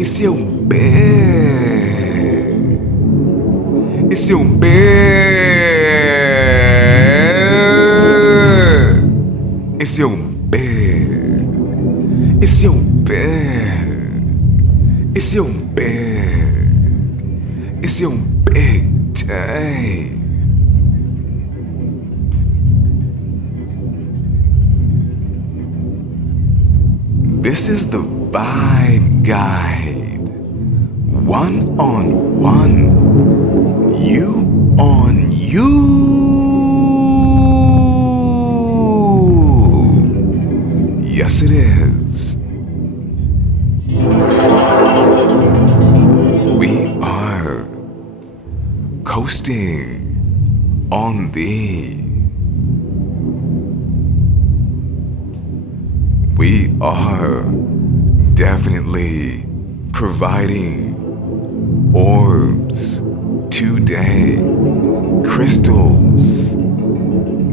Esse é um bag. Esse é um bag. Esse é um bag. Esse é um bag. Esse é um bag. Esse é um big day. This is the Vibe Guide. One-on-one. You on you. Yes, it is. We are coasting on thee. We are definitely providing orbs today, crystals,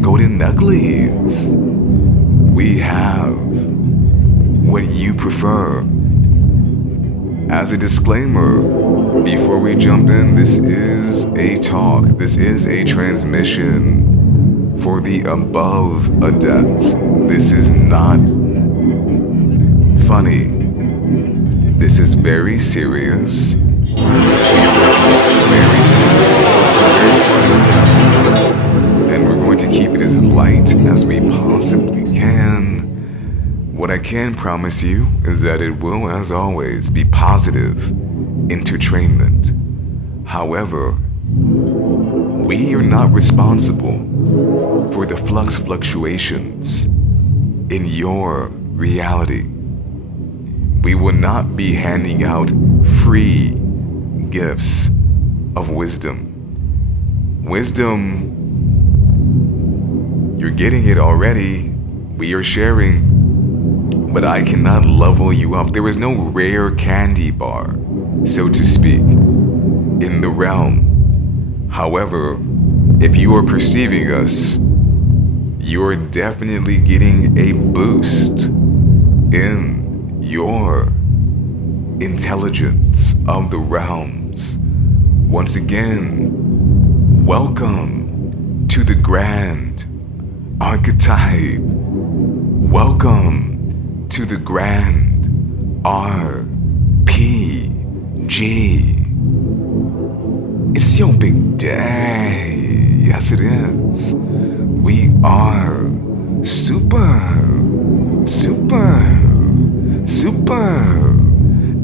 golden uglies. We have what you prefer. As a disclaimer, before we jump in, this is a talk, this is a transmission for the above adept. This is not funny. This is very serious. We are going to be very technical, some very funny examples, and we're going to keep it as light as we possibly can. What I can promise you is that it will, as always, be positive entertainment. However, we are not responsible for the flux fluctuations in your reality. We will not be handing out free gifts of wisdom. Wisdom, you're getting it already. We are sharing, but I cannot level you up. There is no rare candy bar, so to speak, in the realm. However, if you are perceiving us, you are definitely getting a boost in your intelligence of the realms. Once again, welcome to the grand archetype. Welcome to the grand RPG. It's your big day. Yes, it is. We are super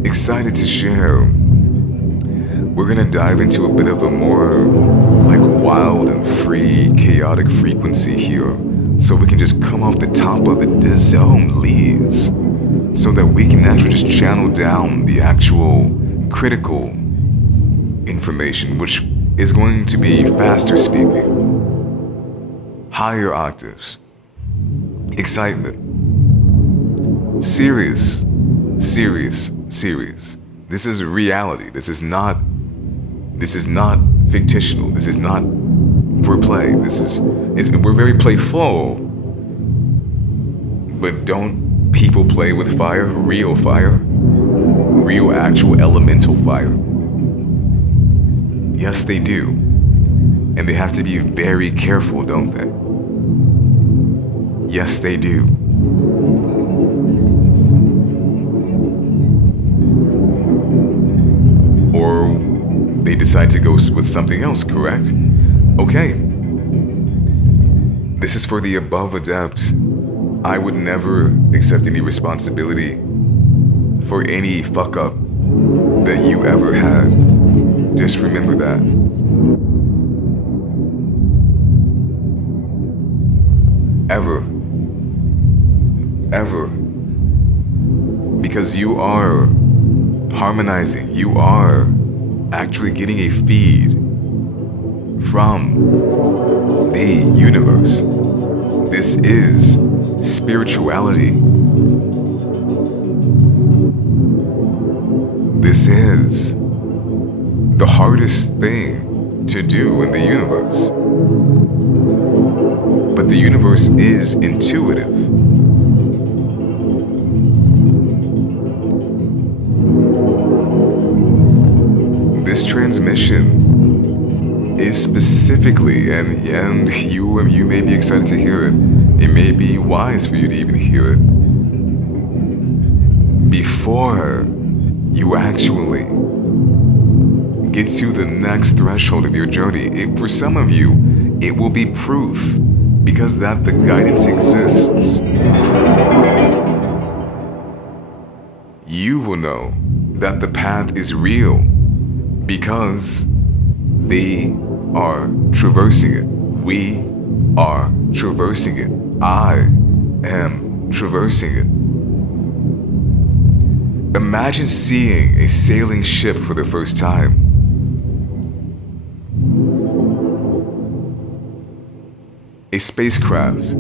excited to share. We're gonna dive into a bit of a more like wild and free, chaotic frequency here, so we can just come off the top of the zone leads, so that we can actually just channel down the actual critical information, which is going to be faster speaking, higher octaves, excitement, serious. This is reality. This is not fictional. This is not for play. We're very playful. But don't people play with fire? Real fire? Real actual elemental fire? Yes, they do. And they have to be very careful, don't they? Yes, they do. Or they decide to go with something else, correct? Okay. This is for the above adept. I would never accept any responsibility for any fuck up that you ever had. Just remember that. Ever. Because you are harmonizing, you are actually getting a feed from the universe. This is spirituality. This is the hardest thing to do in the universe. But the universe is intuitive. This transmission is specifically, and you may be excited to hear it. It may be wise for you to even hear it. Before you actually get to the next threshold of your journey, for some of you, it will be proof because that the guidance exists. You will know that the path is real because they are traversing it. We are traversing it. I am traversing it. Imagine seeing a sailing ship for the first time. A spacecraft.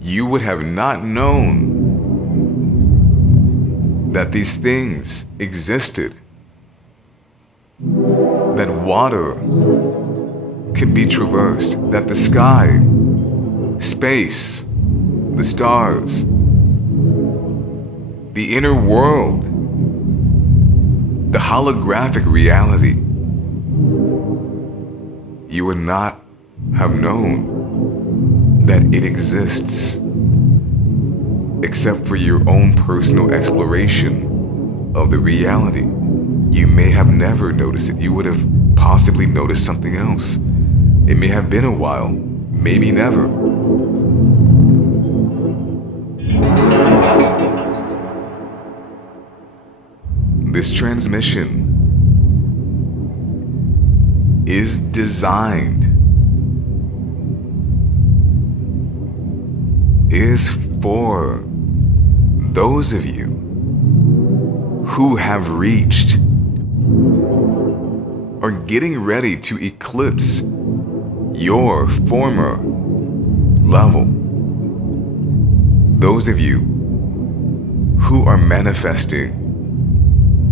You would have not known that these things existed, that water could be traversed, that the sky, space, the stars, the inner world, the holographic reality, you would not have known that it exists except for your own personal exploration of the reality. You may have never noticed it. You would have possibly noticed something else. It may have been a while, maybe never. This transmission is designed, is for those of you who have reached or getting ready to eclipse your former level. Those of you who are manifesting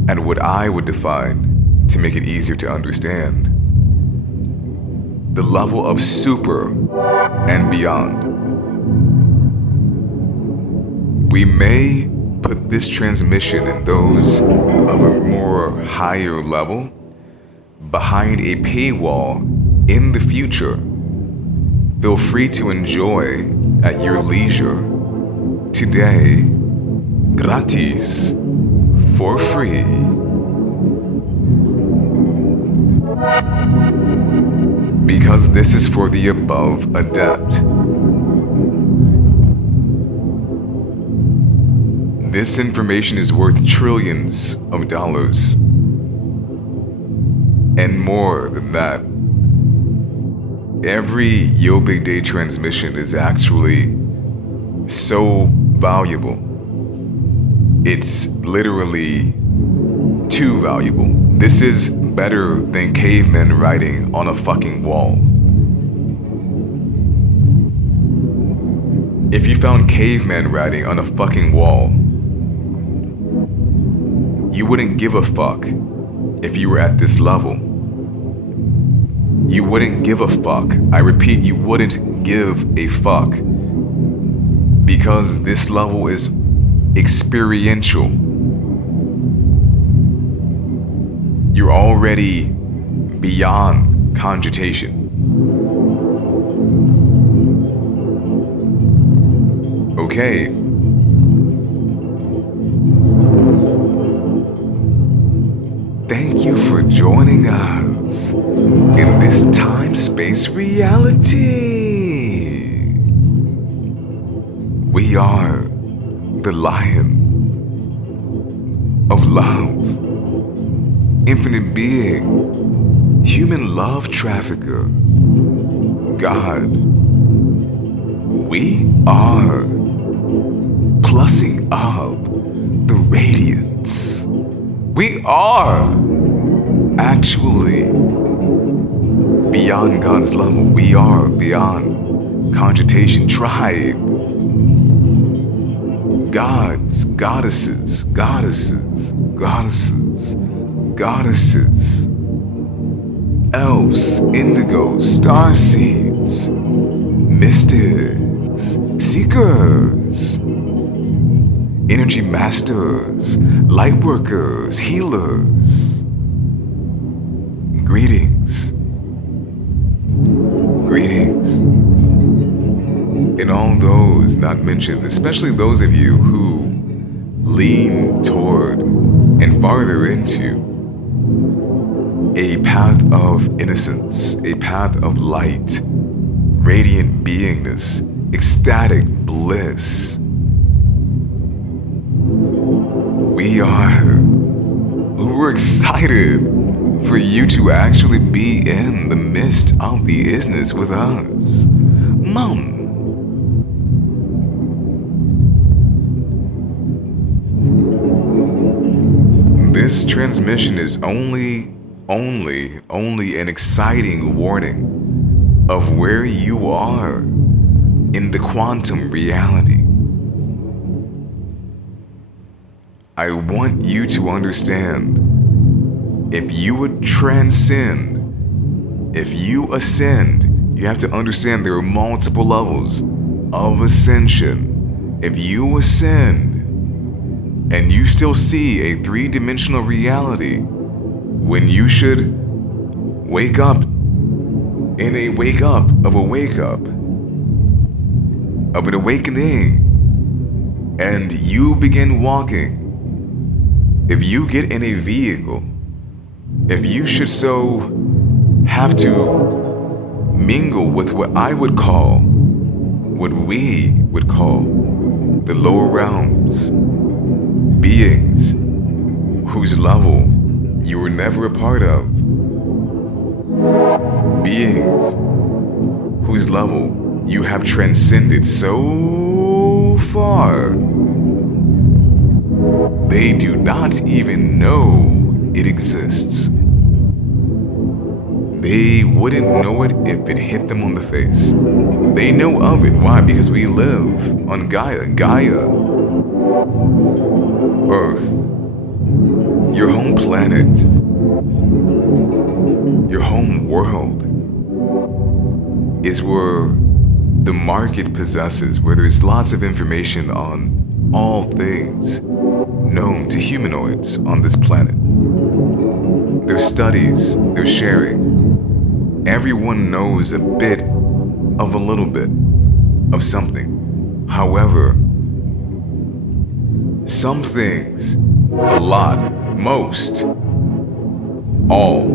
at what I would define, to make it easier to understand, the level of super and beyond. We may put this transmission and those of a more higher level behind a paywall in the future. Feel free to enjoy at your leisure today, gratis, for free. Because this is for the above adept. This information is worth trillions of dollars. And more than that. Every Yo Big Day transmission is actually so valuable. It's literally too valuable. This is better than cavemen writing on a fucking wall. If you found cavemen writing on a fucking wall, you wouldn't give a fuck if you were at this level. You wouldn't give a fuck. I repeat, you wouldn't give a fuck. Because this level is experiential. You're already beyond cogitation. Okay. Thank you for joining us in this time-space reality. We are the Lion of Love, Infinite Being, Human Love Trafficker, God. We are plussing up the radiance. We are actually beyond God's level. We are beyond cogitation. Tribe. Gods, goddesses, goddesses, goddesses, goddesses. Elves, indigos, starseeds, mystics, seekers, energy masters, light workers, healers, Greetings. Greetings. And all those not mentioned, especially those of you who lean toward and farther into a path of innocence, a path of light, radiant beingness, ecstatic bliss. We're excited for you to actually be in the midst of the isness with us. Mom. This transmission is only an exciting warning of where you are in the quantum reality. I want you to understand, if you would transcend, if you ascend, you have to understand there are multiple levels of ascension. If you ascend and you still see a three-dimensional reality, when you should wake up in a wake up of a wake up, of an awakening, and you begin walking, if you get in a vehicle, if you should so have to mingle with what I would call, what we would call, the lower realms, beings whose level you were never a part of, beings whose level you have transcended so far, they do not even know it exists. They wouldn't know it if it hit them on the face. They know of it. Why? Because we live on Gaia. Gaia, Earth, your home planet, your home world, is where the market possesses, where there's lots of information on all things known to humanoids on this planet. There's studies, there's sharing. Everyone knows a bit of a little bit of something. However, some things, a lot, most, all,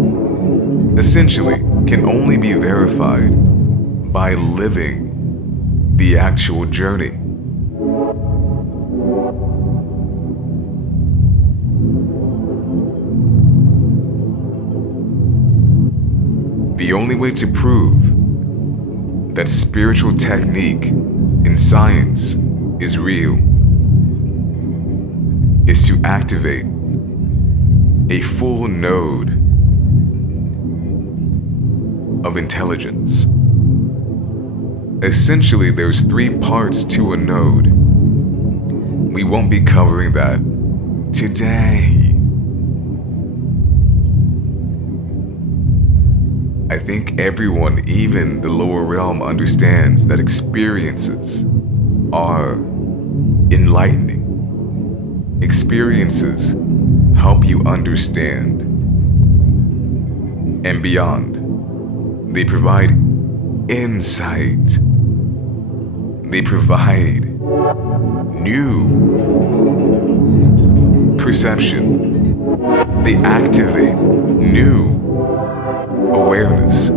essentially can only be verified by living the actual journey. The only way to prove that spiritual technique in science is real is to activate a full node of intelligence. Essentially, there's 3 parts to a node. We won't be covering that today. I think everyone, even the lower realm, understands that experiences are enlightening. Experiences help you understand. And beyond, they provide insight. They provide new perception. They activate new awareness.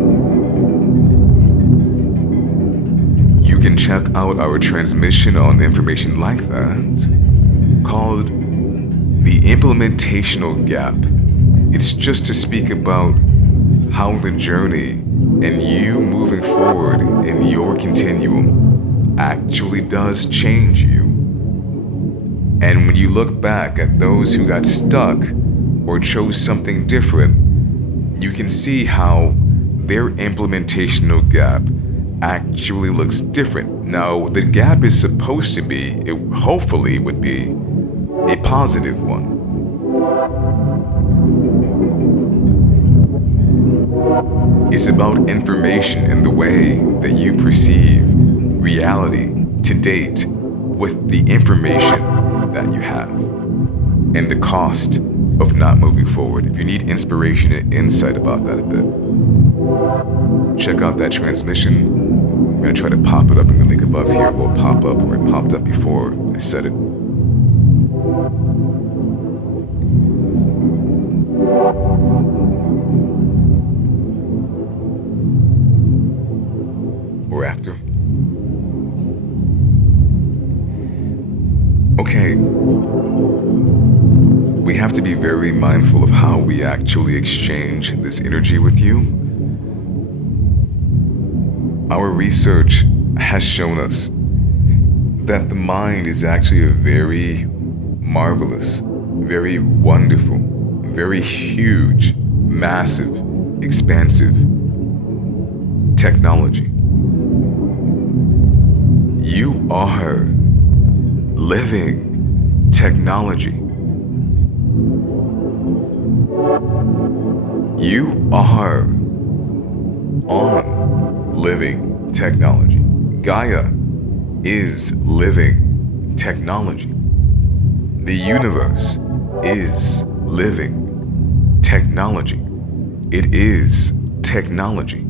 You can check out our transmission on information like that, called the implementational gap. It's just to speak about how the journey and you moving forward in your continuum actually does change you. And when you look back at those who got stuck or chose something different, you can see how their implementational gap actually looks different. Now, the gap is supposed to be, it hopefully would be, a positive one. It's about information and the way that you perceive reality to date with the information that you have and the cost of not moving forward. If you need inspiration and insight about that a bit, check out that transmission. I'm going to try to pop it up in the link above here. It will pop up where it popped up before I said it. Or after. Okay. We have to be very mindful of how we actually exchange this energy with you. Our research has shown us that the mind is actually a very marvelous, very wonderful, very huge, massive, expansive technology. You are living technology. You are on living technology. Gaia is living technology. The universe is living technology. It is technology.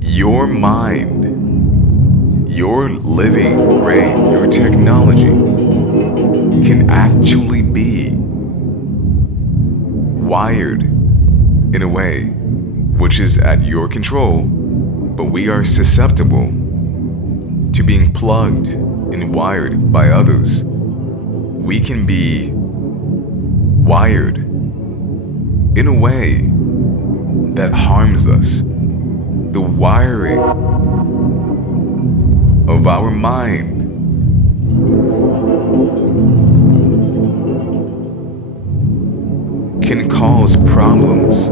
Your mind, your living brain, your technology can actually be wired in a way which is at your control, but we are susceptible to being plugged and wired by others. We can be wired in a way that harms us. The wiring of our mind can cause problems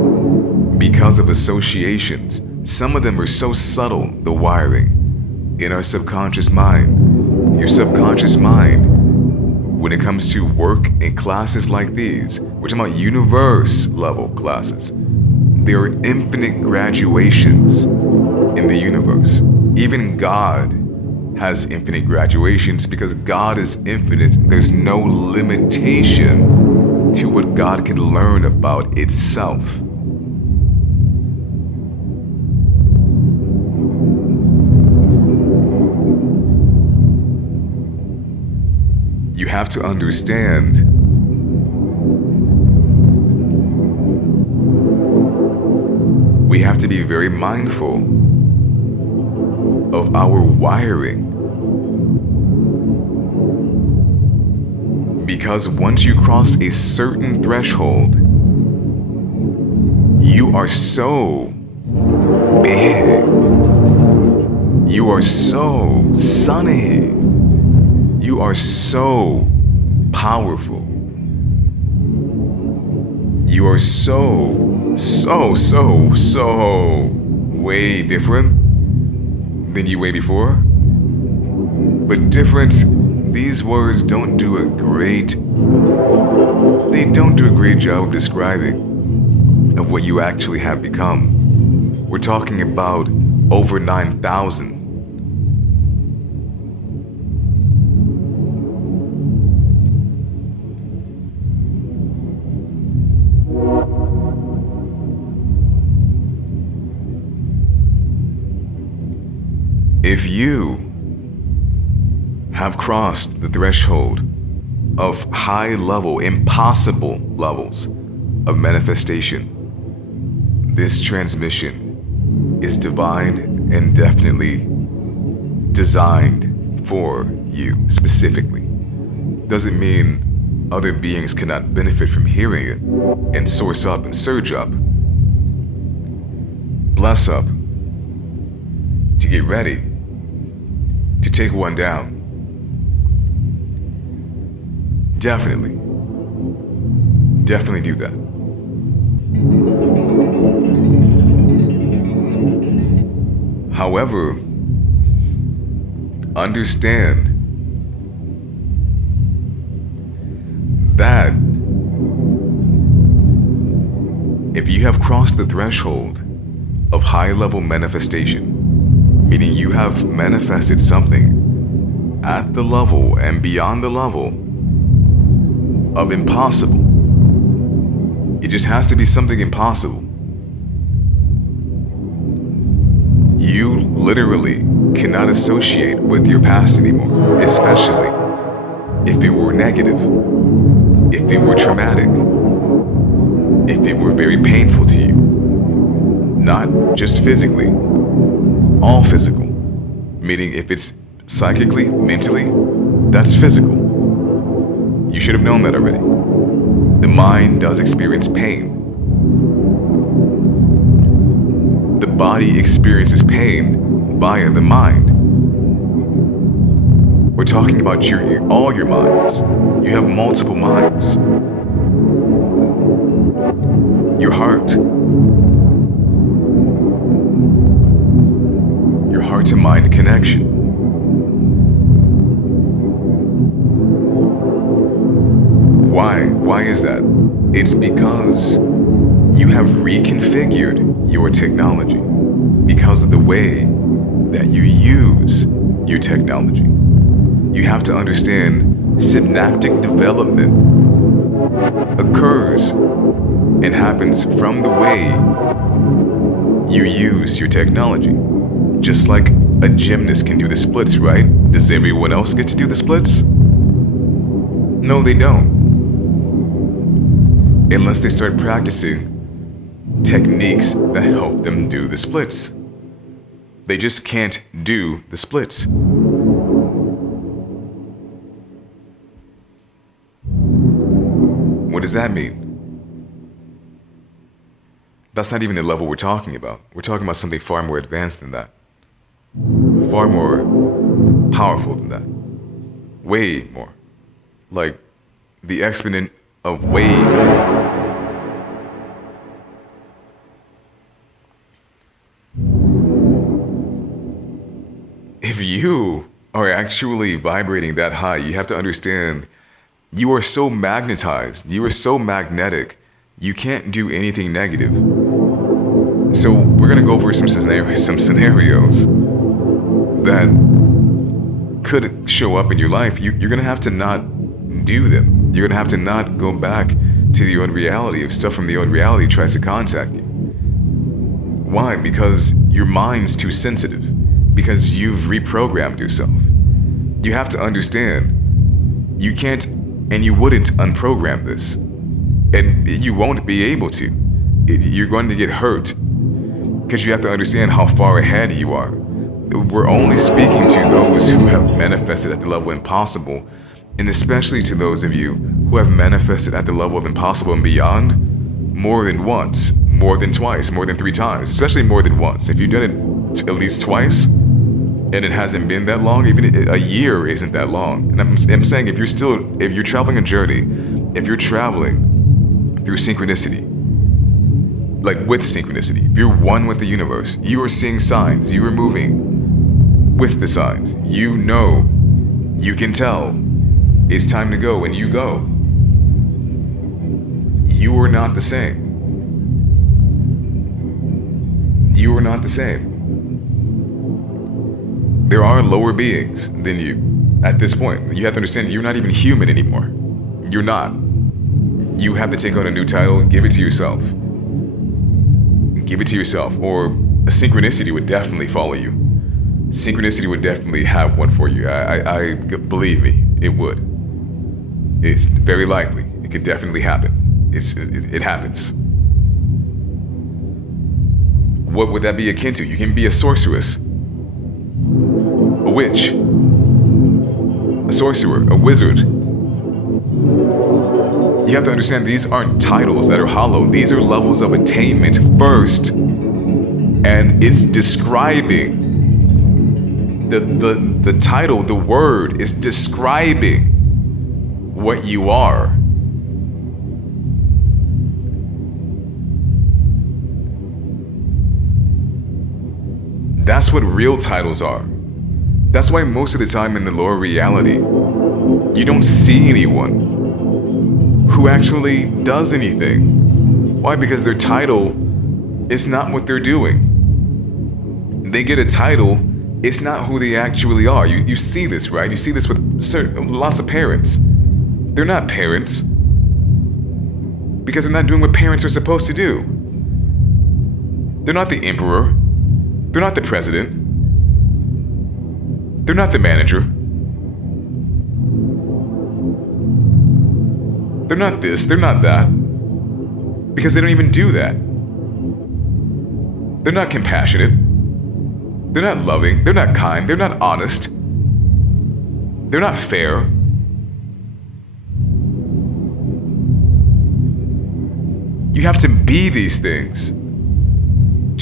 because of associations. Some of them are so subtle, the wiring in our subconscious mind. Your subconscious mind, when it comes to work and classes like these, we're talking about universe level classes. There are infinite graduations in the universe. Even God has infinite graduations because God is infinite. There's no limitation to what God can learn about itself. You have to understand we have to be very mindful of our wiring. Because once you cross a certain threshold, you are so big. You are so sunny. You are so powerful. You are so way different than you were before. But different, these words don't do a great job of describing of what you actually have become. We're talking about over 9,000. If you have crossed the threshold of high-level, impossible levels of manifestation, this transmission is divine and definitely designed for you specifically. Doesn't mean other beings cannot benefit from hearing it and source up and surge up, bless up, to get ready to take one down. Definitely do that. However, understand that if you have crossed the threshold of high-level manifestation, meaning you have manifested something at the level and beyond the level of impossible. It just has to be something impossible. You literally cannot associate with your past anymore, especially if it were negative, if it were traumatic, if it were very painful to you. Not just physically, all physical. Meaning if it's psychically, mentally, that's physical. You should have known that already. The mind does experience pain. The body experiences pain via the mind. We're talking about all your minds. You have multiple minds. Your heart. Your heart to mind connection. Why? Why is that? It's because you have reconfigured your technology because of the way that you use your technology. You have to understand synaptic development occurs and happens from the way you use your technology. Just like a gymnast can do the splits, right? Does everyone else get to do the splits? No, they don't. Unless they start practicing techniques that help them do the splits. They just can't do the splits. What does that mean? That's not even the level we're talking about. We're talking about something far more advanced than that. Far more powerful than that. Way more. Like the exponent of way more. If you are actually vibrating that high, you have to understand you are so magnetized, you are so magnetic, you can't do anything negative. So we're gonna go over some scenarios that could show up in your life. You're gonna have to not do them. You're gonna have to not go back to the old reality if stuff from the old reality tries to contact you. Why? Because your mind's too sensitive. Because you've reprogrammed yourself. You have to understand, you can't and you wouldn't unprogram this. And you won't be able to. You're going to get hurt. Because you have to understand how far ahead you are. We're only speaking to those who have manifested at the level impossible, and especially to those of you who have manifested at the level of impossible and beyond more than once, more than twice, more than 3 times, especially more than once. If you've done it at least twice, and it hasn't been that long, even a year isn't that long. And I'm saying if you're traveling a journey, if you're traveling through synchronicity, like with synchronicity, if you're one with the universe, you are seeing signs, you are moving with the signs. You know, you can tell it's time to go, and you go. You are not the same. You are not the same. There are lower beings than you at this point. You have to understand you're not even human anymore. You're not. You have to take on a new title, give it to yourself. Give it to yourself, or a synchronicity would definitely follow you. Synchronicity would definitely have one for you. I believe me, it would. It's very likely. It could definitely happen. It happens. What would that be akin to? You can be a sorceress. A witch, a sorcerer, a wizard. You have to understand these aren't titles that are hollow. These are levels of attainment first. And it's describing, the title, the word is describing what you are. That's what real titles are. That's why most of the time in the lower reality, you don't see anyone who actually does anything. Why? Because their title is not what they're doing. They get a title, it's not who they actually are. You see this, right? You see this with lots of parents. They're not parents. because they're not doing what parents are supposed to do. They're not the emperor. They're not the president. They're not the manager. They're not this, they're not that. Because they don't even do that. They're not compassionate. They're not loving. They're not kind. They're not honest. They're not fair. You have to be these things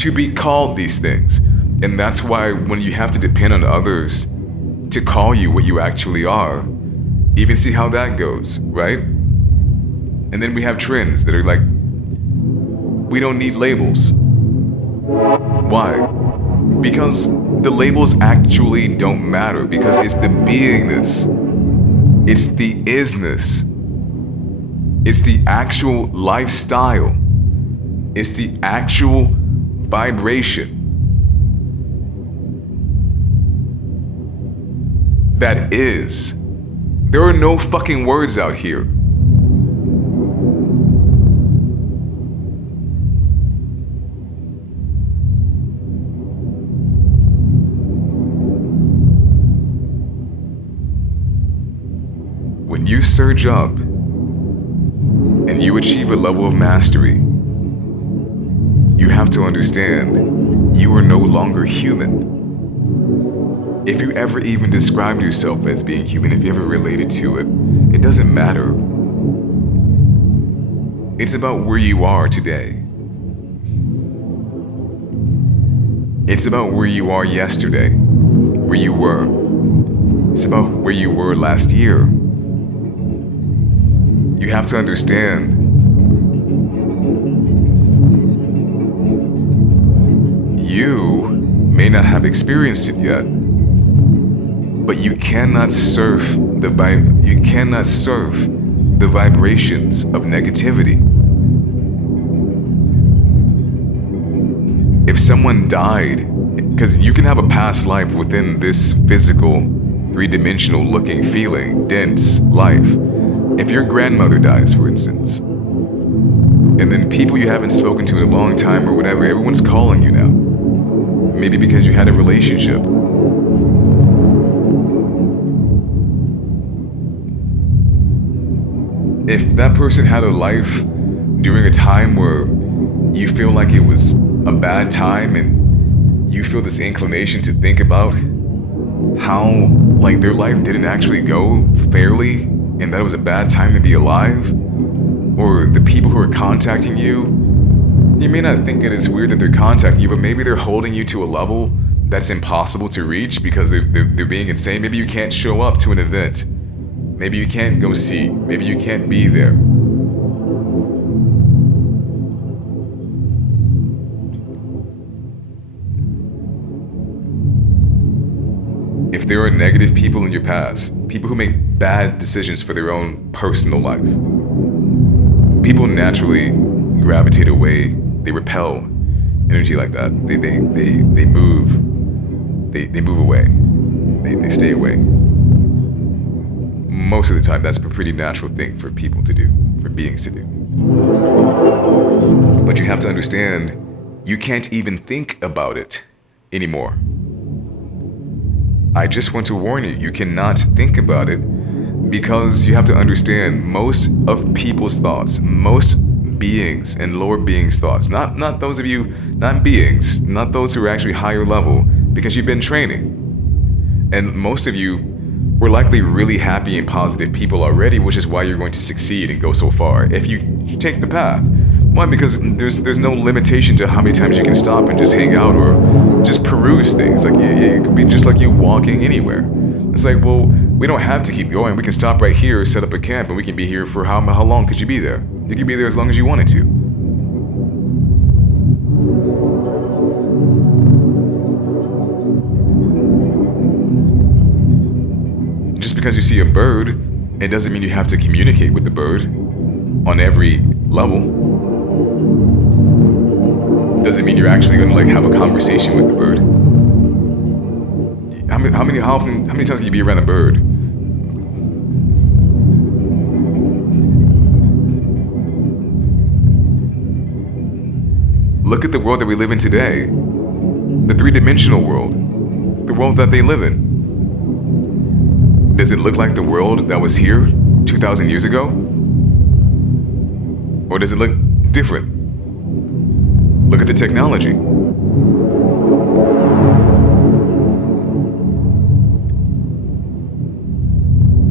to be called these things. And that's why when you have to depend on others to call you what you actually are, even see how that goes, right? And then we have trends that are like, we don't need labels. Why? Because the labels actually don't matter, because it's the beingness, it's the isness, it's the actual lifestyle, it's the actual vibration that is. There are no fucking words out here. When you surge up and you achieve a level of mastery, you have to understand you are no longer human. If you ever even described yourself as being human, if you ever related to it, it doesn't matter. It's about where you are today. It's about where you are yesterday, where you were. It's about where you were last year. You have to understand you may not have experienced it yet, but you cannot surf the vibrations of negativity. If someone died, because you can have a past life within this physical, three-dimensional looking, feeling, dense life. If your grandmother dies, for instance, and then people you haven't spoken to in a long time or whatever, everyone's calling you now. Maybe because you had a relationship. If that person had a life during a time where you feel like it was a bad time and you feel this inclination to think about how like their life didn't actually go fairly and that it was a bad time to be alive, or the people who are contacting you, you may not think it is weird that they're contacting you, but maybe they're holding you to a level that's impossible to reach because they're being insane. Maybe you can't show up to an event. Maybe you can't go see. Maybe you can't be there. If there are negative people in your past, people who make bad decisions for their own personal life, people naturally gravitate away, they repel energy like that. They move. They move away. They stay away. Most of the time, that's a pretty natural thing for people to do, for beings to do. But you have to understand, you can't even think about it anymore. I just want to warn you, you cannot think about it because you have to understand most of people's thoughts, most beings and lower beings' thoughts, not those of you, not beings, not those who are actually higher level, because you've been training. And most of you were likely really happy and positive people already, which is why you're going to succeed and go so far if you take the path. Why? Because there's no limitation to how many times you can stop and just hang out or just peruse things. Like it could be just like you walking anywhere. It's like, well, we don't have to keep going. We can stop right here, set up a camp, and we can be here for how long could you be there? You could be there as long as you wanted to. Just because you see a bird, it doesn't mean you have to communicate with the bird on every level. Doesn't mean you're actually going to like have a conversation with the bird. How many times can you be around a bird? Look at the world that we live in today. The three-dimensional world. The world that they live in. Does it look like the world that was here 2,000 years ago? Or does it look different? Look at the technology.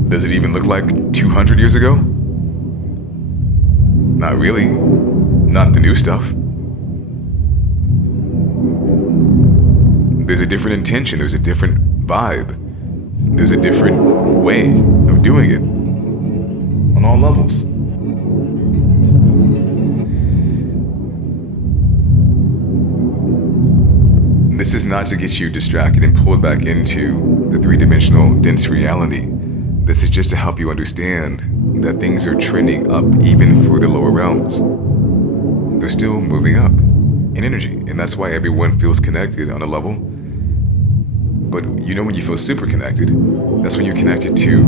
Does it even look like 200 years ago? Not really. Not the new stuff. There's a different intention, there's a different vibe. There's a different way of doing it on all levels. This is not to get you distracted and pulled back into the three-dimensional dense reality. This is just to help you understand that things are trending up even for the lower realms. They're still moving up in energy, and that's why everyone feels connected on a level. But you know when you feel super connected, that's when you're connected to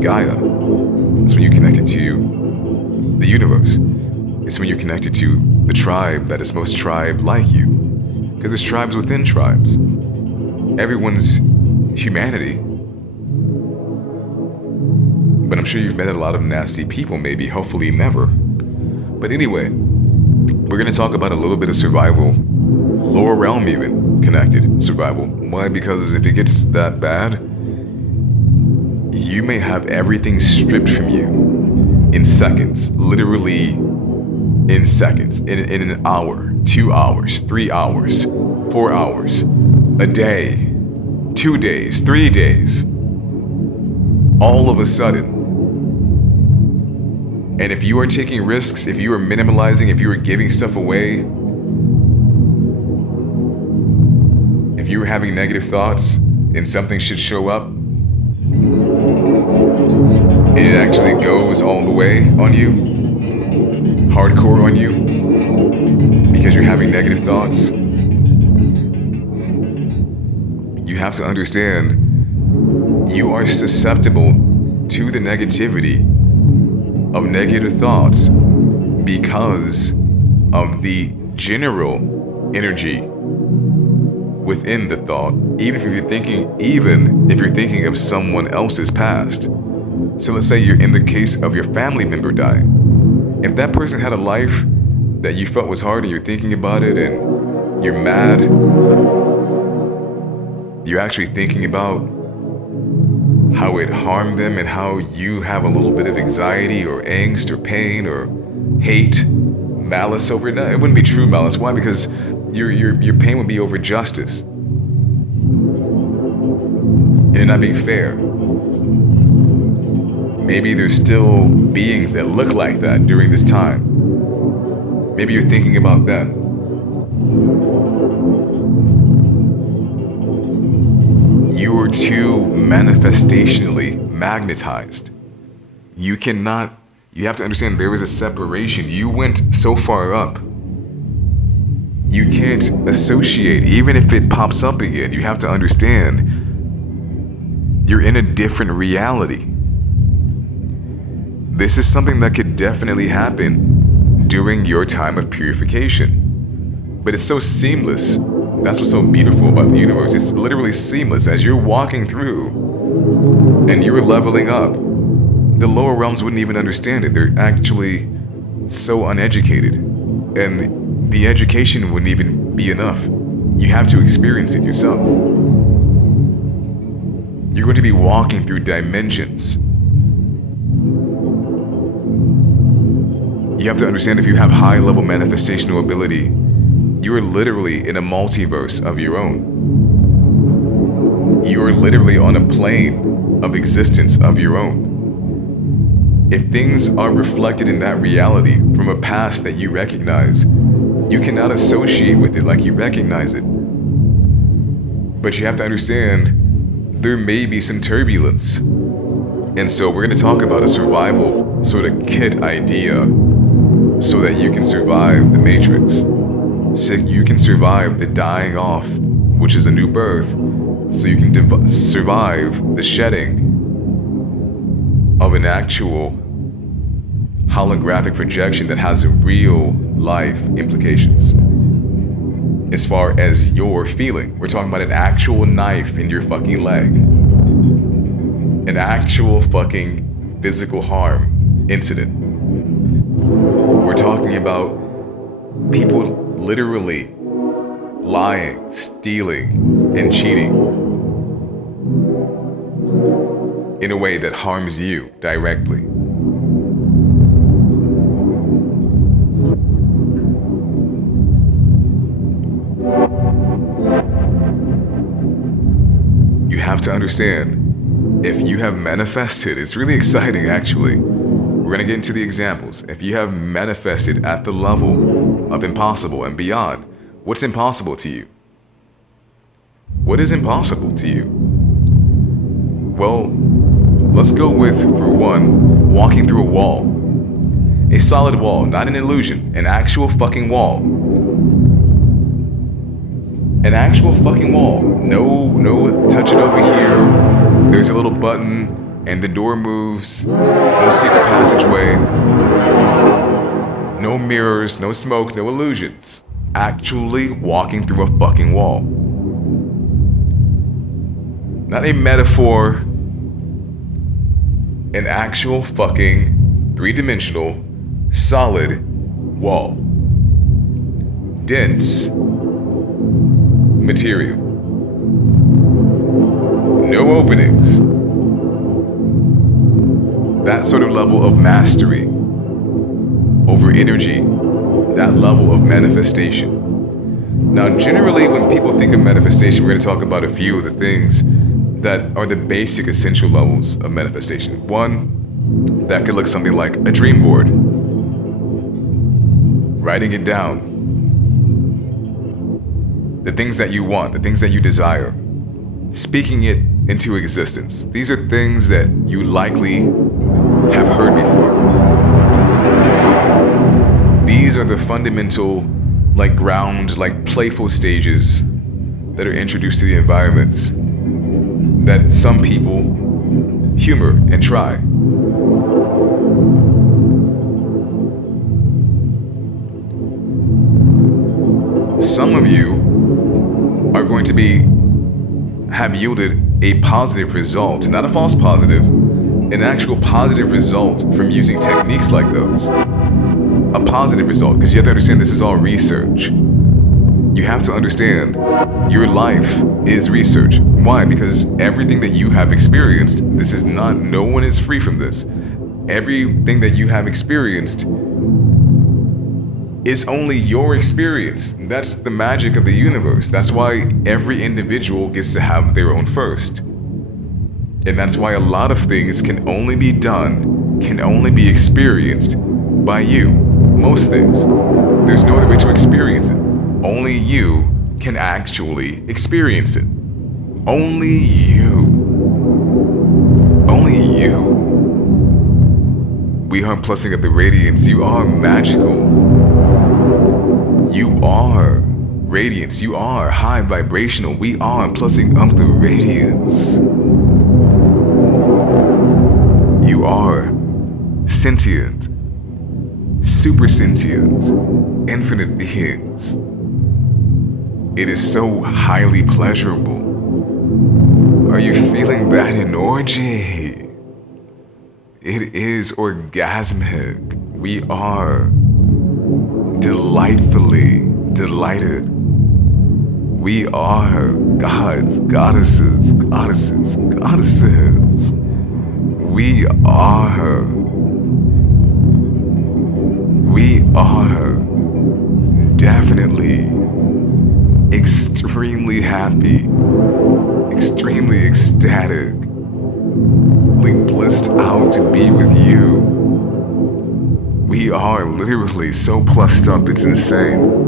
Gaia. That's when you're connected to the universe. It's when you're connected to the tribe that is most tribe-like you. Because there's tribes within tribes. Everyone's humanity. But I'm sure you've met a lot of nasty people, maybe, hopefully never. But anyway, we're gonna talk about a little bit of survival, lower realm even, connected survival. Why? Because if it gets that bad, you may have everything stripped from you in seconds, literally in seconds, in an hour, 2 hours, 3 hours, 4 hours, a day, 2 days, 3 days, all of a sudden. And if you are taking risks, if you are minimalizing, if you are giving stuff away, if you are having negative thoughts and something should show up, and it actually goes all the way on you, hardcore on you, because you're having negative thoughts, you have to understand you are susceptible to the negativity of negative thoughts because of the general energy within the thought, even if you're thinking of someone else's past. So let's say you're in the case of your family member dying. If that person had a life that you felt was hard and you're thinking about it and you're mad, you're actually thinking about how it harmed them and how you have a little bit of anxiety or angst or pain or hate, malice over it. It wouldn't be true malice. Why? Because your pain would be over justice and it not being fair. Maybe there's still beings that look like that during this time. Maybe you're thinking about that. You are too manifestationally magnetized. You have to understand there is a separation. You went so far up. You can't associate, even if it pops up again. You have to understand you're in a different reality. This is something that could definitely happen during your time of purification. But it's so seamless. That's what's so beautiful about the universe. It's literally seamless. As you're walking through and you're leveling up, the lower realms wouldn't even understand it. They're actually so uneducated. And the education wouldn't even be enough. You have to experience it yourself. You're going to be walking through dimensions. You have to understand if you have high level manifestational ability, you are literally in a multiverse of your own. You are literally on a plane of existence of your own. If things are reflected in that reality from a past that you recognize, you cannot associate with it like you recognize it. But you have to understand there may be some turbulence. And so we're going to talk about a survival sort of kit idea so that you can survive the matrix. So you can survive the dying off, which is a new birth, so you can survive the shedding of an actual holographic projection that has real life implications. as far as your feeling. We're talking about an actual knife in your fucking leg. An actual fucking physical harm incident. We're talking about people literally lying, stealing, and cheating in a way that harms you directly. You have to understand, if you have manifested, it's really exciting actually. We're gonna get into the examples. If you have manifested at the level of impossible and beyond, what's impossible to you? What is impossible to you? Well, let's go with, for one, walking through a wall. A solid wall, not an illusion, an actual fucking wall. An actual fucking wall. No, touch it over here. There's a little button and the door moves. No secret passageway. No mirrors, no smoke, no illusions. Actually walking through a fucking wall. Not a metaphor. An actual fucking three-dimensional solid wall. Dense material. No openings. That sort of level of mastery over energy, that level of manifestation. Now, generally, when people think of manifestation, we're going to talk about a few of the things that are the basic essential levels of manifestation. One, that could look something like a dream board. Writing it down. The things that you want, the things that you desire. Speaking it into existence. These are things that you likely have heard before. These are the fundamental, like ground, like playful stages that are introduced to the environment that some people humor and try. Some of you are going to have yielded a positive result, not a false positive, an actual positive result from using techniques like those. A positive result, because you have to understand this is all research. You have to understand your life is research. Why? Because everything that you have experienced, no one is free from this. Everything that you have experienced is only your experience. That's the magic of the universe. That's why every individual gets to have their own first. And that's why a lot of things can only be done, can only be experienced by you. Most things. There's no other way to experience it. Only you can actually experience it. Only you. Only you. We are plussing up the radiance. You are magical. You are radiance. You are high vibrational. We are plussing up the radiance. You are sentient, super sentient, infinite beings. It is so highly pleasurable. Are you feeling that energy? It is orgasmic. We are delightfully delighted. We are gods, goddesses, goddesses, goddesses. We are definitely extremely happy, extremely ecstatic, blissed out to be with you. We are literally so plussed up, it's insane.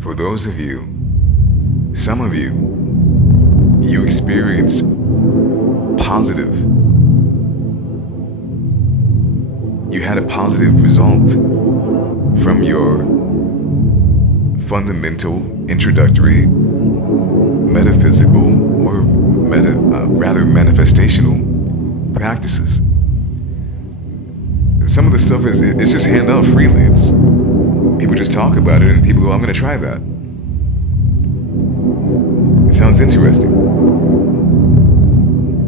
For those of you, some of you, you experienced positive. You had a positive result from your fundamental introductory metaphysical or rather manifestational practices. Some of the stuff it's just handed out freely. It's people just talk about it and people go, I'm gonna try that. It sounds interesting.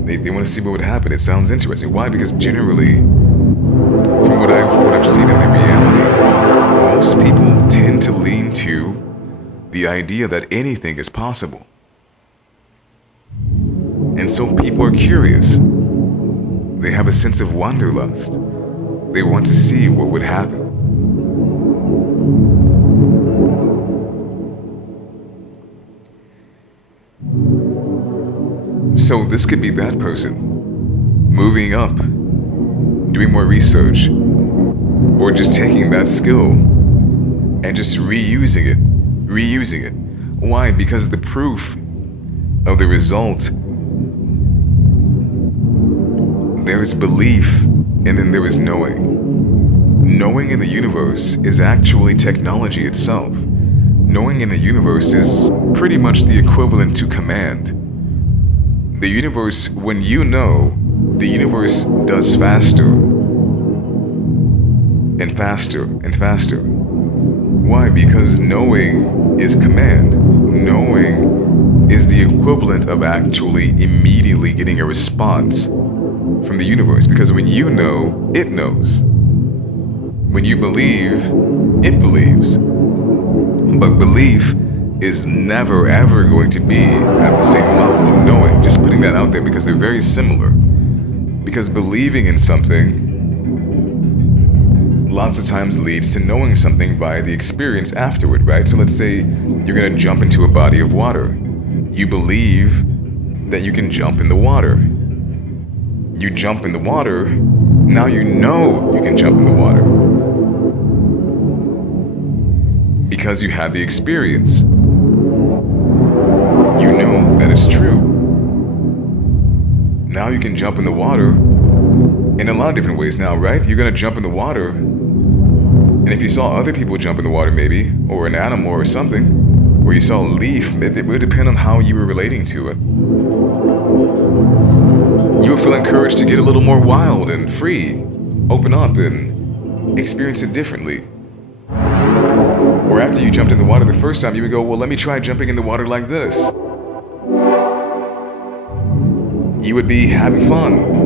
They want to see what would happen. It sounds interesting. Why? Because generally, from what I've seen in the reality, most people tend to lean to the idea that anything is possible. And so people are curious. They have a sense of wanderlust. They want to see what would happen. So this could be that person moving up, doing more research, or just taking that skill and just reusing it. Why? Because the proof of the result, there is belief and then there is knowing. Knowing in the universe is actually technology itself. Knowing in the universe is pretty much the equivalent to command. The universe, when you know, the universe does faster and faster and faster. Why? Because knowing is command. Knowing is the equivalent of actually immediately getting a response from the universe. Because when you know, it knows. When you believe, it believes. But belief is never ever going to be at the same level of knowing. Just putting that out there because they're very similar. Because believing in something lots of times leads to knowing something by the experience afterward, right? So let's say you're gonna jump into a body of water. You believe that you can jump in the water. You jump in the water, now you know you can jump in the water. Because you had the experience. You know that it's true. Now you can jump in the water in a lot of different ways now, right? You're gonna jump in the water, and if you saw other people jump in the water maybe, or an animal or something, or you saw a leaf, it would depend on how you were relating to it. You would feel encouraged to get a little more wild and free, open up and experience it differently. Or after you jumped in the water the first time, you would go, well, let me try jumping in the water like this. You would be having fun.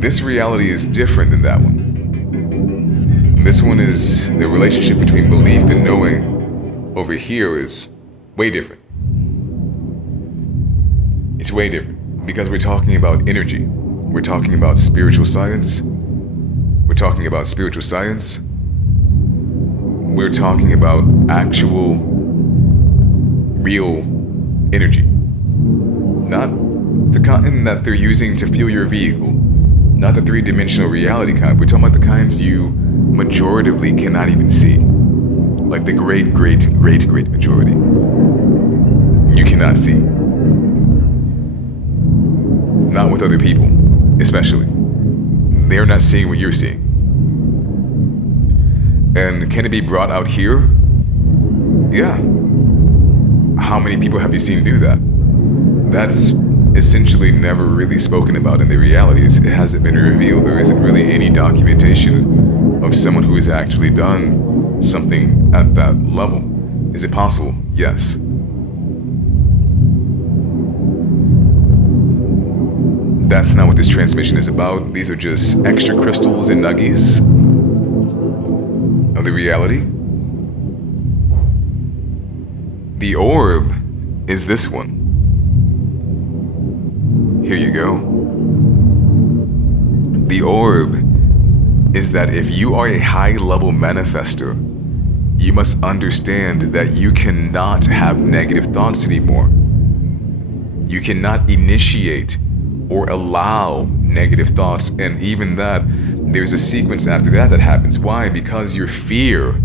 This reality is different than that one. This one is the relationship between belief and knowing. Over here is way different. It's way different because we're talking about energy. We're talking about spiritual science. We're talking about spiritual science. We're talking about actual, real energy. Not the kind that they're using to fuel your vehicle. Not the three-dimensional reality kind. We're talking about the kinds you majoritively cannot even see. Like the great majority. You cannot see. Not with other people, especially. They're not seeing what you're seeing. And can it be brought out here? Yeah. How many people have you seen do that? That's essentially never really spoken about in the reality. It hasn't been revealed. There isn't really any documentation of someone who has actually done something at that level. Is it possible? Yes. That's not what this transmission is about. These are just extra crystals and nuggies of the reality. The orb is this one. Here you go. The orb is that if you are a high-level manifester, you must understand that you cannot have negative thoughts anymore. You cannot initiate or allow negative thoughts, and even that, there's a sequence after that happens. Why? Because your fear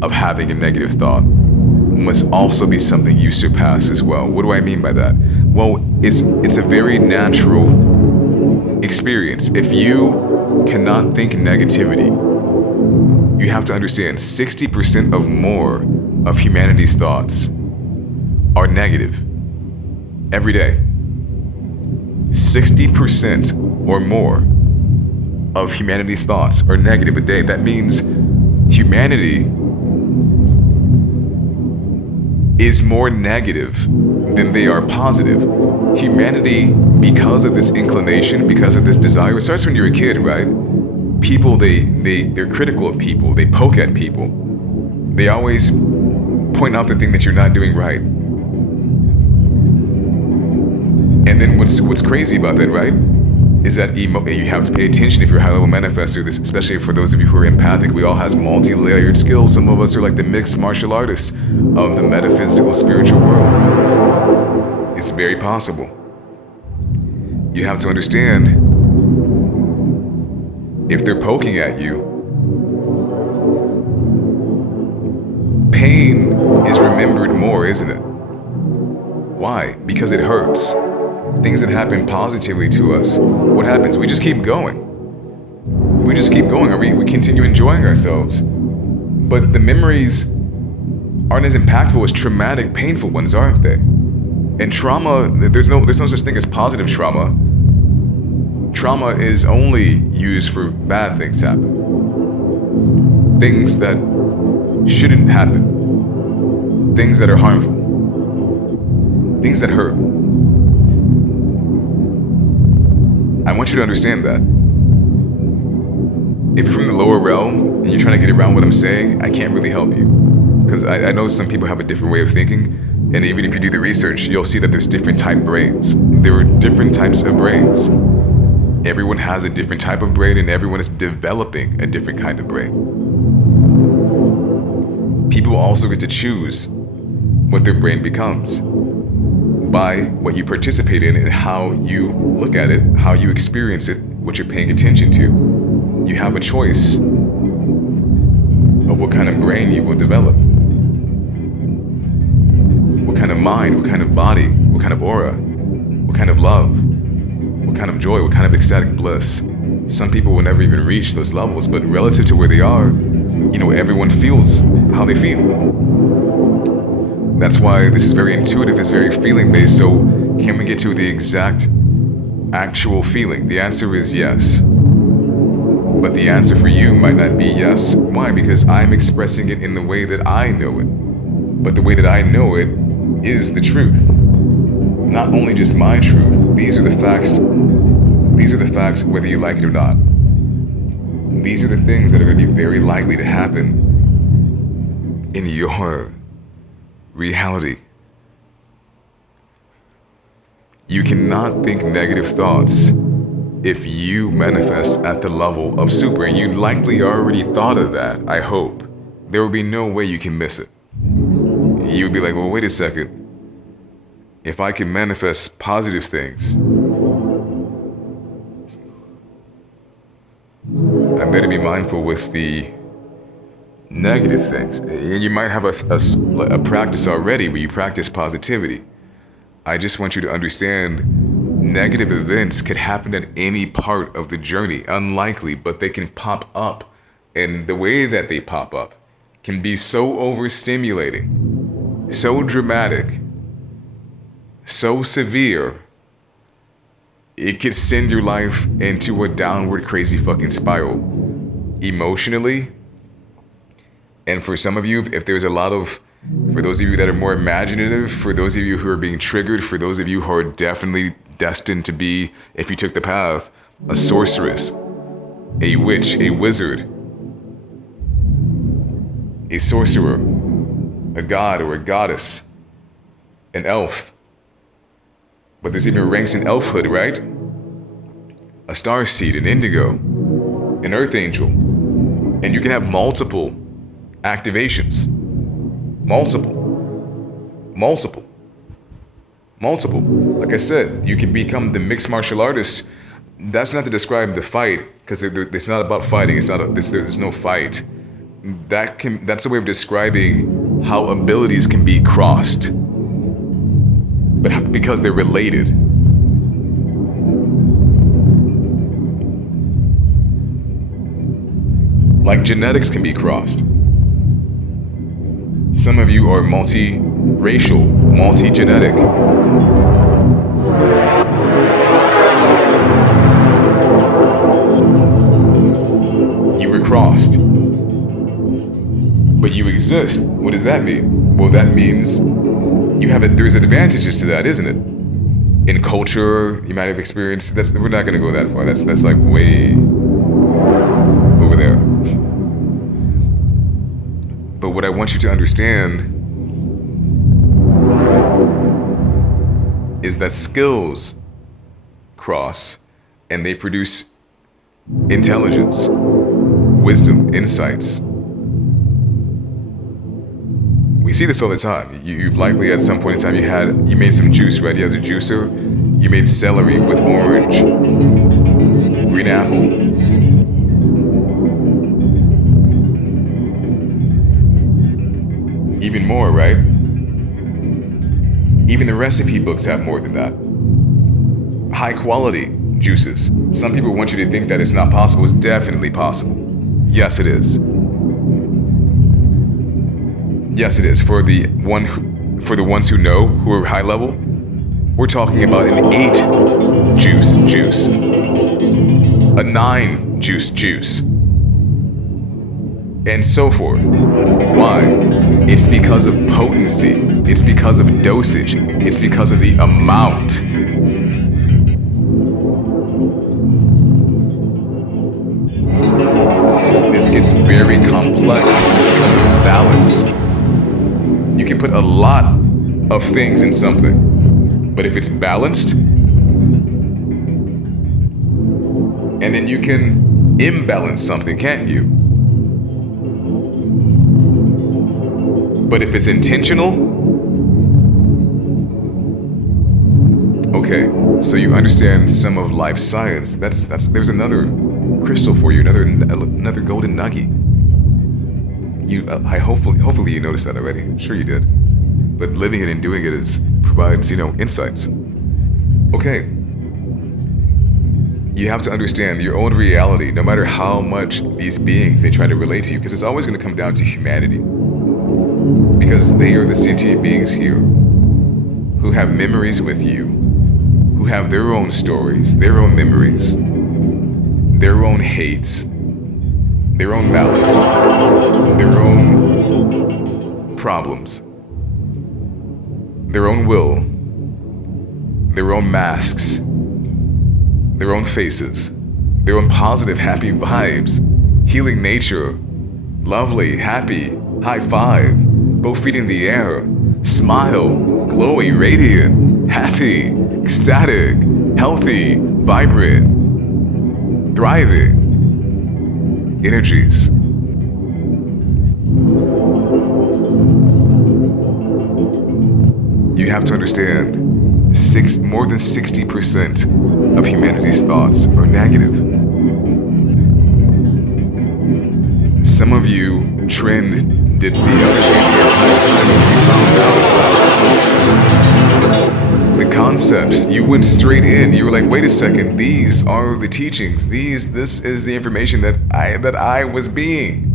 of having a negative thought must also be something you surpass as well. What do I mean by that? Well, it's a very natural experience. If you cannot think negativity, You have to understand 60% of more of humanity's thoughts are negative every day. 60% or more of humanity's thoughts are negative a day. That means humanity is more negative than they are positive. Humanity, because of this inclination, because of this desire, it starts when you're a kid, right? People, they're critical of people. They poke at people. They always point out the thing that you're not doing right. And then what's crazy about that, right, is that you have to pay attention if you're a high-level manifestor, this, especially for those of you who are empathic. We all have multi-layered skills. Some of us are like the mixed martial artists of the metaphysical spiritual world. It's very possible. You have to understand, if they're poking at you, pain is remembered more, isn't it? Why? Because it hurts. Things that happen positively to us, what happens? We just keep going. We just keep going, or we continue enjoying ourselves. But the memories aren't as impactful as traumatic, painful ones, aren't they? And trauma, there's no such thing as positive trauma. Trauma is only used for bad things to happen. Things that shouldn't happen. Things that are harmful. Things that hurt. I want you to understand that. If you're from the lower realm and you're trying to get around what I'm saying, I can't really help you. Because I know some people have a different way of thinking, and even if you do the research, you'll see that there's different type brains. There are different types of brains. Everyone has a different type of brain, and everyone is developing a different kind of brain. People also get to choose what their brain becomes by what you participate in and how you look at it, how you experience it, what you're paying attention to. You have a choice of what kind of brain you will develop. What kind of mind, what kind of body, what kind of aura, what kind of love, what kind of joy, what kind of ecstatic bliss. Some people will never even reach those levels, but relative to where they are, everyone feels how they feel. That's why this is very intuitive, it's very feeling based. So can we get to the exact actual feeling? The answer is yes. But the answer for you might not be yes. Why? Because I'm expressing it in the way that I know it. But the way that I know it is the truth. Not only just my truth. These are the facts. These are the facts whether you like it or not. These are the things that are going to be very likely to happen in your reality. You cannot think negative thoughts if you manifest at the level of super. And you likely already thought of that, I hope. There will be no way you can miss it. You would be like, well, wait a second. If I can manifest positive things, I better be mindful with the negative things. And you might have a practice already where you practice positivity. I just want you to understand negative events could happen at any part of the journey. Unlikely, but they can pop up. And the way that they pop up can be so overstimulating, so dramatic, so severe, it could send your life into a downward crazy fucking spiral. Emotionally. And for some of you, if there's a lot of, for those of you that are more imaginative, for those of you who are being triggered, for those of you who are definitely destined to be, if you took the path, a sorceress, a witch, a wizard, a sorcerer, a god or a goddess, an elf. But there's even ranks in elfhood, right? A starseed, an indigo, an earth angel. And you can have multiple activations. Multiple. Like I said, you can become the mixed martial artist. That's not to describe the fight, because it's not about fighting. There's no fight. That's a way of describing how abilities can be crossed, but because they're related. Like genetics can be crossed. Some of you are multi-racial, multi-genetic. You were crossed. But you exist. What does that mean? Well, that means there's advantages to that, isn't it? In culture, you might have experienced, we're not gonna go that far. That's like way over there. But what I want you to understand is that skills cross and they produce intelligence, wisdom, insights. We see this all the time. You've likely at some point in time you made some juice, right? You have the juicer, you made celery with orange, green apple. Even more, right? Even the recipe books have more than that. High quality juices. Some people want you to think that it's not possible. It's definitely possible. Yes, it is. Yes, it is. For the ones who know, who are high level, we're talking about an 8 juice, a 9 juice, and so forth. Why? It's because of potency. It's because of dosage. It's because of the amount. This gets very complex because of balance. You can put a lot of things in something, but if it's balanced, and then you can imbalance something, can't you? But if it's intentional, okay, so you understand some of life science. There's another crystal for you, another golden nugget. Hopefully you noticed that already. I'm sure you did. But living it and doing it provides, insights. Okay. You have to understand your own reality, no matter how much these beings, they try to relate to you, because it's always going to come down to humanity. Because they are the sentient beings here who have memories with you, who have their own stories, their own memories, their own hates, their own malice, their own problems, their own will, their own masks, their own faces, their own positive, happy vibes, healing nature, lovely, happy, high five, both feet in the air, smile, glowy, radiant, happy, ecstatic, healthy, vibrant, thriving energies. You have to understand, more than 60% of humanity's thoughts are negative. Some of you trended the other way the entire time when you found out the concepts. You went straight in. You were like, wait a second, these are the teachings. This is the information that I was being,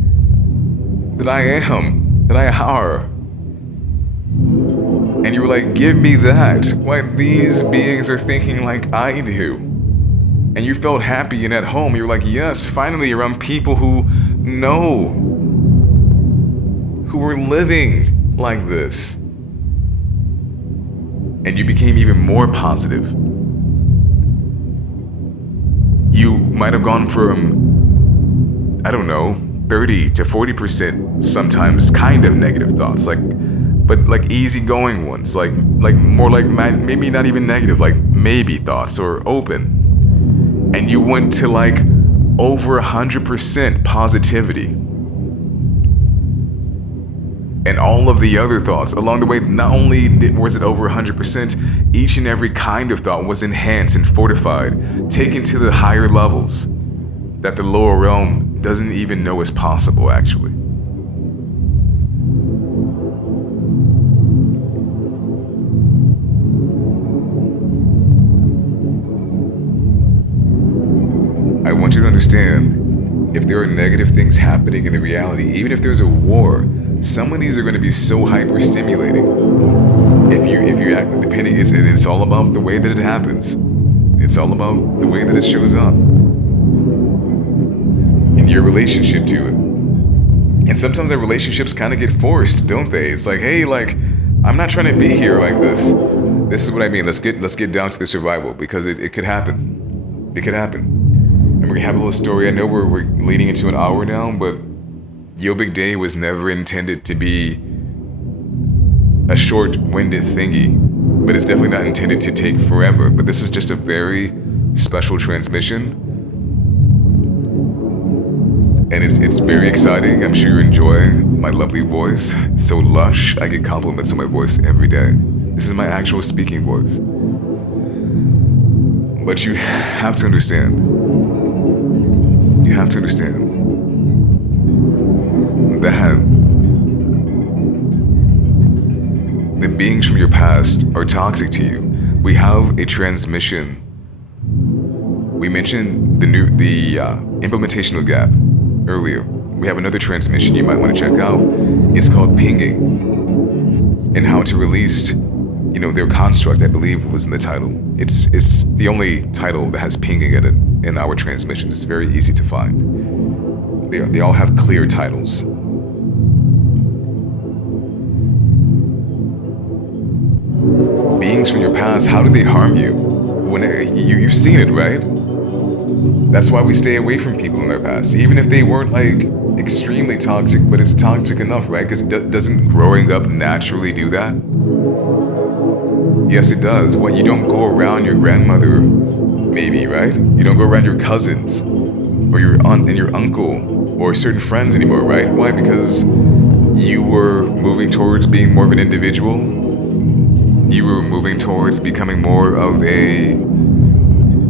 that I am, that I are. And you were like, give me that. Why these beings are thinking like I do. And you felt happy and at home. You were like, yes, finally around people who know, who were living like this. And you became even more positive. You might have gone from, 30 to 40% sometimes kind of negative thoughts, but easygoing ones, more like maybe not even negative, like maybe thoughts or open. And you went to over 100% positivity. And all of the other thoughts along the way, not only was it over 100%, each and every kind of thought was enhanced and fortified, taken to the higher levels that the lower realm doesn't even know is possible, actually. I want you to understand if there are negative things happening in the reality, even if there's a war, some of these are going to be so hyper-stimulating. If you act, depending, it's all about the way that it happens. It's all about the way that it shows up in your relationship to it. And sometimes our relationships kind of get forced, don't they? It's like, hey, like, I'm not trying to be here like this. This is what I mean. Let's get down to the survival, because it could happen. It could happen. And we're gonna have a little story. I know we're leading into an hour now, but Yo Big Day was never intended to be a short-winded thingy, but it's definitely not intended to take forever. But this is just a very special transmission. And it's very exciting. I'm sure you're enjoying my lovely voice. It's so lush. I get compliments on my voice every day. This is my actual speaking voice. But you have to understand. You have to understand that the beings from your past are toxic to you. We have a transmission. We mentioned the implementational gap earlier. We have another transmission you might want to check out. It's called pinging, and how to release, their construct. I believe was in the title. It's the only title that has pinging in it in our transmission. It's very easy to find. They all have clear titles. Beings from your past, how do they harm you? When you've seen it, right? That's why we stay away from people in their past, even if they weren't like extremely toxic, but it's toxic enough, right? Because doesn't growing up naturally do that? Yes, it does. What, you don't go around your grandmother, maybe, right? You don't go around your cousins or your aunt and your uncle or certain friends anymore, right? Why? Because you were moving towards being more of an individual. You were moving towards becoming more of a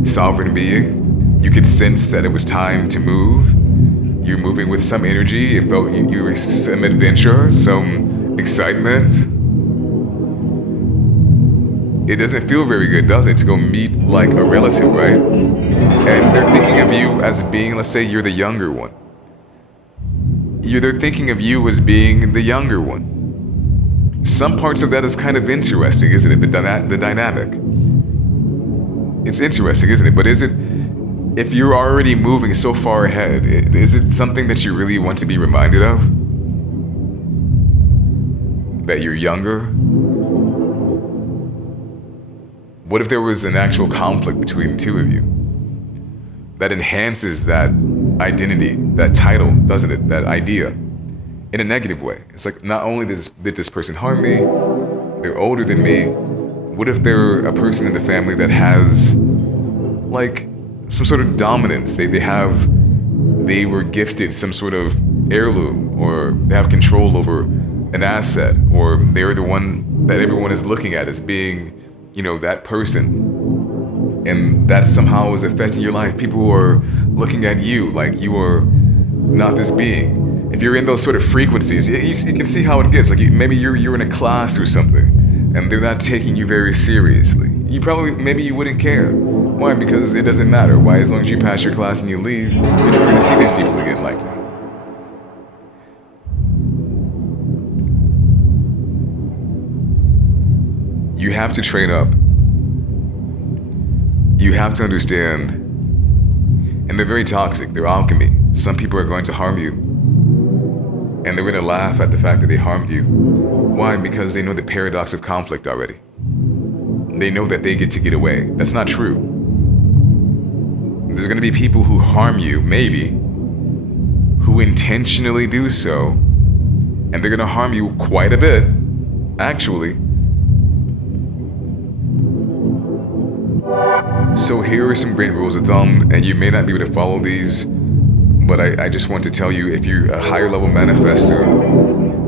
sovereign being. You could sense that it was time to move. You're moving with some energy. It felt you were some adventure, some excitement. It doesn't feel very good, does it, to go meet like a relative, right? And they're thinking of you as being, let's say you're the younger one. They're thinking of you as being the younger one. Some parts of that is kind of interesting, isn't it? The dynamic. It's interesting, isn't it? But is it, if you're already moving so far ahead, is it something that you really want to be reminded of? That you're younger? What if there was an actual conflict between the two of you? That enhances that identity, that title, doesn't it? That idea, in a negative way. It's like, not only did this person harm me, they're older than me. What if they're a person in the family that has, like, some sort of dominance? They were gifted some sort of heirloom, or they have control over an asset, or they're the one that everyone is looking at as being, that person. And that somehow is affecting your life. People are looking at you like you are not this being. If you're in those sort of frequencies, you can see how it gets. Like maybe you're in a class or something, and they're not taking you very seriously. Maybe you wouldn't care. Why? Because it doesn't matter. Why? As long as you pass your class and you leave, you're never going to see these people again, likely. You have to train up. You have to understand, and they're very toxic. They're alchemy. Some people are going to harm you, and they're going to laugh at the fact that they harmed you. Why? Because they know the paradox of conflict already. They know that they get to get away. That's not true. There's going to be people who harm you, maybe, who intentionally do so, and they're going to harm you quite a bit, actually. So here are some great rules of thumb, and you may not be able to follow these, but I just want to tell you, if you're a higher level manifestor,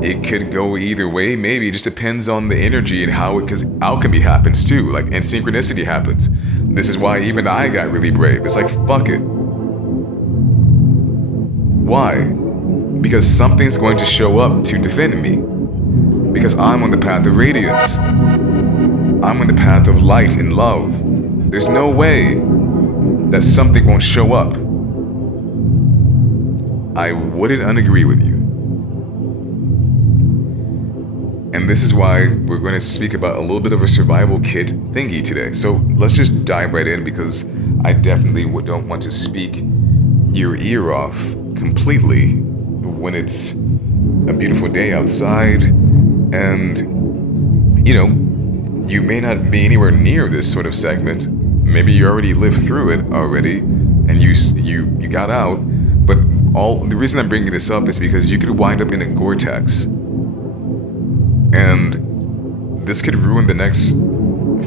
it could go either way. Maybe it just depends on the energy and how because alchemy happens too, and synchronicity happens. This is why even I got really brave. It's like, fuck it. Why? Because something's going to show up to defend me. Because I'm on the path of radiance. I'm on the path of light and love. There's no way that something won't show up. I wouldn't unagree with you. And this is why we're going to speak about a little bit of a survival kit thingy today. So let's just dive right in, because I definitely don't want to speak your ear off completely when it's a beautiful day outside and, you know, you may not be anywhere near this sort of segment. Maybe you already lived through it already and you got out. But the reason I'm bringing this up is because you could wind up in a Gore-Tex. And this could ruin the next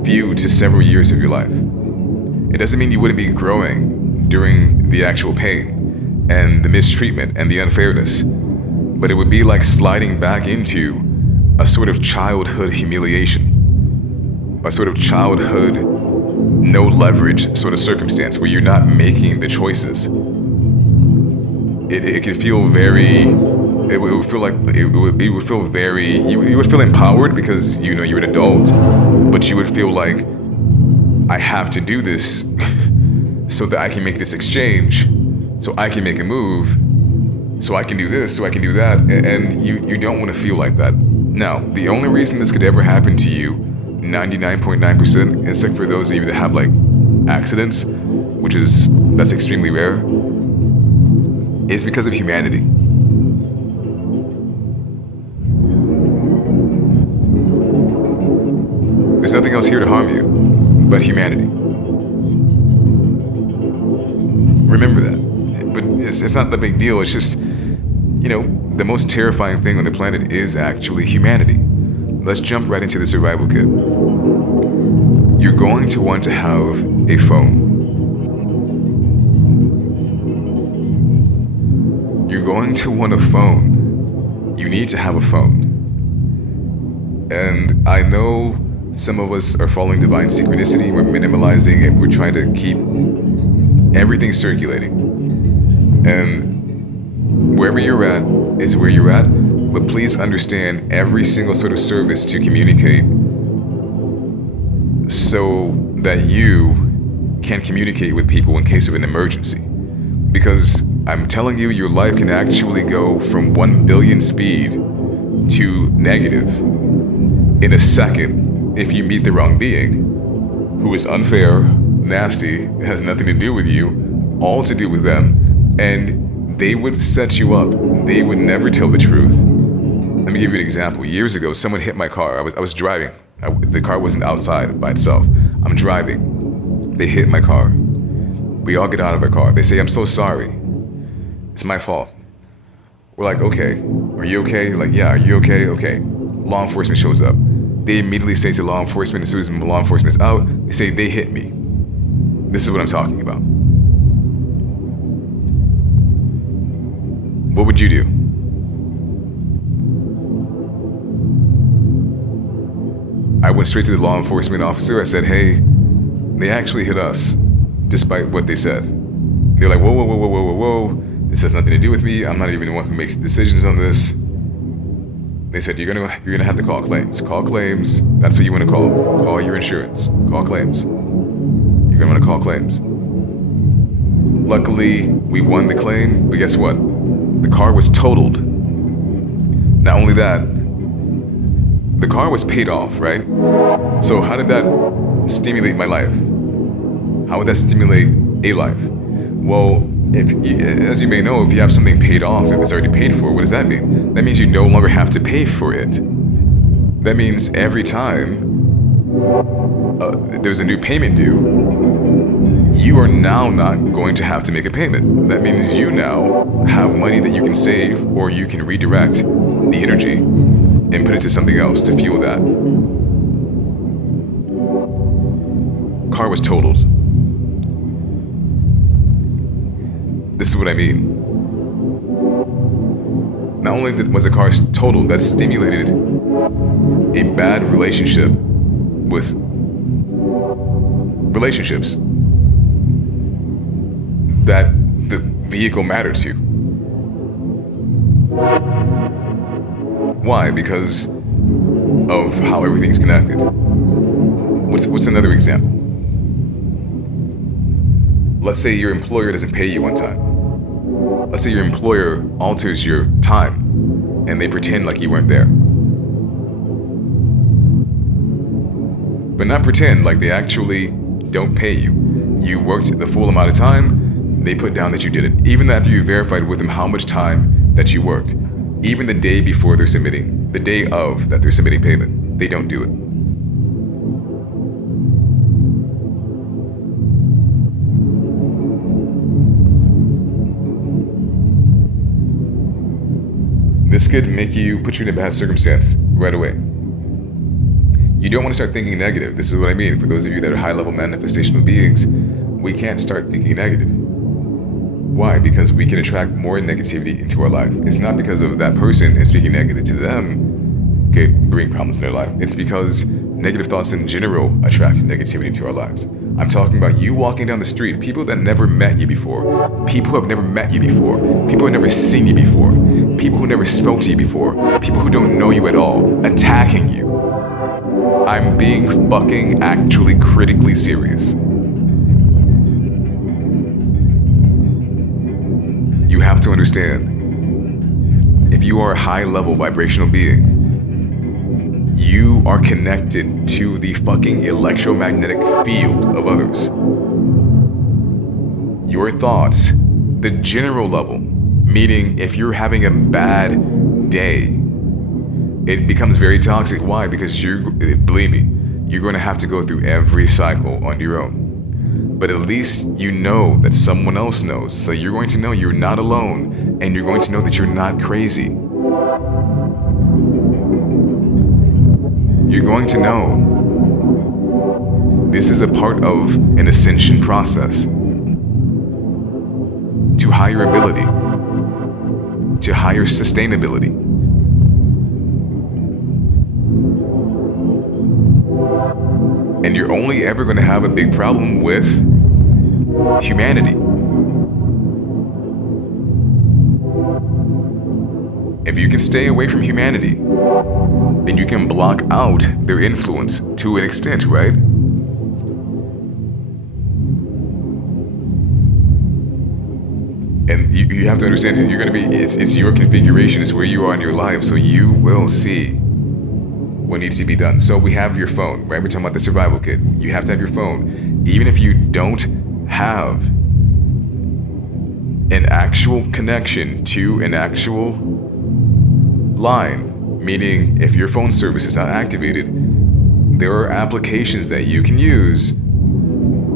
few to several years of your life. It doesn't mean you wouldn't be growing during the actual pain and the mistreatment and the unfairness, but it would be like sliding back into a sort of childhood humiliation, a sort of childhood no leverage sort of circumstance where you're not making the choices. It could feel very... It would feel like you would feel empowered because you know you're an adult, but you would feel like, I have to do this so that I can make this exchange, so I can make a move, so I can do this, so I can do that, and you don't want to feel like that. Now, the only reason this could ever happen to you, 99.9%, except for those of you that have like accidents, that's extremely rare, is because of humanity. There's nothing else here to harm you but humanity. Remember that. But it's not a big deal. It's just, you know, the most terrifying thing on the planet is actually humanity. Let's jump right into the survival kit. You're going to want to have a phone. You're going to want a phone. You need to have a phone. And I know some of us are following divine synchronicity, we're minimalizing it, we're trying to keep everything circulating. And wherever you're at is where you're at, but please understand every single sort of service to communicate so that you can communicate with people in case of an emergency. Because I'm telling you, your life can actually go from 1 billion speed to negative in a second if you meet the wrong being, who is unfair, nasty, has nothing to do with you, all to do with them, and they would set you up. They would never tell the truth. Let me give you an example. Years ago, someone hit my car. I was driving. The car wasn't outside by itself. I'm driving. They hit my car. We all get out of our car. They say, I'm so sorry. It's my fault. We're like, okay. Are you okay? Like, yeah, are you okay? Okay. Law enforcement shows up. They immediately say to law enforcement, as soon as law enforcement is out, they say they hit me. This is what I'm talking about. What would you do? I went straight to the law enforcement officer. I said, hey, they actually hit us, despite what they said. They're like, whoa, whoa, whoa, whoa, whoa, whoa, whoa. This has nothing to do with me. I'm not even the one who makes decisions on this. They said, you're gonna have to call claims. Call claims. That's what you want to call. Call your insurance. Call claims. You're gonna want to call claims. Luckily, we won the claim, but guess what? The car was totaled. Not only that, the car was paid off, right? So how did that stimulate my life? How would that stimulate a life? Well, as you may know, if you have something paid off, if it's already paid for, what does that mean? That means you no longer have to pay for it. That means every time there's a new payment due, you are now not going to have to make a payment. That means you now have money that you can save, or you can redirect the energy and put it to something else to fuel that. Car was totaled. This is what I mean. Not only was the car totaled, that stimulated a bad relationship with relationships that the vehicle mattered to. Why? Because of how everything's connected. What's another example? Let's say your employer doesn't pay you one time. Let's say your employer alters your time and they pretend like you weren't there. But not pretend, like they actually don't pay you. You worked the full amount of time, they put down that you did it. Even after you verified with them how much time that you worked. Even the day before they're submitting, the day of that they're submitting payment, they don't do it. This could put you in a bad circumstance right away. You don't want to start thinking negative. This is what I mean. For those of you that are high-level manifestational beings, we can't start thinking negative. Why? Because we can attract more negativity into our life. It's not because of that person and speaking negative to them could bring problems in their life. It's because negative thoughts in general attract negativity into our lives. I'm talking about you walking down the street, people that never met you before, people who have never met you before, people who have never seen you before, people who never spoke to you before, people who don't know you at all, attacking you. I'm being fucking actually critically serious. You have to understand, if you are a high-level vibrational being, you are connected to the fucking electromagnetic field of others. Your thoughts, the general level, meaning if you're having a bad day, it becomes very toxic. Why? Because believe me, you're going to have to go through every cycle on your own. But at least you know that someone else knows. So you're going to know you're not alone, and you're going to know that you're not crazy. You're going to know this is a part of an ascension process to higher ability, to higher sustainability. And you're only ever going to have a big problem with humanity. If you can stay away from humanity, then you can block out their influence to an extent, right? And you have to understand that you're going to be, it's your configuration, it's where you are in your life, so you will see what needs to be done. So we have your phone, right? We're talking about the survival kit. You have to have your phone. Even if you don't have an actual connection to an actual line, meaning if your phone service is not activated, there are applications that you can use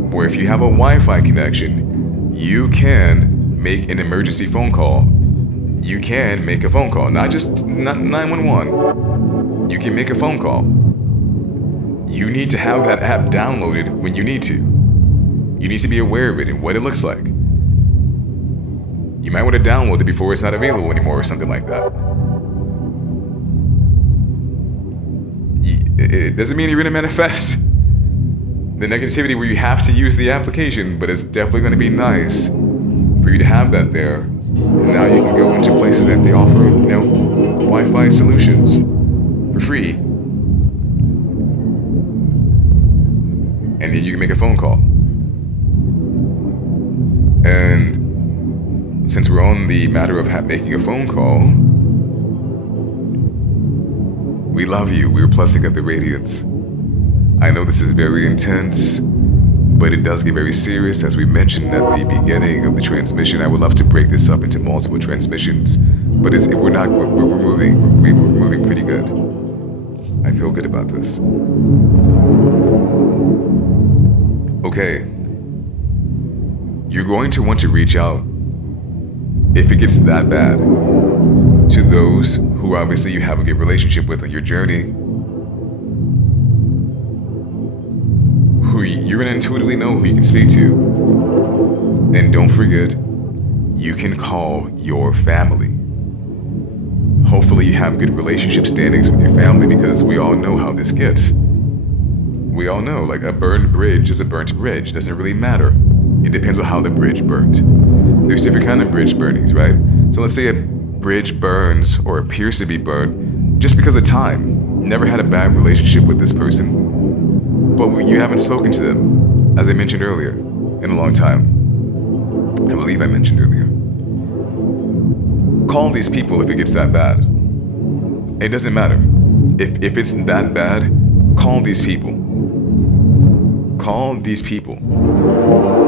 where if you have a Wi-Fi connection, you can make an emergency phone call. You can make a phone call, not 911. You can make a phone call. You need to have that app downloaded when you need to. You need to be aware of it and what it looks like. You might want to download it before it's not available anymore or something like that. It doesn't mean you're going to manifest the negativity where you have to use the application, but it's definitely going to be nice for you to have that there. Because now you can go into places that they offer, Wi-Fi solutions for free. And then you can make a phone call. And since we're on the matter of making a phone call, we love you. We're plussing up the radiance. I know this is very intense, but it does get very serious. As we mentioned at the beginning of the transmission, I would love to break this up into multiple transmissions, but we're moving pretty good. I feel good about this. Okay. You're going to want to reach out, if it gets that bad, to those who obviously you have a good relationship with on your journey, who you're going to intuitively know who you can speak to. And don't forget, you can call your family. Hopefully you have good relationship standings with your family, because we all know how this gets. We all know, like, a burned bridge is a burnt bridge. It doesn't really matter. It depends on how the bridge burnt. There's different kind of bridge burnings, right? So let's say a bridge burns or appears to be burnt just because of time. Never had a bad relationship with this person, but you haven't spoken to them, as I mentioned earlier, in a long time. I believe I mentioned earlier. Call these people if it gets that bad. It doesn't matter. If it's that bad, call these people. Call these people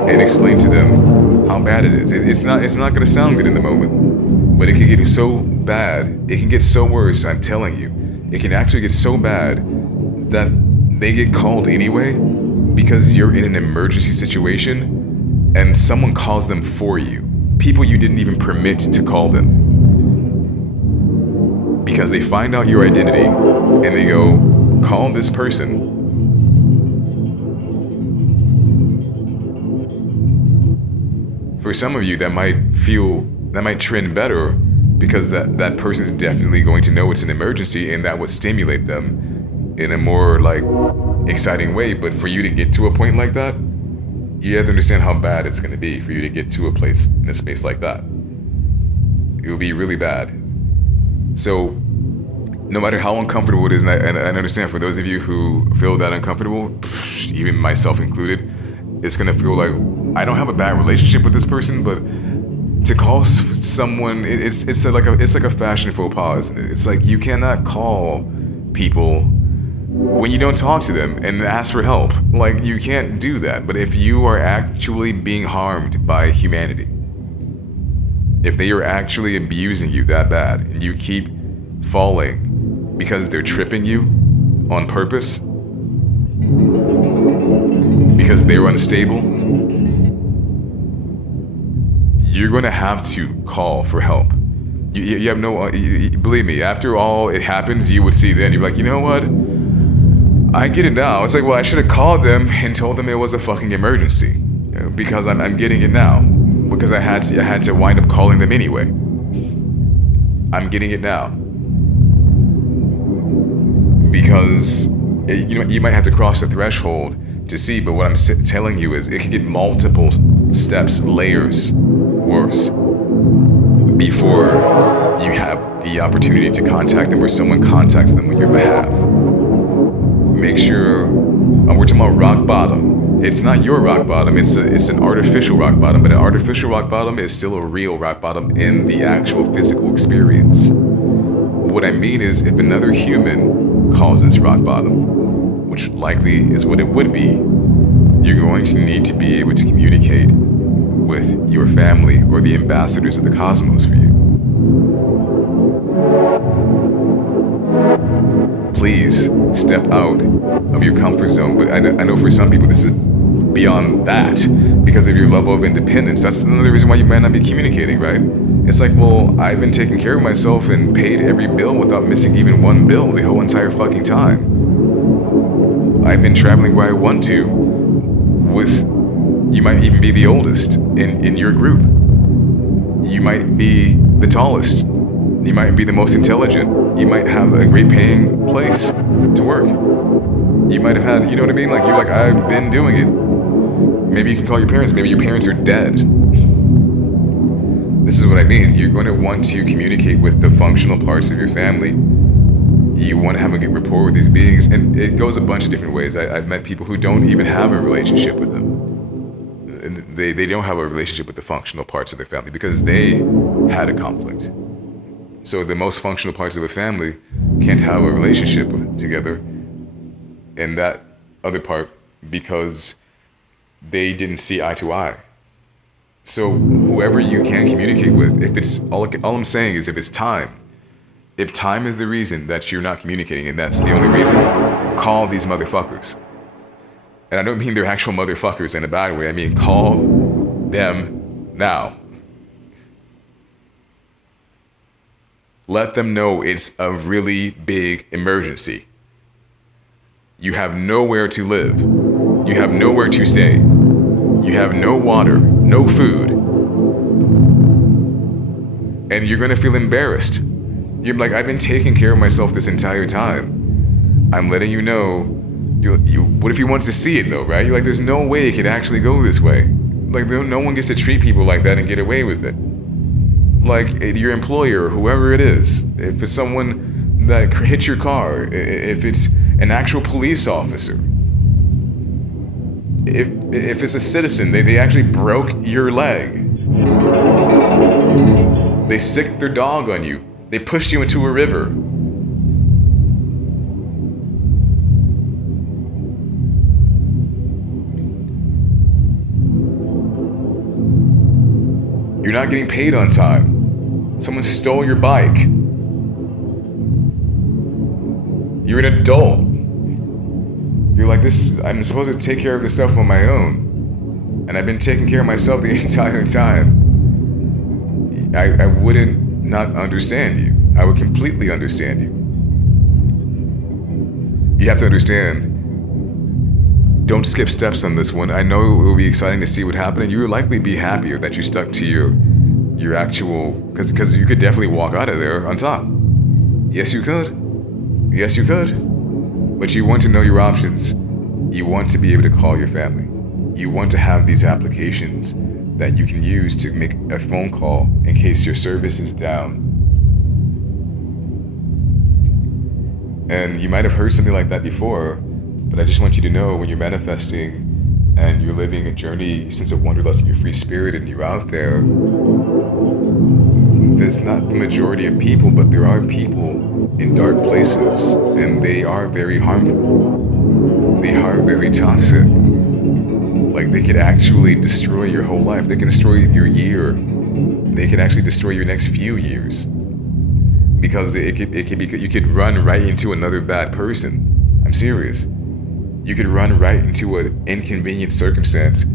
and explain to them how bad it is. It's not gonna sound good in the moment, but it can get so bad. It can get so worse, I'm telling you. It can actually get so bad that they get called anyway because you're in an emergency situation and someone calls them for you. People you didn't even permit to call them. Because they find out your identity and they go, call this person. For some of you, that might trend better because that person's definitely going to know it's an emergency and that would stimulate them in a more like exciting way. But for you to get to a point like that, you have to understand how bad it's going to be for you to get to a place in a space like that. It will be really bad. So no matter how uncomfortable it is, and I understand for those of you who feel that uncomfortable, even myself included, it's going to feel like I don't have a bad relationship with this person, but to call someone, it's like a fashion faux pas, isn't it? It's like you cannot call people when you don't talk to them and ask for help. Like, you can't do that. But if you are actually being harmed by humanity, if they are actually abusing you that bad and you keep falling because they're tripping you on purpose, because they're unstable, you're going to have to call for help. You have no, believe me, after all it happens, you would see then, you're like, you know what? I get it now. It's like, well, I should have called them and told them it was a fucking emergency, because I'm getting it now. Because I had to wind up calling them anyway. I'm getting it now. Because, you might have to cross the threshold to see, but what I'm telling you is it can get multiple steps, layers worse before you have the opportunity to contact them or someone contacts them on your behalf. Make sure, we're talking about rock bottom. It's not your rock bottom, it's an artificial rock bottom, but an artificial rock bottom is still a real rock bottom in the actual physical experience. What I mean is, if another human calls this rock bottom, which likely is what it would be, you're going to need to be able to communicate with your family or the ambassadors of the cosmos for you. Please step out of your comfort zone. But I know for some people this is beyond that because of your level of independence. That's another reason why you might not be communicating, right? It's like, well, I've been taking care of myself and paid every bill without missing even one bill the whole entire fucking time. I've been traveling where I want to with, you might even be the oldest in your group. You might be the tallest. You might be the most intelligent. You might have a great paying place to work. You might have had, you know what I mean? Like, you're like, I've been doing it. Maybe you can call your parents. Maybe your parents are dead. This is what I mean. You're going to want to communicate with the functional parts of your family. You want to have a good rapport with these beings. And it goes a bunch of different ways. I've met people who don't even have a relationship with them. And they don't have a relationship with the functional parts of their family because they had a conflict. So the most functional parts of a family can't have a relationship together and that other part because they didn't see eye to eye. So whoever you can communicate with, if it's all I'm saying is if time is the reason that you're not communicating and that's the only reason, call these motherfuckers. And I don't mean they're actual motherfuckers in a bad way. I mean, call them now. Let them know it's a really big emergency. You have nowhere to live. You have nowhere to stay. You have no water, no food. And you're gonna feel embarrassed. You're like, I've been taking care of myself this entire time. I'm letting you know, what if he wants to see it though, right? You're like, there's no way it could actually go this way. Like, no one gets to treat people like that and get away with it. Like, your employer, whoever it is, if it's someone that hit your car, if it's an actual police officer, if it's a citizen, they actually broke your leg. They sicked their dog on you. They pushed you into a river. You're not getting paid on time. Someone stole your bike. You're an adult. You're like, I'm supposed to take care of this stuff on my own. And I've been taking care of myself the entire time. I wouldn't not understand you. I would completely understand you. You have to understand, don't skip steps on this one. I know it will be exciting to see what happened, and you will likely be happier that you stuck to your actual, because you could definitely walk out of there on top. Yes, you could. Yes, you could. But you want to know your options. You want to be able to call your family. You want to have these applications that you can use to make a phone call in case your service is down. And you might have heard something like that before, but I just want you to know, when you're manifesting and you're living a journey, sense of wanderlust in your free spirit, and you're out there, there's not the majority of people, but there are people in dark places, and they are very harmful. They are very toxic. Like, they could actually destroy your whole life. They can destroy your year. They can actually destroy your next few years. Because it could be, you could run right into another bad person. I'm serious. You could run right into an inconvenient circumstance,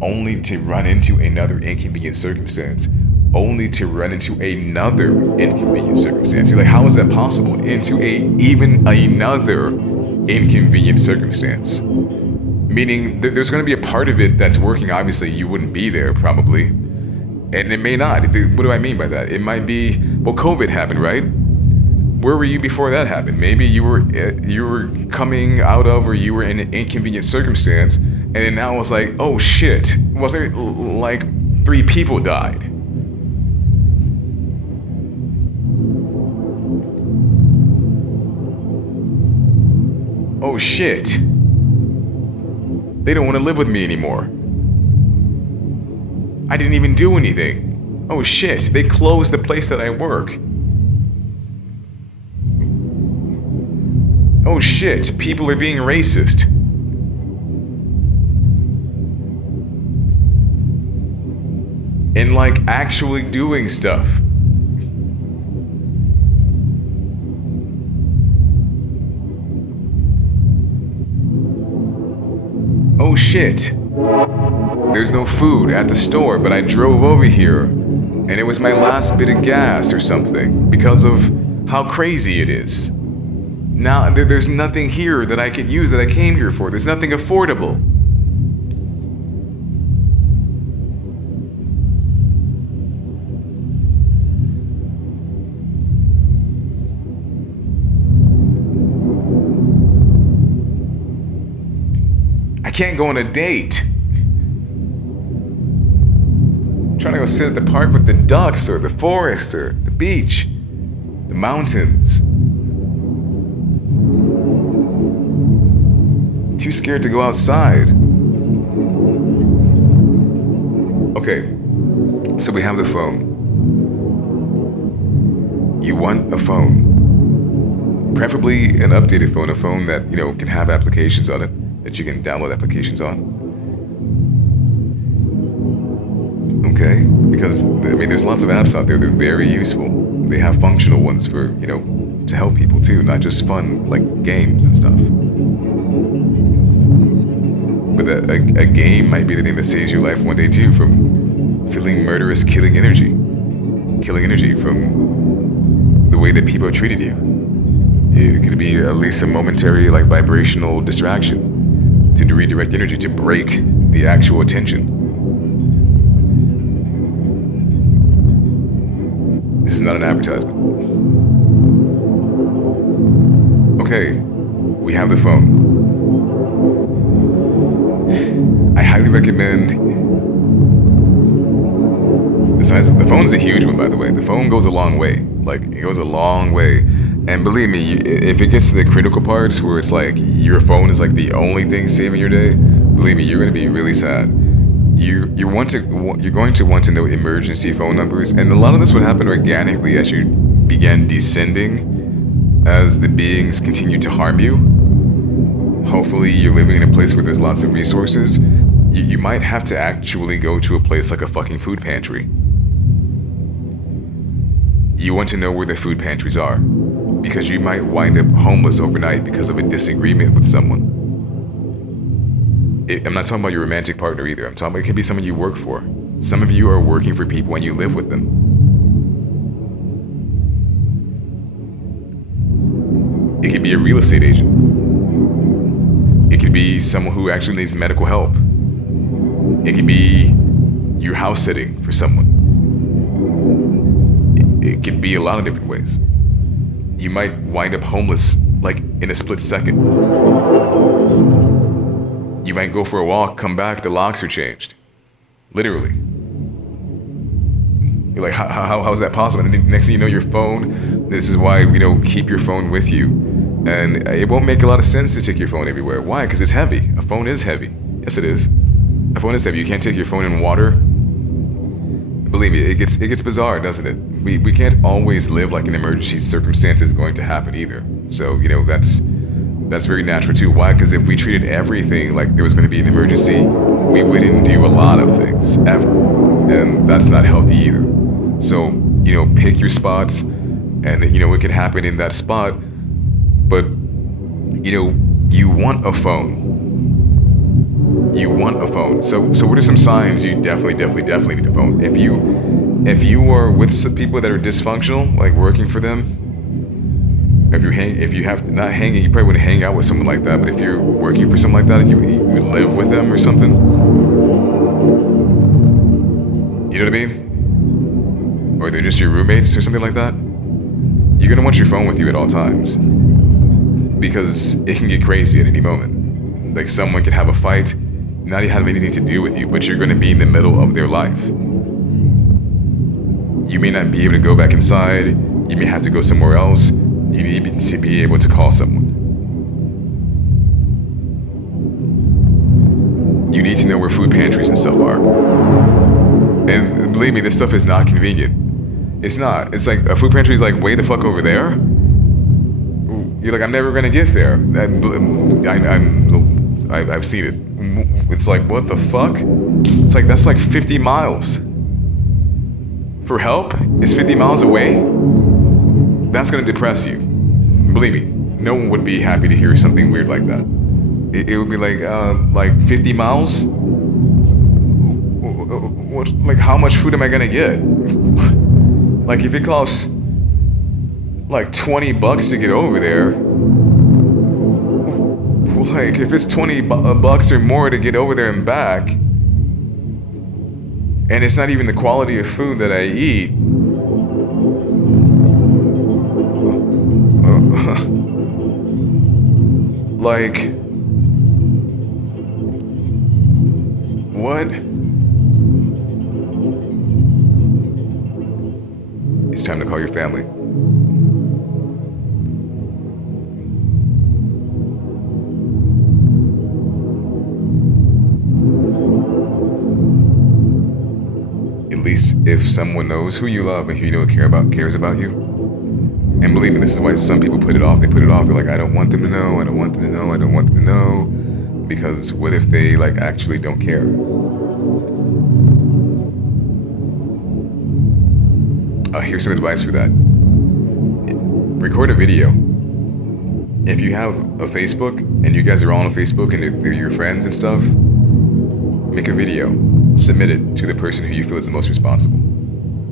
only to run into another inconvenient circumstance, only to run into another inconvenient circumstance. You're like, how is that possible? Into even another inconvenient circumstance. Meaning there's going to be a part of it that's working. Obviously, you wouldn't be there probably. And it may not. What do I mean by that? It might be, well, COVID happened, right? Where were you before that happened? Maybe you were coming out of, or you were in an inconvenient circumstance, and then now it's like, oh shit, was there like 3 people died? Oh shit. They don't want to live with me anymore. I didn't even do anything. Oh shit, they closed the place that I work. Oh shit, people are being racist. And like actually doing stuff. Oh shit, there's no food at the store, but I drove over here and it was my last bit of gas or something because of how crazy it is. Now there's nothing here that I can use that I came here for. There's nothing affordable. I can't go on a date. I'm trying to go sit at the park with the ducks, or the forest, or the beach, the mountains. Too scared to go outside. Okay, so we have the phone. You want a phone. Preferably an updated phone, a phone that, can have applications on it, that you can download applications on. Okay, because there's lots of apps out there that are very useful. They have functional ones for, to help people too, not just fun, like games and stuff. But a game might be the thing that saves your life one day too, from feeling murderous, killing energy from the way that people have treated you. It could be at least a momentary, like, vibrational distraction to redirect energy, to break the actual attention. This is not an advertisement. Okay, we have the phone. I highly recommend, besides, the phone's a huge one, by the way. The phone goes a long way. Like, it goes a long way. And believe me, if it gets to the critical parts where it's like your phone is like the only thing saving your day, believe me, you're gonna be really sad. you're going to want to know emergency phone numbers, and a lot of this would happen organically as you began descending, as the beings continue to harm you. Hopefully you're living in a place where there's lots of resources. You might have to actually go to a place like a fucking food pantry. You want to know where the food pantries are, because you might wind up homeless overnight because of a disagreement with someone. I'm not talking about your romantic partner either. I'm talking about it could be someone you work for. Some of you are working for people and you live with them. It could be a real estate agent. It could be someone who actually needs medical help. It could be your house sitting for someone. It could be a lot of different ways. You might wind up homeless like in a split second. You might go for a walk, come back, the locks are changed. Literally. You're like, how is that possible? And then next thing you know, your phone, this is why, keep your phone with you. And it won't make a lot of sense to take your phone everywhere. Why? Because it's heavy. A phone is heavy. Yes, it is. A phone is heavy. You can't take your phone in water. Believe me, it gets bizarre, doesn't it? We can't always live like an emergency circumstance is going to happen either. So, that's very natural too. Why? Because if we treated everything like there was going to be an emergency, we wouldn't do a lot of things, ever. And that's not healthy either. So, pick your spots, and, it can happen in that spot. But, you want a phone. You want a phone. So what are some signs you definitely need a phone? If you are with some people that are dysfunctional, like working for them, if you have not hanging, you probably wouldn't hang out with someone like that. But if you're working for someone like that and you live with them or something, you know what I mean? Or they're just your roommates or something like that, you're gonna want your phone with you at all times, because it can get crazy at any moment. Like someone could have a fight, not even have anything to do with you, but you're going to be in the middle of their life. You may not be able to go back inside. You may have to go somewhere else. You need to be able to call someone. You need to know where food pantries and stuff are. And believe me, this stuff is not convenient. It's not. It's like a food pantry is like way the fuck over there. You're like, I'm never going to get there. I've seen it. It's like, what the fuck? It's like, that's like 50 miles. For help? It's 50 miles away? That's gonna depress you. Believe me, no one would be happy to hear something weird like that. It would be like 50 miles? Like, how much food am I gonna get? Like, if it costs like $20 to get over there, like, if it's $20 or more to get over there and back, and it's not even the quality of food that I eat, like, what? It's time to call your family. At least if someone knows who you love and who you know cares about you. And believe me, this is why some people put it off. They put it off. They're like, I don't want them to know. I don't want them to know. I don't want them to know. Because what if they actually don't care? Here's some advice for that. Record a video. If you have a Facebook and you guys are all on Facebook and they're your friends and stuff, make a video. Submit it to the person who you feel is the most responsible.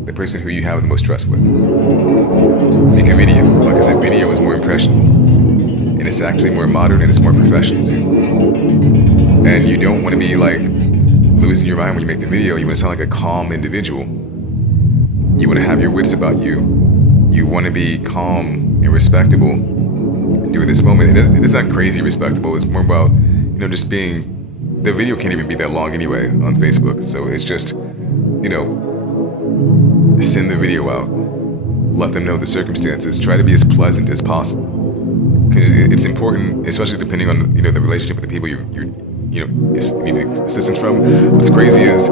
The person who you have the most trust with. Make a video, because a video is more impressionable. And it's actually more modern and it's more professional too. And you don't want to be losing your mind when you make the video. You want to sound like a calm individual. You want to have your wits about you. You want to be calm and respectable during this moment. It's not crazy respectable. It's more about, just being. The video can't even be that long anyway on Facebook. So it's just, send the video out. Let them know the circumstances. Try to be as pleasant as possible. Because it's important, especially depending on, the relationship with the people you're need assistance from. What's crazy is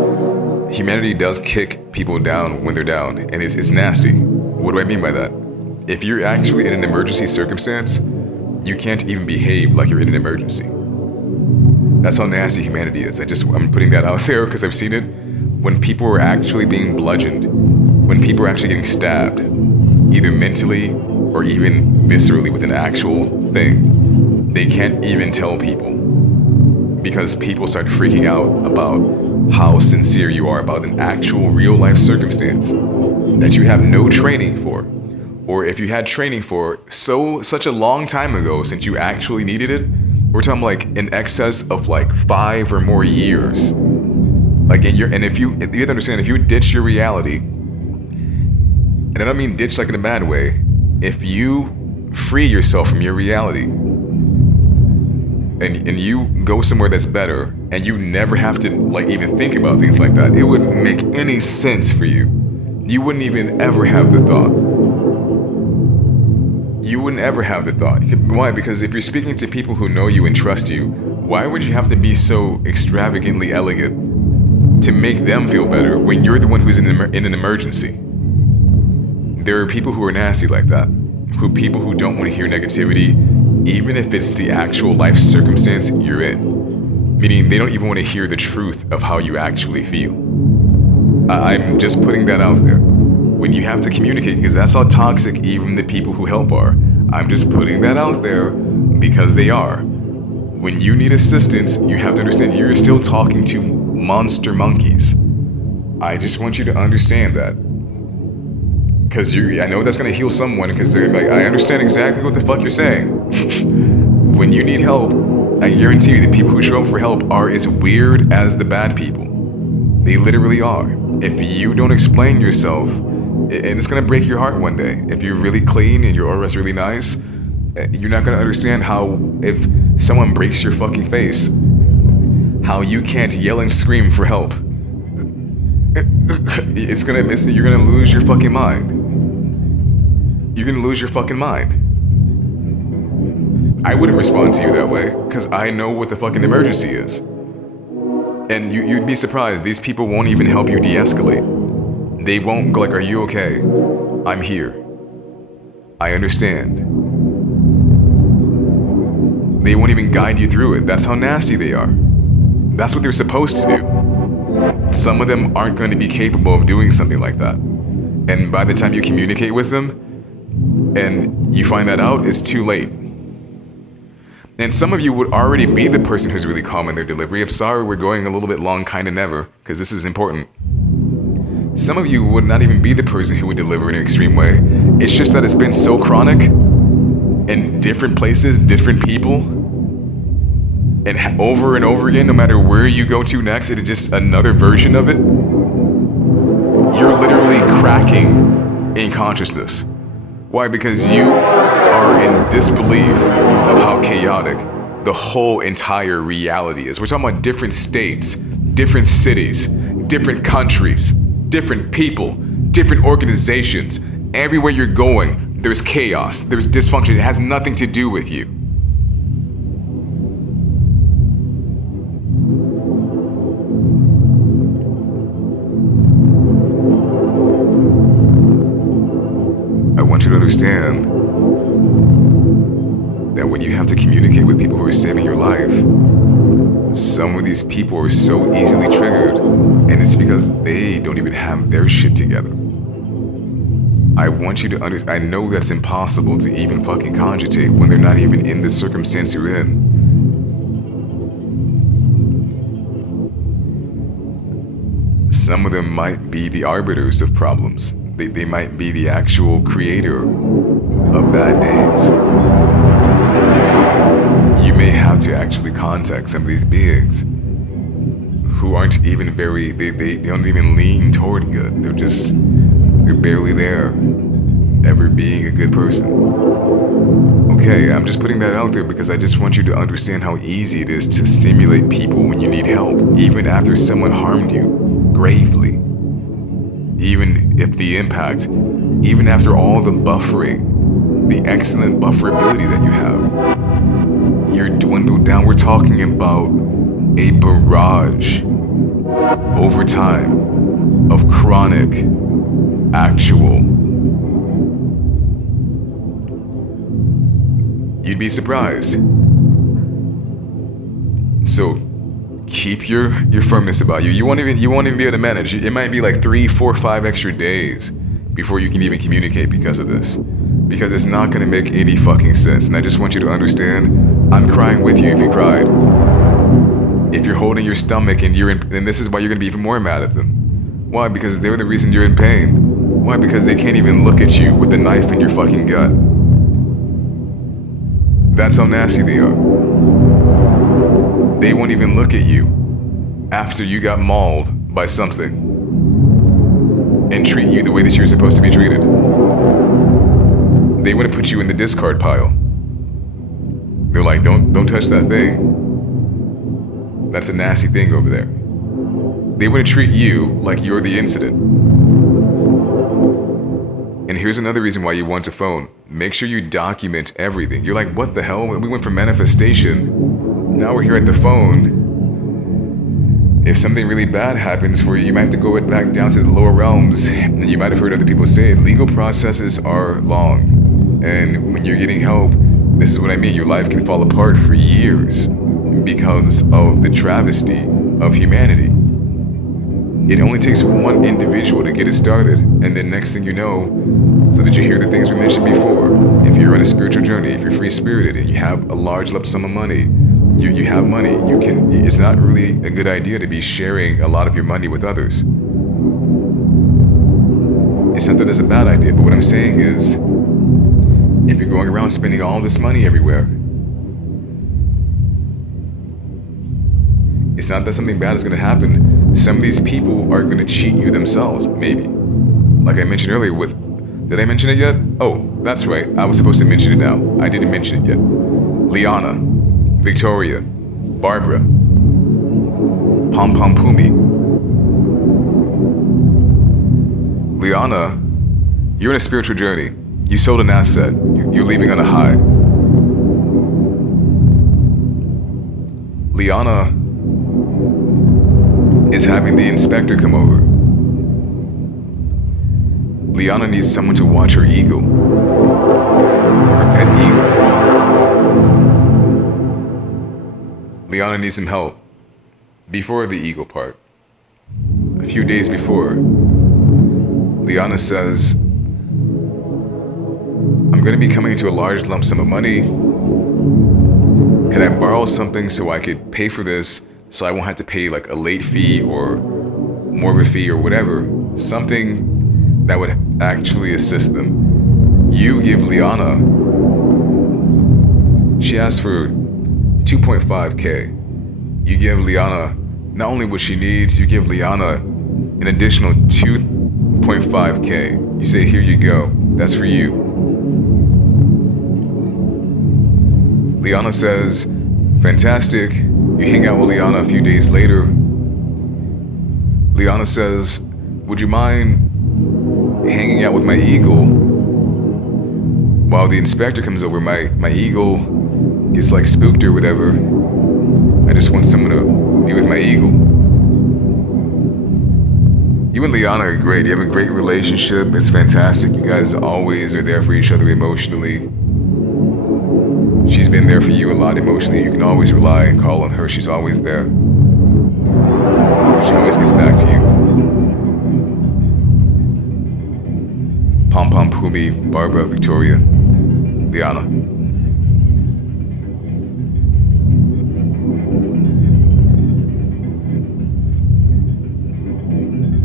humanity does kick people down when they're down, and it's nasty. What do I mean by that? If you're actually in an emergency circumstance, you can't even behave like you're in an emergency. That's how nasty humanity is. I'm putting that out there because I've seen it. When people are actually being bludgeoned, when people are actually getting stabbed, either mentally or even viscerally with an actual thing, they can't even tell people because people start freaking out about how sincere you are about an actual real life circumstance that you have no training for. Or if you had training for such a long time ago since you actually needed it, we're talking like in excess of like 5 or more years. Like if you have to understand, if you ditch your reality, and I don't mean ditch like in a bad way, if you free yourself from your reality and you go somewhere that's better and you never have to like even think about things like that, it wouldn't make any sense for you. You wouldn't even ever have the thought. You wouldn't ever have the thought. Why? Because if you're speaking to people who know you and trust you, why would you have to be so extravagantly elegant to make them feel better when you're the one who's in an emergency? There are people who are nasty like that. People who don't want to hear negativity, even if it's the actual life circumstance you're in. Meaning they don't even want to hear the truth of how you actually feel. I'm just putting that out there. When you have to communicate, because that's how toxic even the people who help are. I'm just putting that out there because they are. When you need assistance, you have to understand you're still talking to monster monkeys. I just want you to understand that. Because I know that's going to heal someone, because they're like, I understand exactly what the fuck you're saying. When you need help, I guarantee you the people who show up for help are as weird as the bad people. They literally are. If you don't explain yourself, and it's gonna break your heart one day. If you're really clean and your aura's really nice, you're not gonna understand how, if someone breaks your fucking face, how you can't yell and scream for help. You're gonna lose your fucking mind. You're gonna lose your fucking mind. I wouldn't respond to you that way, because I know what the fucking emergency is. And you'd be surprised, these people won't even help you de-escalate. They won't go like, are you okay? I'm here. I understand. They won't even guide you through it. That's how nasty they are. That's what they're supposed to do. Some of them aren't going to be capable of doing something like that. And by the time you communicate with them, and you find that out, it's too late. And some of you would already be the person who's really calm in their delivery. I'm sorry we're going a little bit long, kinda never, because this is important. Some of you would not even be the person who would deliver in an extreme way. It's just that it's been so chronic, in different places, different people, and over again, no matter where you go to next, it is just another version of it. You're literally cracking in consciousness. Why? Because you are in disbelief of how chaotic the whole entire reality is. We're talking about different states, different cities, different countries, different people, different organizations. Everywhere you're going, there's chaos, there's dysfunction. It has nothing to do with you. I want you to understand that when you have to communicate with people who are saving your life, some of these people are so easily triggered, and it's because they don't even have their shit together. I want you to understand, I know that's impossible to even fucking cogitate when they're not even in the circumstance you're in. Some of them might be the arbiters of problems. They might be the actual creator of bad days. You may have to actually contact some of these beings who aren't even they don't even lean toward good. They're barely there, ever being a good person. Okay, I'm just putting that out there because I just want you to understand how easy it is to stimulate people when you need help, even after someone harmed you gravely. Even if the impact, even after all the buffering, the excellent buffer ability that you have, you're dwindled down. We're talking about a barrage over time of chronic, actual. You'd be surprised. So keep your firmness about you. You won't even be able to manage. It might be like 3, 4, 5 extra days before you can even communicate because of this. Because it's not gonna make any fucking sense. And I just want you to understand, I'm crying with you if you cried. If you're holding your stomach and then this is why you're gonna be even more mad at them. Why? Because they're the reason you're in pain. Why? Because they can't even look at you with a knife in your fucking gut. That's how nasty they are. They won't even look at you after you got mauled by something and treat you the way that you're supposed to be treated. They want to put you in the discard pile. They're like, don't touch that thing. That's a nasty thing over there. They want to treat you like you're the incident. And here's another reason why you want to phone. Make sure you document everything. You're like, what the hell? We went from manifestation. Now we're here at the phone. If something really bad happens for you, you might have to go back down to the lower realms. And you might have heard other people say, legal processes are long. And when you're getting help, this is what I mean. Your life can fall apart for years because of the travesty of humanity. It only takes one individual to get it started, and then next thing you know, so that you hear the things we mentioned before. If you're on a spiritual journey, if you're free-spirited, and you have a large lump sum of money, you have money, it's not really a good idea to be sharing a lot of your money with others. It's not that it's a bad idea, but what I'm saying is, if you're going around spending all this money everywhere, it's not that something bad is going to happen. Some of these people are going to cheat you themselves, maybe. Like I mentioned earlier with, did I mention it yet? Oh, that's right. I was supposed to mention it now. I didn't mention it yet. Liana, Victoria, Barbara, Pom Pom Pumi. Liana, you're in a spiritual journey. You sold an asset. You're leaving on a high. Liana is having the inspector come over. Liana needs someone to watch her eagle. Her pet eagle. Liana needs some help. Before the eagle part. A few days before, Liana says, I'm going to be coming into a large lump sum of money. Can I borrow something so I could pay for this? So I won't have to pay like a late fee or more of a fee or whatever. Something that would actually assist them. You give Liana, she asked for 2.5K. You give Liana not only what she needs, you give Liana an additional 2.5K. You say, here you go, that's for you. Liana says, fantastic. You hang out with Liana a few days later. Liana says, would you mind hanging out with my eagle? While the inspector comes over, my eagle gets like spooked or whatever. I just want someone to be with my eagle. You and Liana are great. You have a great relationship. It's fantastic. You guys always are there for each other emotionally. She's been there for you a lot emotionally. You can always rely and call on her. She's always there. She always gets back to you. Pom Pom Pumi, Barbara, Victoria, Liana.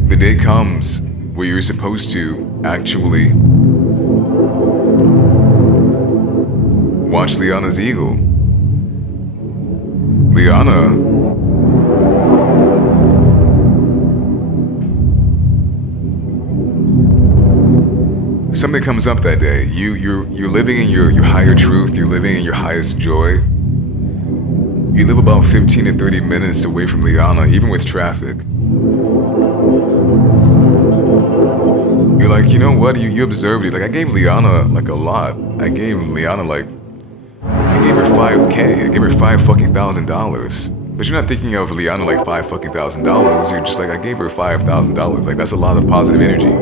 The day comes where you're supposed to actually watch Liana's eagle. Liana something comes up that day. You're living in your higher truth. You're living in your highest joy. You live about 15 to 30 minutes away from Liana, even with traffic. You're like, you know what? You observed it. Like, I gave Liana like a lot. I gave Liana like, I gave her $5K. I gave her $5,000. But you're not thinking of Liana like $5,000. You're just like, I gave her $5,000. Like, that's a lot of positive energy.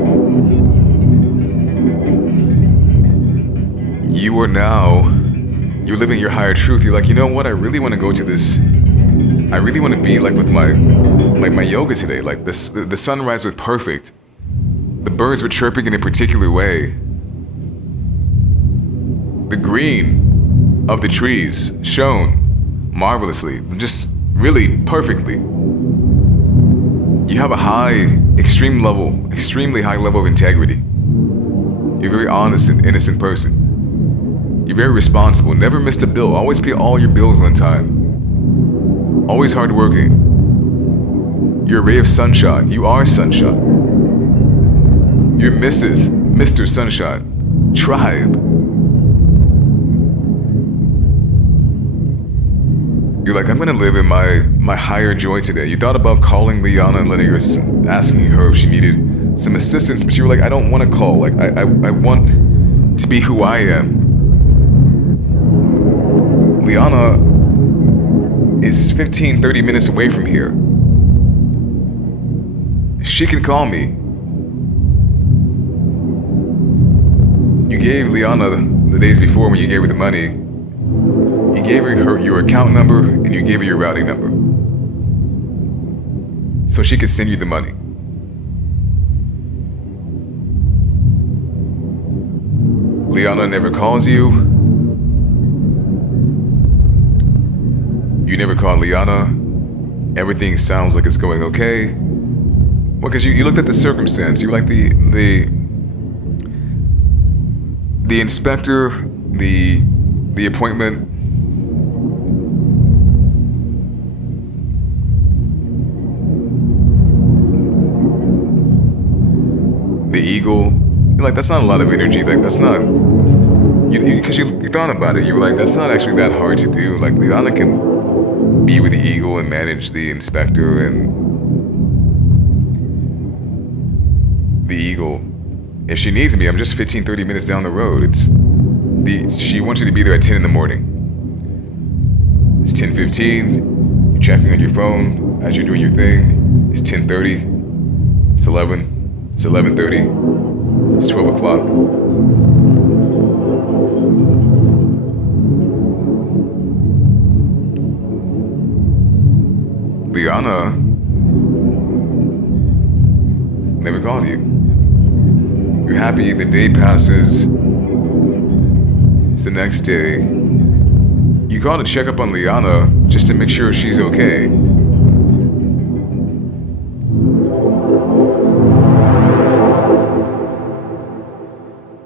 You are now, you're living your higher truth. You're like, you know what? I really want to go to this. I really want to be like with my yoga today. Like the sunrise was perfect. The birds were chirping in a particular way. The green of the trees shone marvelously, just really perfectly. You have a high, extremely high level of integrity. You're a very honest and innocent person. You're very responsible, never missed a bill, always pay all your bills on time. Always hardworking. You're a ray of sunshine. You are sunshine. You're Mr. Sunshine. Tribe. You're like, I'm gonna live in my higher joy today. You thought about calling Liana and asking her if she needed some assistance, but you were like, I don't want to call. Like, I want to be who I am. Liana is 15-30 minutes away from here. She can call me. You gave Liana the days before when you gave her the money. You gave her your account number and you gave her your routing number. So she could send you the money. Liana never calls you. You never call Liana. Everything sounds like it's going okay. Well, because you looked at the circumstance. You were like the inspector, the appointment. The eagle. You're like, that's not a lot of energy. Like, that's not. Because you thought about it. You were like, that's not actually that hard to do. Like, Liana can be with the eagle and manage the inspector and the eagle. If she needs me, I'm just 15-30 minutes down the road. She wants you to be there at 10 in the morning. It's 10:15. You're checking on your phone as you're doing your thing. It's 10:30. It's 11. It's 11:30. It's 12 o'clock. Liana never called you. You're happy, the day passes. It's the next day. You call to check up on Liana just to make sure she's okay.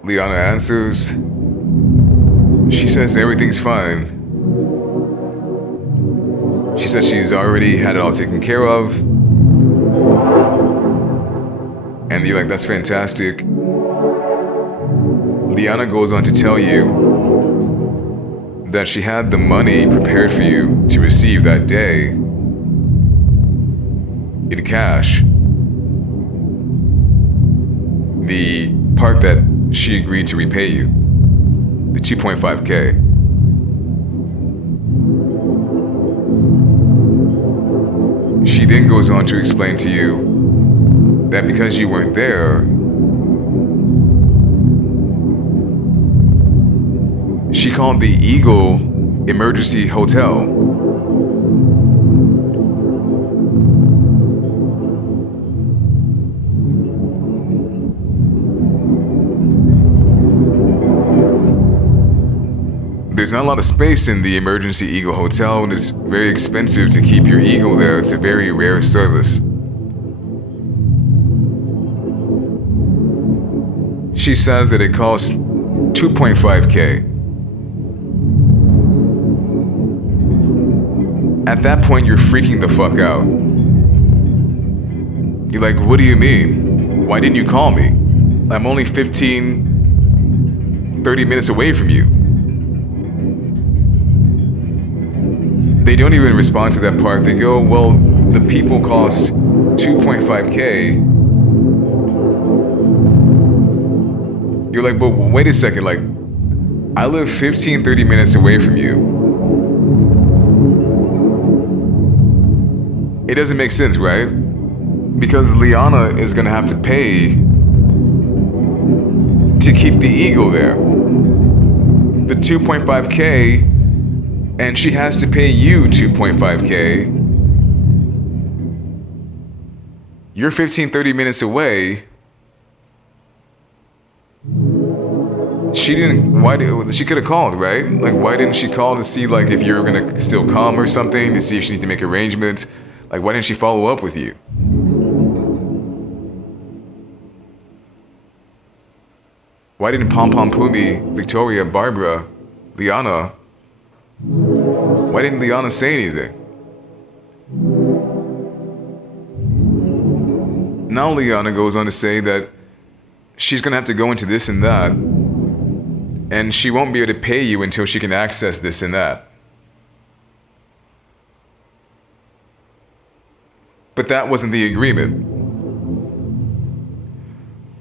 Liana answers. She says everything's fine. She said she's already had it all taken care of. And you're like, that's fantastic. Liana goes on to tell you that she had the money prepared for you to receive that day in cash. The part that she agreed to repay you, the 2.5K. She then goes on to explain to you that because you weren't there, she called the Eagle Emergency Hotel. There's not a lot of space in the Emergency Eagle Hotel, and it's very expensive to keep your Eagle there. It's a very rare service. She says that it costs 2.5K. At that point, you're freaking the fuck out. You're like, what do you mean? Why didn't you call me? I'm only 30 minutes away from you. They don't even respond to that part. They go, well, the people cost 2.5K. You're like, but wait a second, like, I live 30 minutes away from you. It doesn't make sense, right? Because Liana is gonna have to pay to keep the ego there. The 2.5K, and she has to pay you 2.5K. You're 15-30 minutes away. She could have called, right? Like, why didn't she call to see, like, if you're gonna still come or something, to see if she needs to make arrangements? Like, why didn't she follow up with you? Why didn't Pom Pom Pumi, Victoria, Barbara, Liana, why didn't Liana say anything? Now Liana goes on to say that she's gonna have to go into this and that, and she won't be able to pay you until she can access this and that. But that wasn't the agreement.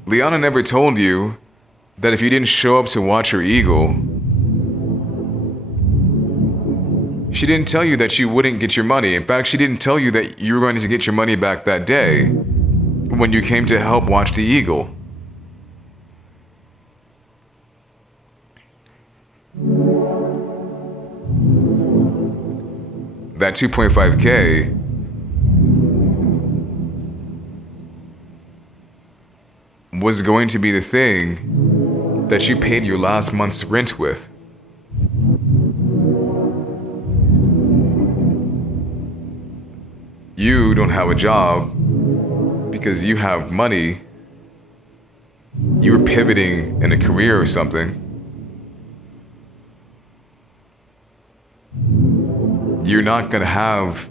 Liana never told you that if you didn't show up to watch her eagle, she didn't tell you that you wouldn't get your money. In fact, she didn't tell you that you were going to get your money back that day when you came to help watch the eagle. That 2.5K was going to be the thing that you paid your last month's rent with. You don't have a job because you have money. You were pivoting in a career or something. You're not gonna have,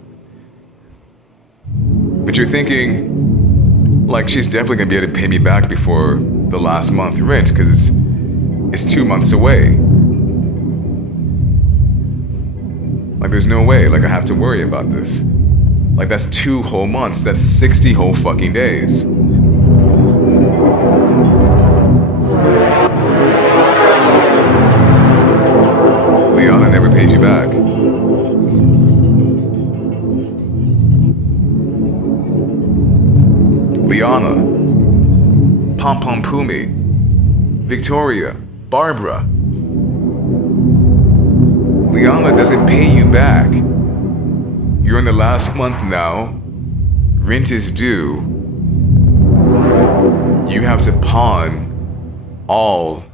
but you're thinking, like, she's definitely gonna be able to pay me back before the last month rent because it's 2 months away. Like, there's no way, like, I have to worry about this. Like, that's 2 whole months. That's 60 whole fucking days. Liana never pays you back. Liana, Pom Pom Pumi, Victoria, Barbara. Liana doesn't pay you back. You're in the last month now. Rent is due. You have to pawn all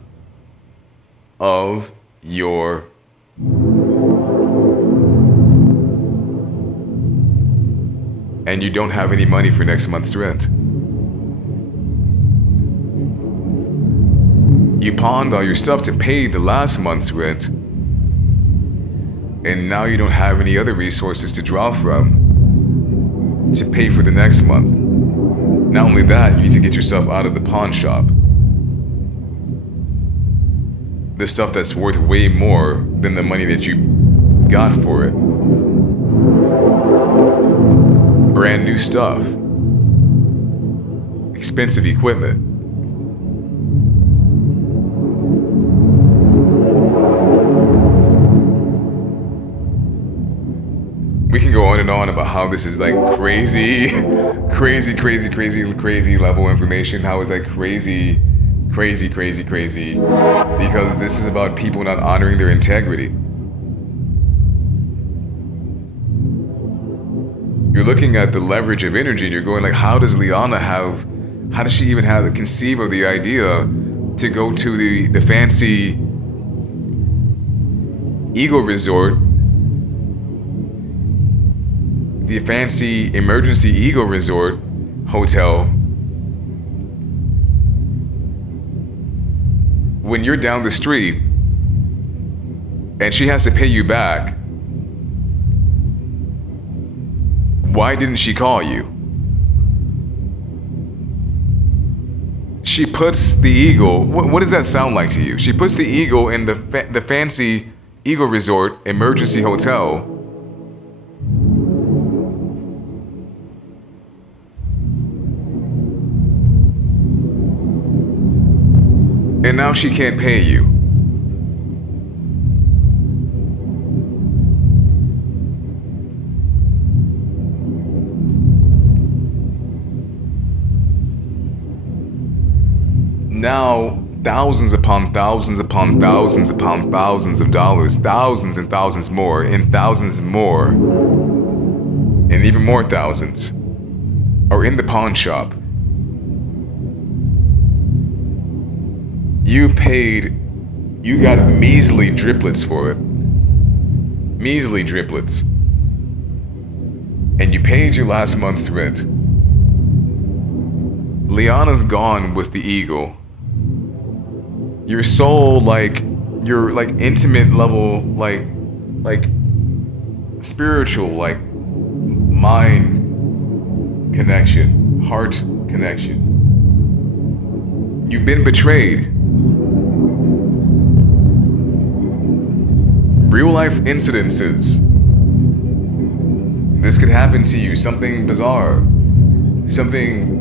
of your and you don't have any money for next month's rent. You pawned all your stuff to pay the last month's rent, and now you don't have any other resources to draw from to pay for the next month. Not only that, you need to get yourself out of the pawn shop. The stuff that's worth way more than the money that you got for it. Brand new stuff. Expensive equipment. We can go on and on about how this is like crazy level information. How it's like crazy. Because this is about people not honoring their integrity. You're looking at the leverage of energy and you're going like, how does she even conceive of the idea to go to the fancy ego resort, the fancy emergency ego resort hotel, when you're down the street and she has to pay you back? Why didn't she call you? She puts the eagle, what does that sound like to you? She puts the eagle in the fancy ego resort emergency hotel. And now she can't pay you. now thousands upon thousands upon thousands upon thousands of dollars, thousands and thousands more, and thousands more, and even more thousands, are in the pawn shop. You got measly driplets for it. Measly driplets. And you paid your last month's rent. Liana's gone with the eagle. Your soul, your intimate level, spiritual, mind connection, heart connection. You've been betrayed. Real life incidences. This could happen to you, something bizarre, something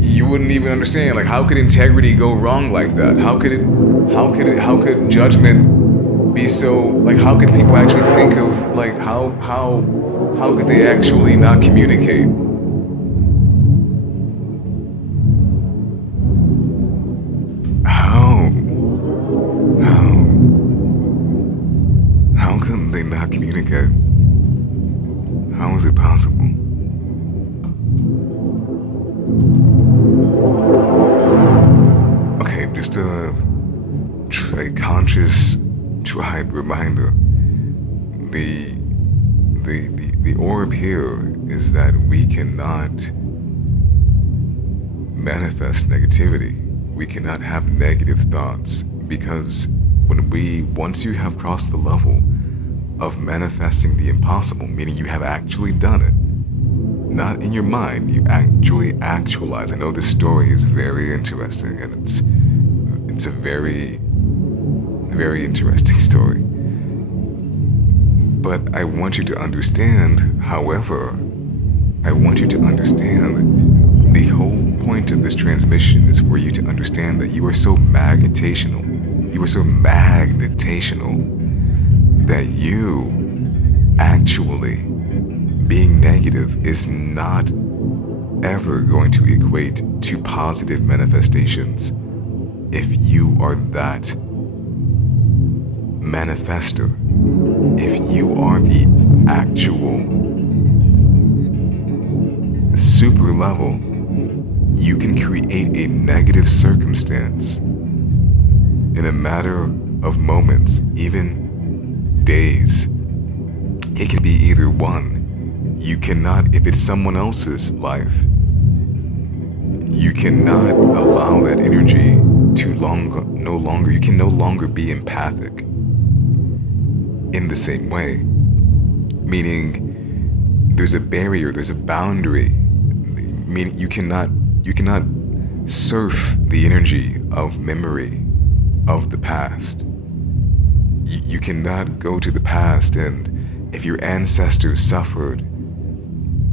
you wouldn't even understand. How could integrity go wrong like that? How could judgment be so, how could people actually think of, how could they actually not communicate? How could they not communicate? How is it possible? Okay, just a conscious tribe reminder. The orb here is that we cannot manifest negativity. We cannot have negative thoughts, because once you have crossed the level of manifesting the impossible, meaning you have actually done it, not in your mind, you actually actualize. I know this story is very interesting, and it's a very, very interesting story. But I want you to understand, however, the whole point of this transmission is for you to understand that you are so magnetational. You are so magnetational that you actually being negative is not ever going to equate to positive manifestations if you are that manifester. If you are the actual super level, you can create a negative circumstance in a matter of moments, even days. It can be either one. You cannot, if it's someone else's life, you cannot allow that energy to you can no longer be empathic in the same way. Meaning, there's a barrier, there's a boundary. Meaning you cannot surf the energy of memory of the past. You cannot go to the past, and if your ancestors suffered,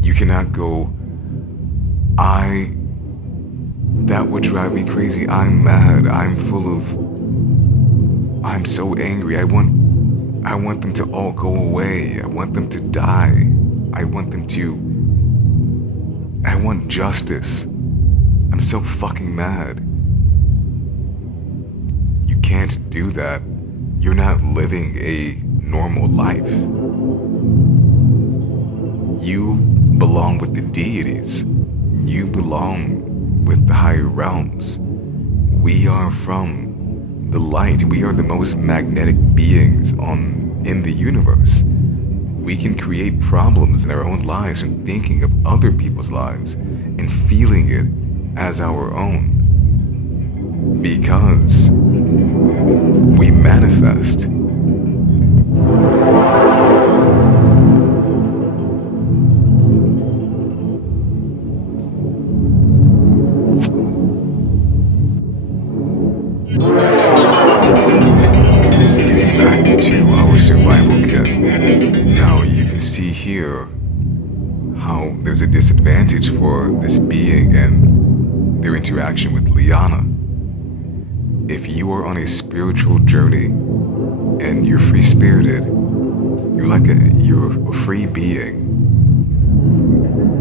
you cannot go, that would drive me crazy. I'm mad. I'm so angry. I want them to all go away. I want them to die. I want justice. I'm so fucking mad. You can't do that. You're not living a normal life. You belong with the deities. You belong with the higher realms. We are from the light. We are the most magnetic beings in the universe. We can create problems in our own lives from thinking of other people's lives and feeling it as our own, because we manifest. Getting back to our survival kit. Now you can see here how there's a disadvantage for this being and their interaction with Liana. If you are on a spiritual journey and you're free-spirited, you're a free being,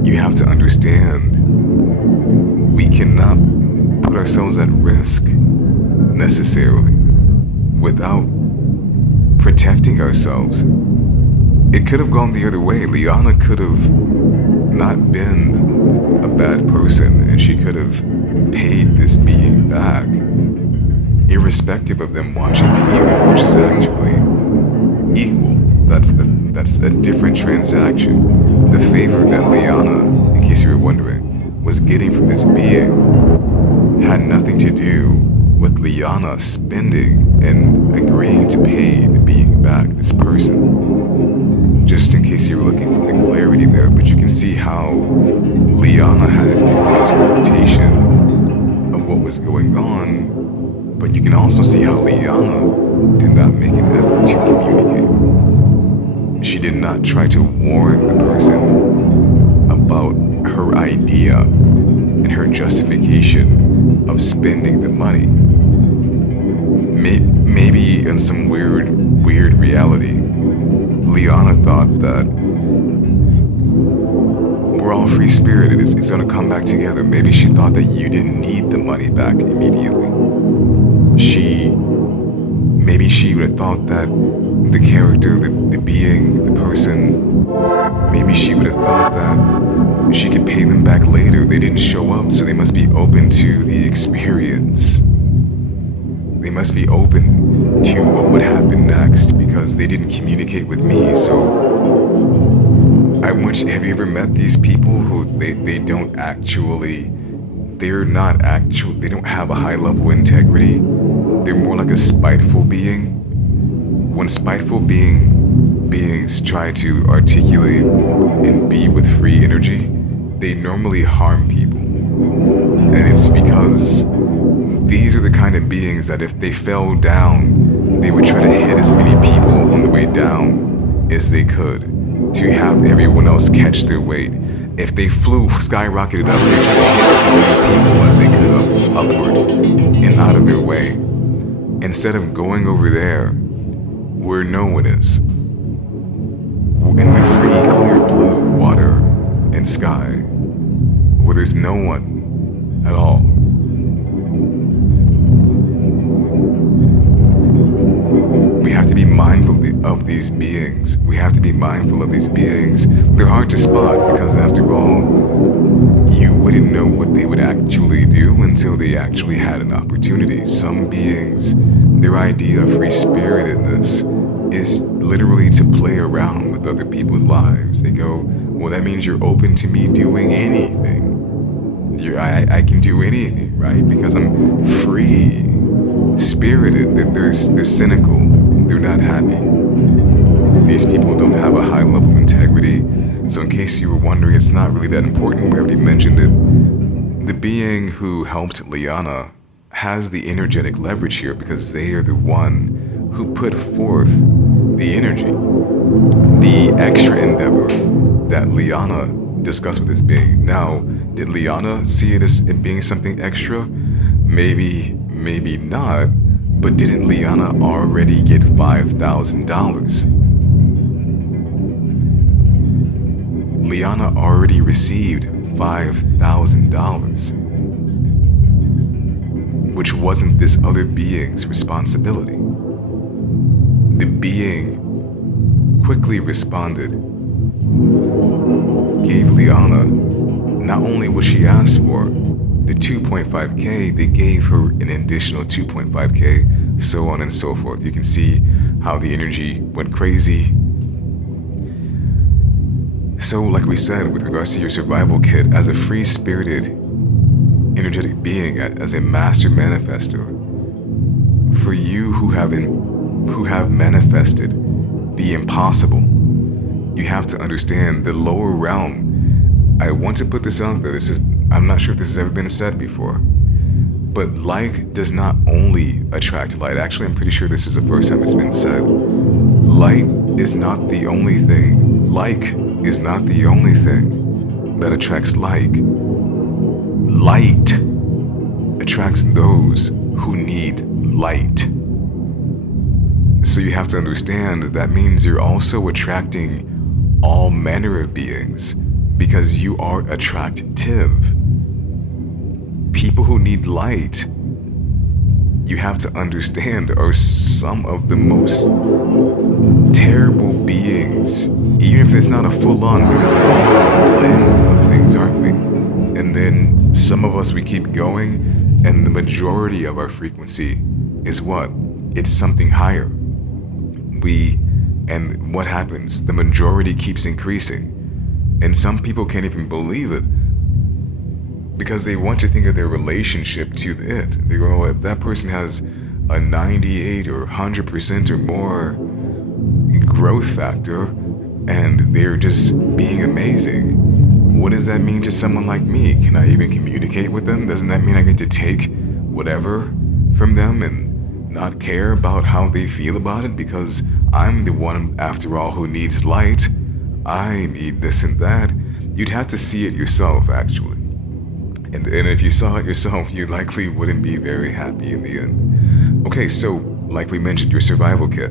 you have to understand we cannot put put ourselves at risk necessarily without protecting ourselves. It could have gone the other way. Liana could have not been a bad person, and she could have paid this being back, irrespective of them watching the evil, which is actually equal. That's a different transaction. The favor that Liana, in case you were wondering, was getting from this being had nothing to do with Liana spending and agreeing to pay the being back, this person. Just in case you were looking for the clarity there, but you can see how Liana had a different interpretation of what was going on, but you can also see how Liana did not make an effort to communicate. She did not try to warn the person about her idea and her justification of spending the money. Maybe in some weird reality, Liana thought that we're all free-spirited, it's gonna come back together. Maybe she thought that you didn't need the money back immediately. Maybe she would have thought that the character, the being, the person, maybe she would have thought that she could pay them back later. They didn't show up, so they must be open to the experience. They must be open to what would happen next because they didn't communicate with me. So have you ever met these people who they don't have a high level of integrity? They're more like a spiteful being. When spiteful beings try to articulate and be with free energy, they normally harm people. And it's because these are the kind of beings that if they fell down, they would try to hit as many people on the way down as they could to have everyone else catch their weight. If they skyrocketed up, they tried to hit as many people as they could upward and out of their way. Instead of going over there where no one is, in the free, clear blue water and sky, where there's no one at all. We have to be mindful of these beings. They're hard to spot because after all, you wouldn't know what they would actually do until they actually had an opportunity. Some beings, their idea of free-spiritedness is literally to play around with other people's lives. They go, well, that means you're open to me doing anything. I can do anything, right? Because I'm free-spirited. They're cynical. They're not happy. These people don't have a high level of integrity. So in case you were wondering, it's not really that important. We already mentioned it. The being who helped Liana has the energetic leverage here because they are the one who put forth the energy, the extra endeavor that Liana discussed with this being. Now, did Liana see it as it being something extra? Maybe not, but didn't Liana already get $5,000? Liana already received $5,000, which wasn't this other being's responsibility. The being quickly responded, gave Liana not only what she asked for, the 2.5K, they gave her an additional 2.5K, so on and so forth. You can see how the energy went crazy. So like we said, with regards to your survival kit, as a free-spirited, energetic being, as a master manifestor, for you who have manifested the impossible, you have to understand the lower realm. I want to put this out there. I'm not sure if this has ever been said before, but like does not only attract light. Actually, I'm pretty sure this is the first time it's been said. Light is not the only thing. Like is not the only thing that attracts like. Light attracts those who need light. So you have to understand that means you're also attracting all manner of beings because you are attractive. people who need light, you have to understand, are some of the most terrible beings, even if it's not a full-on, because we're all a blend of things, aren't we? And then some of us, we keep going, and the majority of our frequency is what? It's something higher. And what happens? The majority keeps increasing. And some people can't even believe it, because they want to think of their relationship to it. They go, oh, if that person has a 98 or 100% or more growth factor, and they're just being amazing, what does that mean to someone like me? Can I even communicate with them? Doesn't that mean I get to take whatever from them and not care about how they feel about it? Because I'm the one, after all, who needs light. I need this and that. You'd have to see it yourself, actually. And if you saw it yourself, you likely wouldn't be very happy in the end. Okay, so like we mentioned, your survival kit.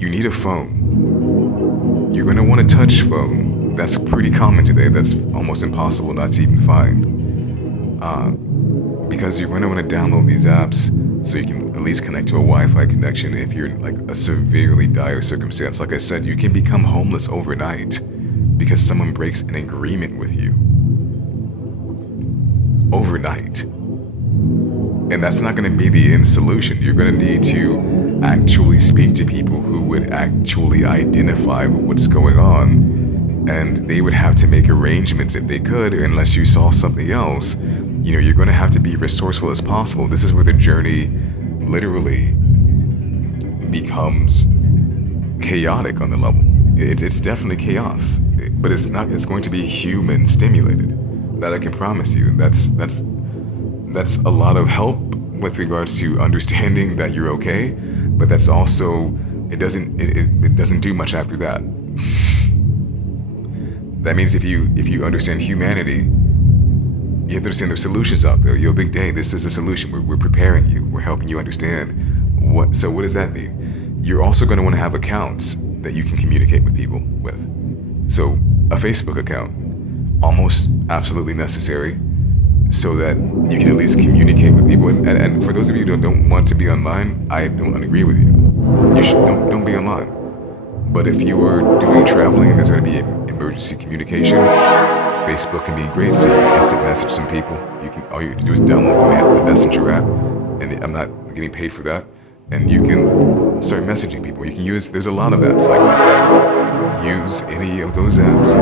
You need a phone. You're gonna want a touch phone. That's pretty common today. That's almost impossible not to even find. Because you're gonna wanna download these apps so you can at least connect to a Wi-Fi connection if you're in like a severely dire circumstance. Like I said, you can become homeless overnight because someone breaks an agreement with you. Overnight. And that's not going to be the end solution. You're going to need to actually speak to people who would actually identify what's going on, and they would have to make arrangements if they could, unless you saw something else. You know, you're going to have to be resourceful as possible. This is where the journey literally becomes chaotic on the level. It's definitely chaos, but it's not. It's going to be human stimulated. That I can promise you. That's a lot of help with regards to understanding that you're okay, but that's also it doesn't do much after that. That means if you understand humanity, you have to understand there's solutions out there. Yo, big day, this is a solution. We're preparing you. We're helping you understand what. So what does that mean? You're also going to want to have accounts that you can communicate with people with. So a Facebook account. Almost absolutely necessary, so that you can at least communicate with people. And for those of you who don't want to be online, I don't agree with you. You should don't be online. But if you are doing traveling and there's going to be emergency communication, Facebook can be great. So you can instant message some people. All you have to do is download the Messenger app, and I'm not getting paid for that. And you can start messaging people. You can use. There's a lot of apps like that. Use any of those apps.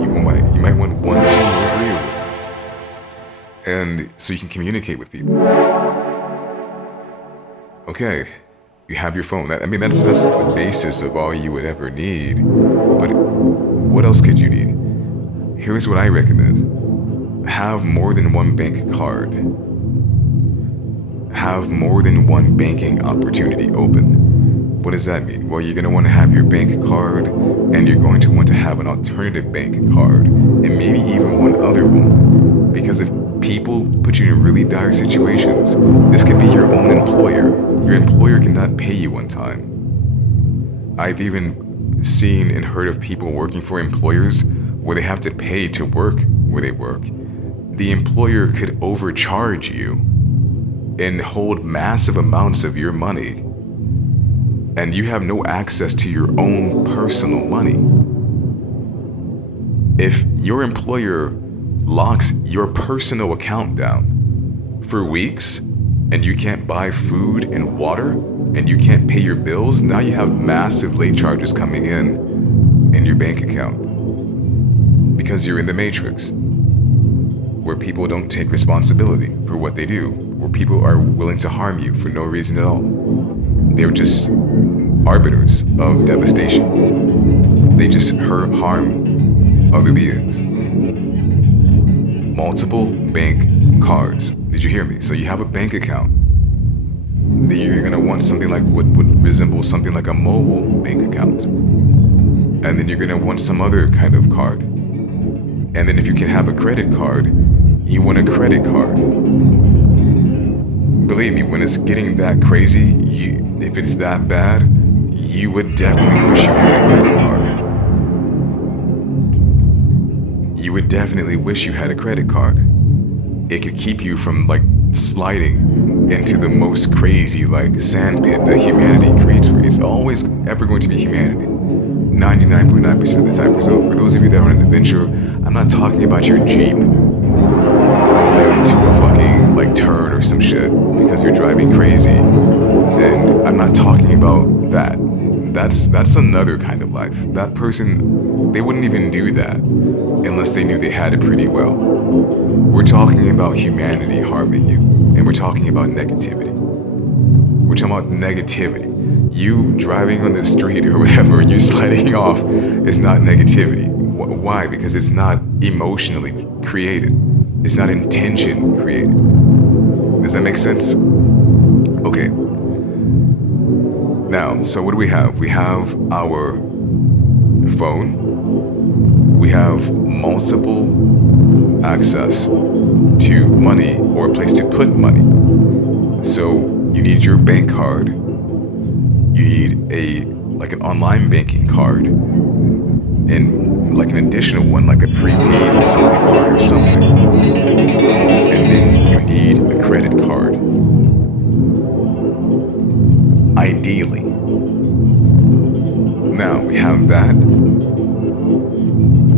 You might want 1, 2, or 3 of them. And so you can communicate with people. Okay, you have your phone. I mean, that's the basis of all you would ever need. But what else could you need? Here's what I recommend. Have more than one bank card. Have more than one banking opportunity open. What does that mean? Well, you're going to want to have your bank card, and you're going to want to have an alternative bank card, and maybe even one other one. Because if people put you in really dire situations, this could be your own employer. Your employer cannot pay you on time. I've even seen and heard of people working for employers where they have to pay to work where they work. The employer could overcharge you and hold massive amounts of your money, and you have no access to your own personal money. If your employer locks your personal account down for weeks, and you can't buy food and water, and you can't pay your bills, now you have massive late charges coming in your bank account. Because you're in the matrix, where people don't take responsibility for what they do, where people are willing to harm you for no reason at all. They're just arbiters of devastation. They just harm other beings. Multiple bank cards. Did you hear me? So you have a bank account. Then you're gonna want something like what would resemble something like a mobile bank account. And then you're gonna want some other kind of card. And then if you can have a credit card, you want a credit card. Believe me, when it's getting that crazy, if it's that bad, you would definitely wish you had a credit card. You would definitely wish you had a credit card. it could keep you from like sliding into the most crazy like sandpit that humanity creates for you. It's always ever going to be humanity. 99.9% of the time. For those of you that are on an adventure, I'm not talking about your Jeep rolling into a fucking like turn or some shit because you're driving crazy. And I'm not talking about that. That's another kind of life. That person, they wouldn't even do that unless they knew they had it pretty well. We're talking about humanity harming you, and we're talking about negativity. We're talking about negativity. You driving on the street or whatever, and you sliding off is not negativity. Why? Because it's not emotionally created. It's not intention created. Does that make sense? Okay. Now, so what do we have? We have our phone. We have multiple access to money or a place to put money. So you need your bank card. You need an online banking card, and like an additional one, like a prepaid something card or something. And then you need a credit card. Ideally. Now we have that.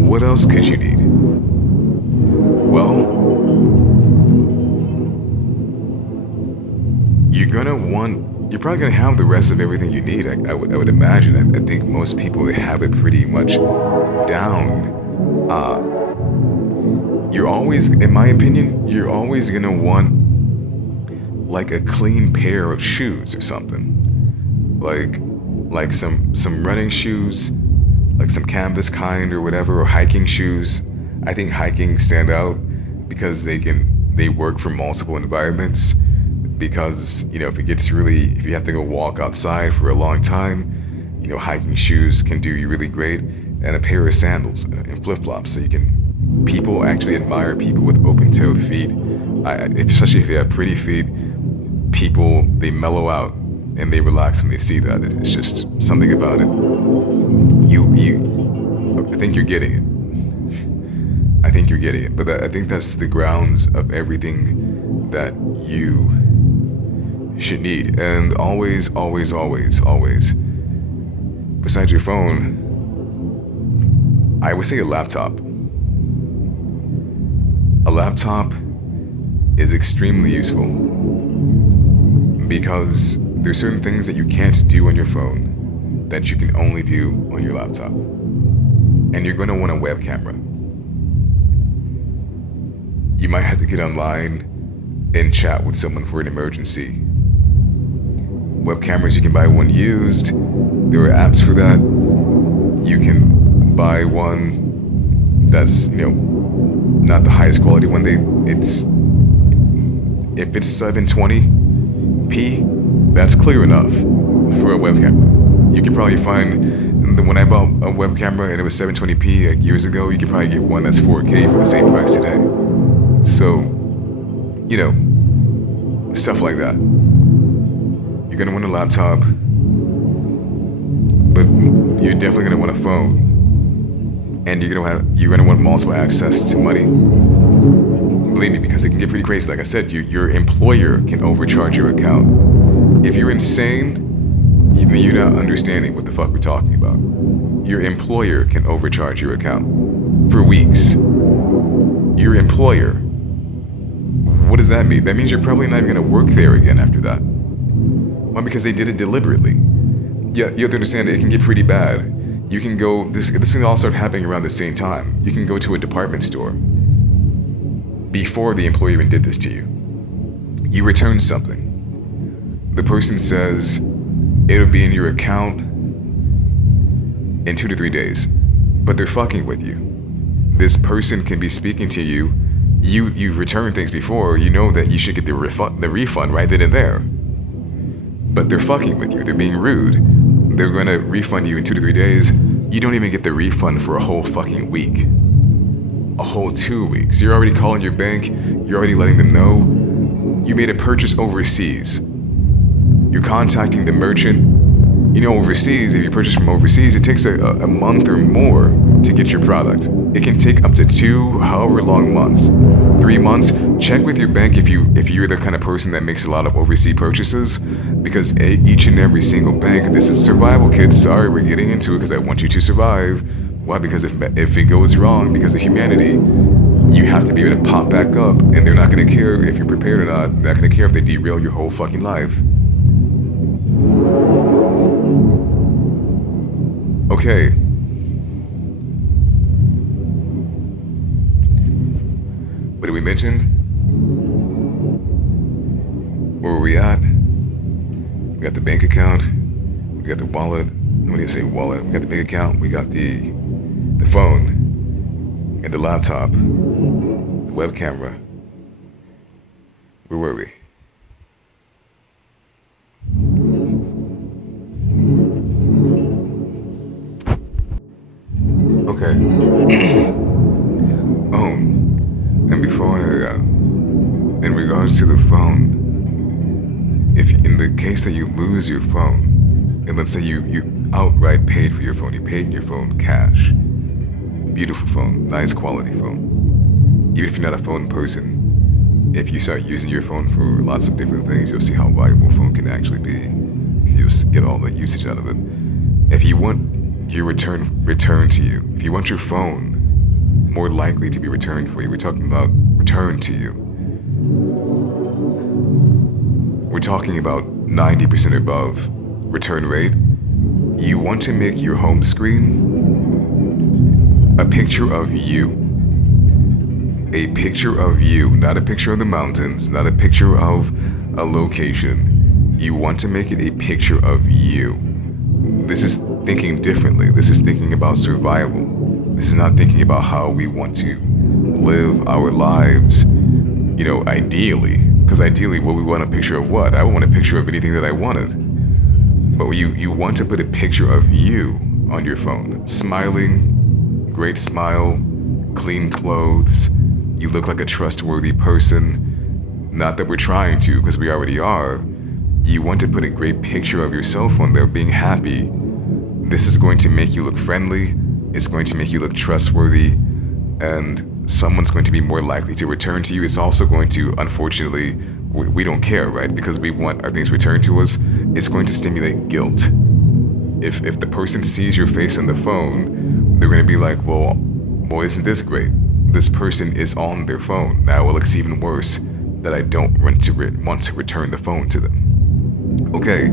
What else could you need? Well, you're probably gonna have the rest of everything you need. I would imagine. I think most people, they have it pretty much down. You're always, in my opinion, you're always gonna want like a clean pair of shoes or something. Like some running shoes, like some canvas kind or whatever, or hiking shoes. I think hiking stand out because they work for multiple environments. Because, you know, if you have to go walk outside for a long time, you know, hiking shoes can do you really great. And a pair of sandals and flip-flops, so people actually admire people with open-toe feet. Especially if they have pretty feet, people, they mellow out and they relax when they see that. It's just something about it. I think you're getting it. I think you're getting it. But I think that's the grounds of everything that you should need. And always, besides your phone, I would say a laptop. A laptop is extremely useful because there's certain things that you can't do on your phone that you can only do on your laptop. And you're going to want a web camera. You might have to get online and chat with someone for an emergency. Web cameras, you can buy one used. There are apps for that. You can buy one that's, you know, not the highest quality one. If it's 720p, that's clear enough for a web camera. You could probably find, when I bought a web camera and it was 720p like years ago, you could probably get one that's 4K for the same price today. So, you know, stuff like that. You're gonna want a laptop, but you're definitely gonna want a phone. And you're gonna want multiple access to money. Believe me, because it can get pretty crazy. Like I said, your employer can overcharge your account. If you're insane, you're not understanding what the fuck we're talking about. Your employer can overcharge your account for weeks. Your employer. What does that mean? That means you're probably not even gonna work there again after that. Why? Because they did it deliberately. Yeah, you have to understand it can get pretty bad. You can go, this can all start happening around the same time. You can go to a department store before the employee even did this to you. You return something. The person says it'll be in your account in 2 to 3 days, but they're fucking with you. This person can be speaking to you. You've returned things before. You know that you should get the refund right then and there. But they're fucking with you. They're being rude. They're gonna refund you in 2 to 3 days. You don't even get the refund for a whole fucking week. A whole 2 weeks. You're already calling your bank. You're already letting them know you made a purchase overseas. You're contacting the merchant. You know, overseas, if you purchase from overseas, it takes a month or more to get your product. It can take up to 2, however long months. 3 months, check with your bank if you're the kind of person that makes a lot of overseas purchases, because each and every single bank, this is survival, kids. Sorry, we're getting into it because I want you to survive. Why? Because if it goes wrong, because of humanity, you have to be able to pop back up, and they're not going to care if you're prepared or not. They're not going to care if they derail your whole fucking life. Okay. What did we mention? Where were we at? We got the bank account. We got the wallet. When you say wallet, we got the bank account. We got the phone and the laptop, the web camera. Where were we? Okay. And before I, in regards to the phone, if in the case that you lose your phone, and let's say you outright paid for your phone, you paid your phone cash, beautiful phone, nice quality phone, even if you're not a phone person, if you start using your phone for lots of different things, you'll see how valuable a phone can actually be, because you'll get all the usage out of it. If you want your return to you, if you want your phone more likely to be returned for you, we're talking about return to you. We're talking about 90% above return rate. You want to make your home screen a picture of you. A picture of you, not a picture of the mountains, not a picture of a location. You want to make it a picture of you. This is thinking differently. This is thinking about survival. This is not thinking about how we want to live our lives, you know, ideally. Because ideally, what we want a picture of what? I want a picture of anything that I wanted. But you want to put a picture of you on your phone. Smiling, great smile, clean clothes. You look like a trustworthy person. Not that we're trying to, because we already are. You want to put a great picture of yourself on there, being happy. This is going to make you look friendly. It's going to make you look trustworthy, and someone's going to be more likely to return to you. It's also going to, unfortunately, we don't care, right? Because we want our things returned to us. It's going to stimulate guilt. If the person sees your face on the phone, they're going to be like, well, isn't this great? This person is on their phone. Now it looks even worse that I don't want to return the phone to them. Okay,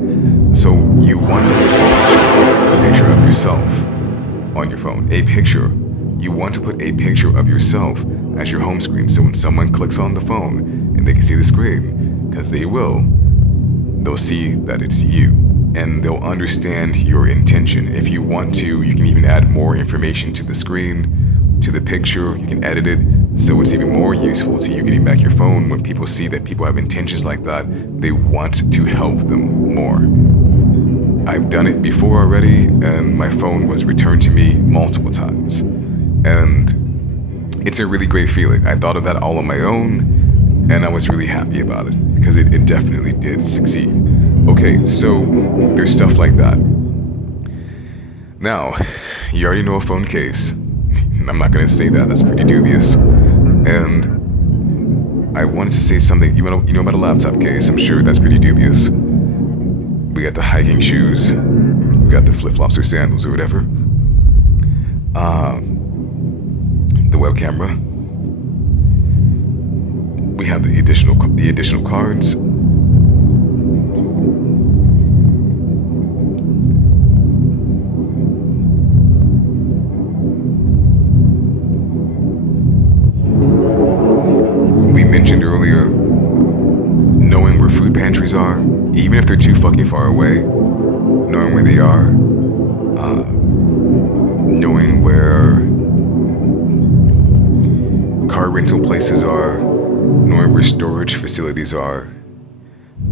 so you want to put a picture of yourself on your phone. A picture. You want to put a picture of yourself as your home screen, so when someone clicks on the phone and they can see the screen, because they'll see that it's you, and they'll understand your intention. If you want to, you can even add more information to the screen, to the picture. You can edit it so it's even more useful to you getting back your phone. When people see that people have intentions like that, they want to help them more. I've done it before already, and my phone was returned to me multiple times. And it's a really great feeling. I thought of that all on my own, and I was really happy about it, because it definitely did succeed. Okay, so there's stuff like that. Now, you already know a phone case. I'm not gonna say that, that's pretty dubious. And I wanted to say something, you know about a laptop case, I'm sure that's pretty dubious. We got the hiking shoes, we got the flip-flops or sandals or whatever. The web camera. We have the additional cards. We mentioned earlier knowing where food pantries are, even if they're too fucking far away, knowing where they are, knowing where car rental places are, knowing where storage facilities are.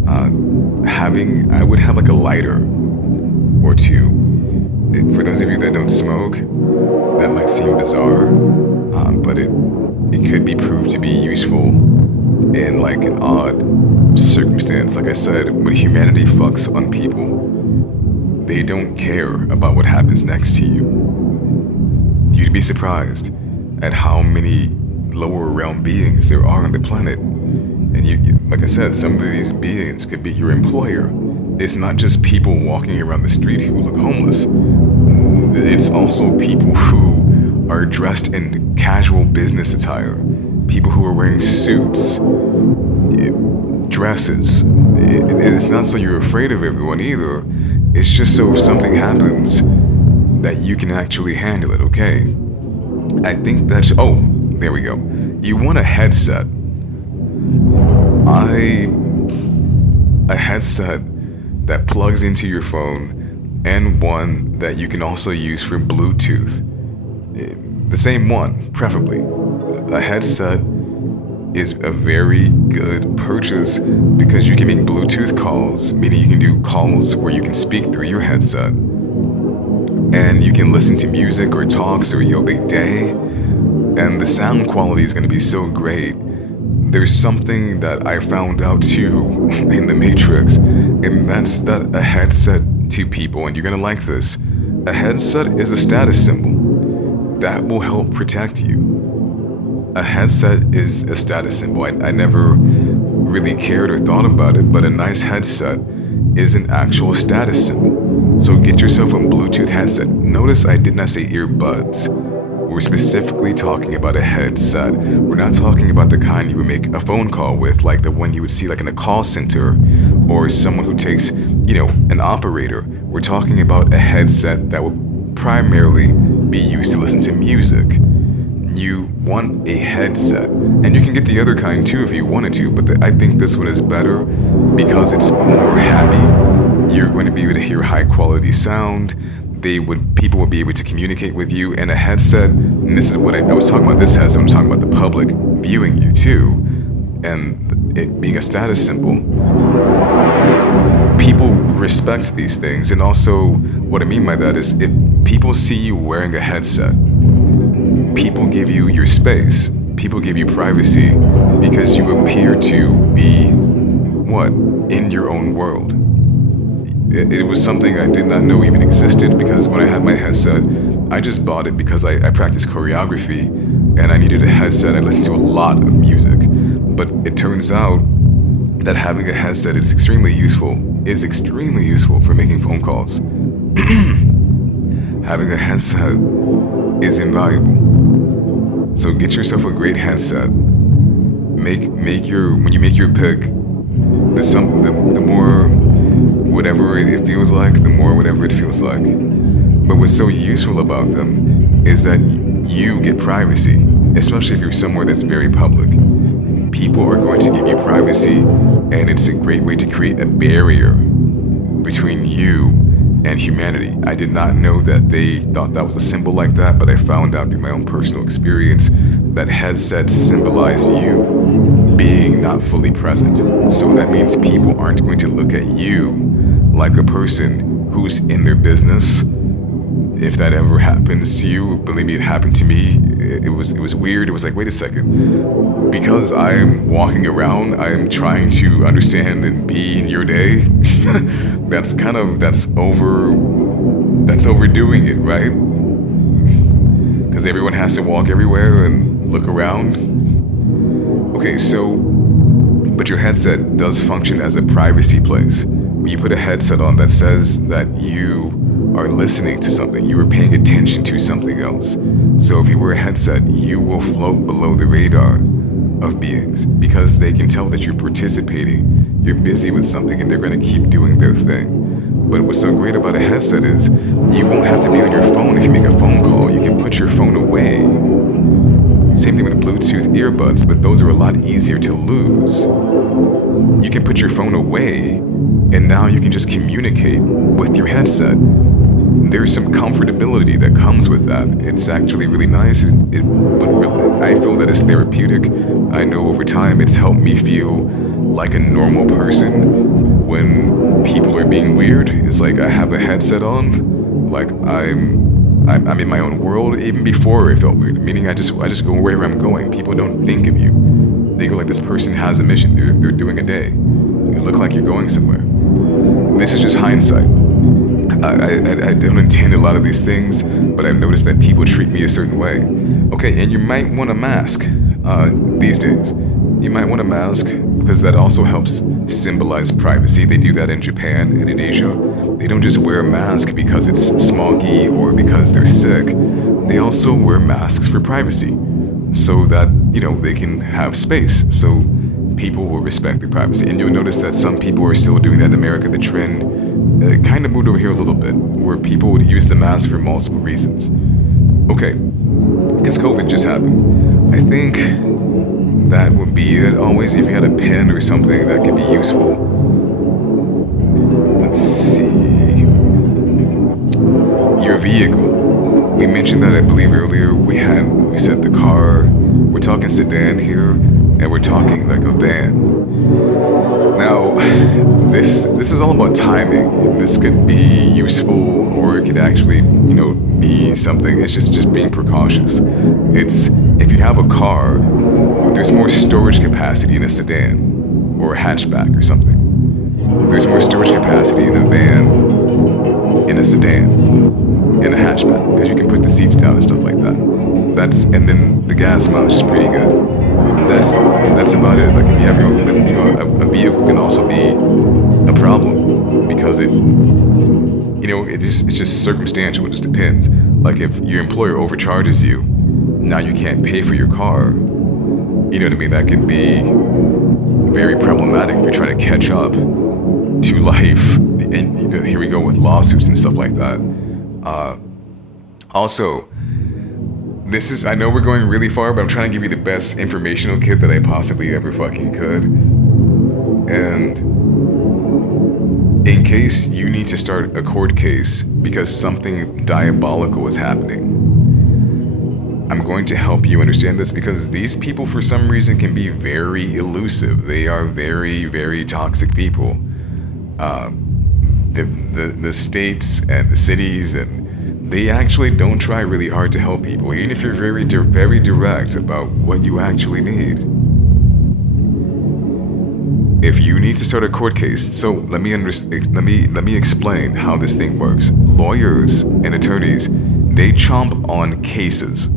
I would have like a lighter or two. For those of you that don't smoke, that might seem bizarre, but it could be proved to be useful in like an odd circumstance. Like I said, when humanity fucks on people, they don't care about what happens next to you. You'd be surprised at how many lower realm beings there are on the planet. And you, like I said, some of these beings could be your employer. It's not just people walking around the street who look homeless. It's also people who are dressed in casual business attire. People who are wearing suits, dresses. It's not so you're afraid of everyone either. It's just so if something happens, that you can actually handle it, okay? I think that's... Oh, there we go. You want a headset. A headset that plugs into your phone, and one that you can also use for Bluetooth. The same one, preferably. A headset is a very good purchase because you can make Bluetooth calls, meaning you can do calls where you can speak through your headset. And you can listen to music or talks or your big day. And the sound quality is going to be so great. There's something that I found out too in the Matrix, and that's that a headset to people, and you're going to like this, a headset is a status symbol that will help protect you. A headset is a status symbol. I never really cared or thought about it, but a nice headset is an actual status symbol. So get yourself a Bluetooth headset. Notice I did not say earbuds. We're specifically talking about a headset. We're not talking about the kind you would make a phone call with, like the one you would see like in a call center, or someone who takes, an operator. We're talking about a headset that would primarily be used to listen to music. You want a headset, and you can get the other kind too if you wanted to, but I think this one is better because it's more happy. You're going to be able to hear high quality sound. People would be able to communicate with you. And a headset, and this is what I was talking about, this headset, I'm talking about the public viewing you too, and it being a status symbol. People respect these things, and also what I mean by that is if people see you wearing a headset, people give you your space, people give you privacy because you appear to be, in your own world. It was something I did not know even existed, because when I had my headset, I just bought it because I practiced choreography and I needed a headset. I listened to a lot of music, but it turns out that having a headset is extremely useful for making phone calls. Having a headset is invaluable. So get yourself a great headset. When you make your pick, the more whatever it feels like, the more whatever it feels like. But what's so useful about them is that you get privacy, especially if you're somewhere that's very public. People are going to give you privacy, and it's a great way to create a barrier between you and humanity. I did not know that they thought that was a symbol like that, but I found out through my own personal experience that headsets symbolize you being not fully present. So that means people aren't going to look at you like a person who's in their business. If that ever happens to you, believe me, it happened to me. It was weird. It was like, wait a second. Because I'm walking around, I'm trying to understand and be in your day. that's overdoing it, right? Because everyone has to walk everywhere and look around. Okay, but your headset does function as a privacy place. You put a headset on that says that you are listening to something, you are paying attention to something else. So if you wear a headset, you will float below the radar of beings because they can tell that you're participating, you're busy with something, and they're going to keep doing their thing. But what's so great about a headset is you won't have to be on your phone if you make a phone call. You can put your phone away. Same thing with Bluetooth earbuds, but those are a lot easier to lose. You can put your phone away, and now you can just communicate with your headset. There's some comfortability that comes with that. It's actually really nice. I feel that it's therapeutic. I know over time it's helped me feel like a normal person when people are being weird. It's like I have a headset on, like I'm in my own world. Even before it felt weird, meaning I just go wherever I'm going. People don't think of you. They go like, this person has a mission. They're doing a day. You look like you're going somewhere. This is just hindsight. I don't intend a lot of these things, but I've noticed that people treat me a certain way. Okay, and you might want a mask. these days. You might want a mask because that also helps symbolize privacy. They do that in Japan and in Asia. They don't just wear a mask because it's smoggy or because they're sick. They also wear masks for privacy so that, they can have space. So people will respect their privacy. And you'll notice that some people are still doing that in America. The trend kind of moved over here a little bit, where people would use the mask for multiple reasons. Okay, because COVID just happened. I think that would be it. Always, if you had a pen or something that could be useful. Let's see. Your vehicle. We mentioned that, I believe, earlier. We said the car. We're talking sedan here, and we're talking like a van. Now, this is all about timing. This could be useful, or it could actually, be something. It's just being precautious. It's, if you have a car, there's more storage capacity in a sedan or a hatchback or something. There's more storage capacity in a van, in a sedan, in a hatchback, because you can put the seats down and stuff like that. And then the gas mileage is pretty good. That's about it. Like, if you have your own, a vehicle can also be a problem because it's just circumstantial. It just depends. Like, if your employer overcharges you, now you can't pay for your car. You know what I mean? That can be very problematic if you're trying to catch up to life. And here we go with lawsuits and stuff like that. Also, I know we're going really far, but I'm trying to give you the best informational kit that I possibly ever fucking could. And in case you need to start a court case because something diabolical is happening, I'm going to help you understand this, because these people, for some reason, can be very elusive. They are very, very toxic people. The states and the cities, and they actually don't try really hard to help people, even if you're very, very direct about what you actually need. If you need to start a court case, so let me explain how this thing works. Lawyers and attorneys, they chomp on cases.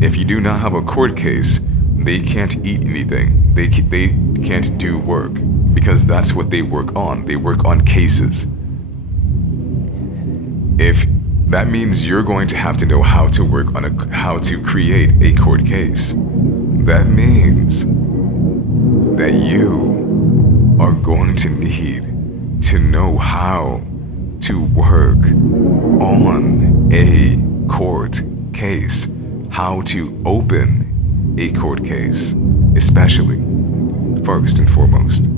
If you do not have a court case, they can't eat anything. They can't do work, because that's what they work on. They work on cases. If that means you're going to have to know how to work on how to create a court case. That means that you are going to need to know how to work on a court case, how to open a court case, especially, first and foremost.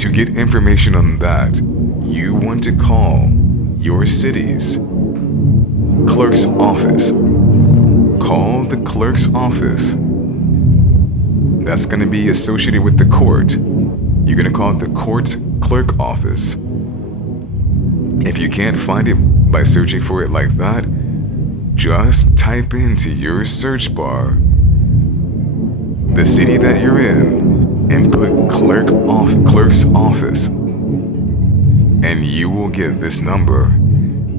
To get information on that, you want to call your city's clerk's office. Call the clerk's office. That's going to be associated with the court. You're going to call it the court's clerk office. If you can't find it by searching for it like that, just type into your search bar the city that you're in and put clerk's office. And you will get this number.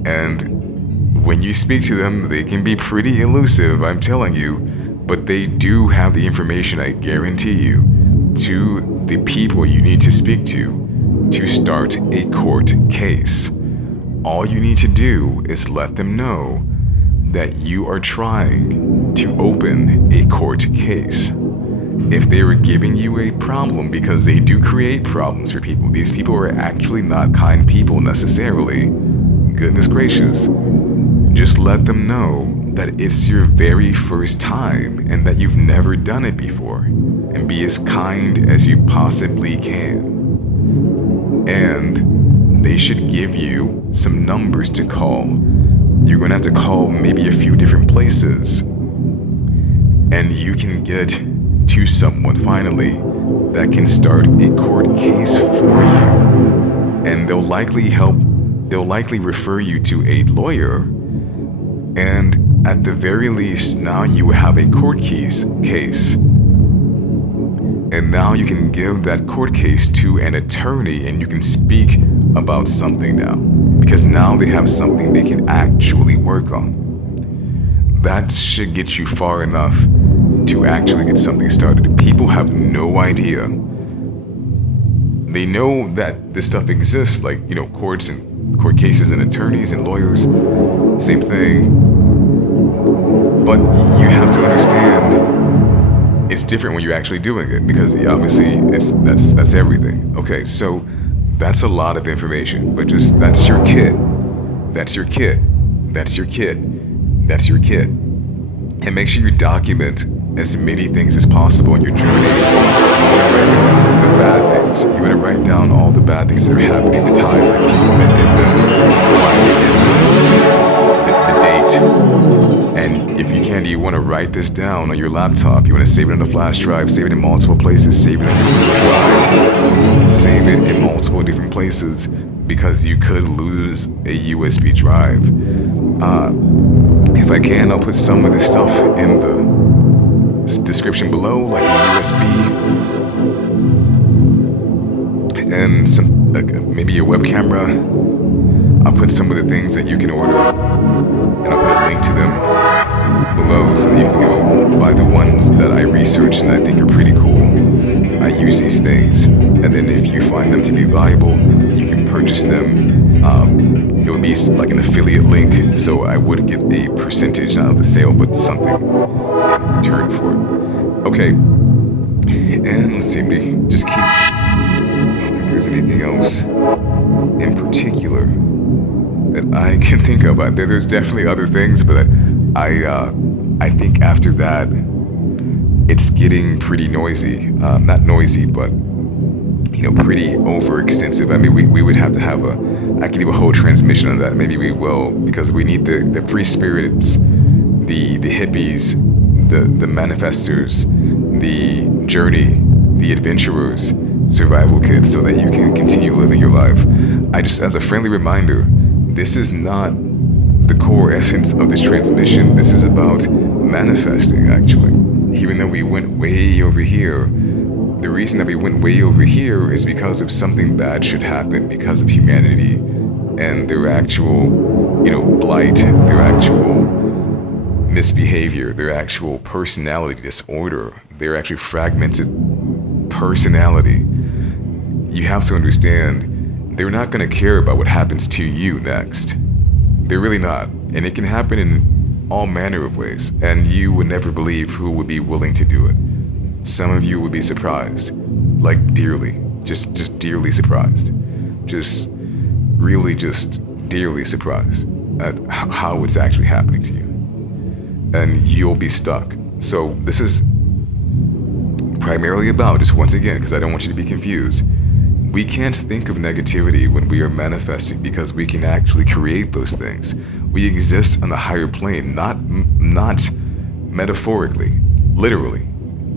And when you speak to them, they can be pretty elusive, I'm telling you, but they do have the information, I guarantee you, to the people you need to speak to start a court case. All you need to do is let them know that you are trying to open a court case. If they were giving you a problem, because they do create problems for people. These people are actually not kind people necessarily. Goodness gracious. Just let them know that it's your very first time and that you've never done it before. And be as kind as you possibly can. And they should give you some numbers to call. You're going to have to call maybe a few different places. And you can get to someone finally that can start a court case for you. And they'll likely refer you to a lawyer. And at the very least, now you have a court case. And now you can give that court case to an attorney and you can speak about something now. Because now they have something they can actually work on. That should get you far enough to actually get something started. People have no idea. They know that this stuff exists, like, you know, courts and court cases and attorneys and lawyers, same thing. But you have to understand it's different when you're actually doing it, because obviously that's everything. Okay, so that's a lot of information, but just that's your kit. That's your kit. That's your kit. That's your kit. And make sure you document as many things as possible in your journey. You want to write down the bad things. You want to write down all the bad things that are happening, the time, the people that did them, why they did them, the date. And if you can, you want to write this down on your laptop. You want to save it on a flash drive, save it in multiple places, save it on your Google Drive, save it in multiple different places, because you could lose a USB drive. If I can, I'll put some of this stuff in the description below, like a USB and some, like maybe a web camera. I'll put some of the things that you can order, and I'll put a link to them below so that you can go buy the ones that I researched and I think are pretty cool. I use these things, and then if you find them to be valuable, you can purchase them. It would be like an affiliate link, so I would get a percentage, not of the sale, but something in return for it. Okay, and let's see, me just keep. I don't think there's anything else in particular that I can think of. There's definitely other things, but I think after that, it's getting pretty noisy. Not noisy, but you know, pretty overextensive. I mean, we would have to have I could do a whole transmission on that. Maybe we will, because we need the free spirits, the hippies, the manifestors, the journey, the adventurers, survival kits, so that you can continue living your life. I just, as a friendly reminder, this is not the core essence of this transmission. This is about manifesting, actually. Even though we went way over here, the reason that we went way over here is because of something bad should happen, because of humanity and their actual, you know, blight, their actual misbehavior, their actual personality disorder, their actually fragmented personality. You have to understand, they're not going to care about what happens to you next. They're really not. And it can happen in all manner of ways, and you would never believe who would be willing to do it. Some of you would be surprised, like dearly, just dearly surprised. Just really just dearly surprised at how it's actually happening to you. And you'll be stuck. So this is primarily about, just once again, because I don't want you to be confused, we can't think of negativity when we are manifesting, because we can actually create those things. We exist on a higher plane, not metaphorically, literally.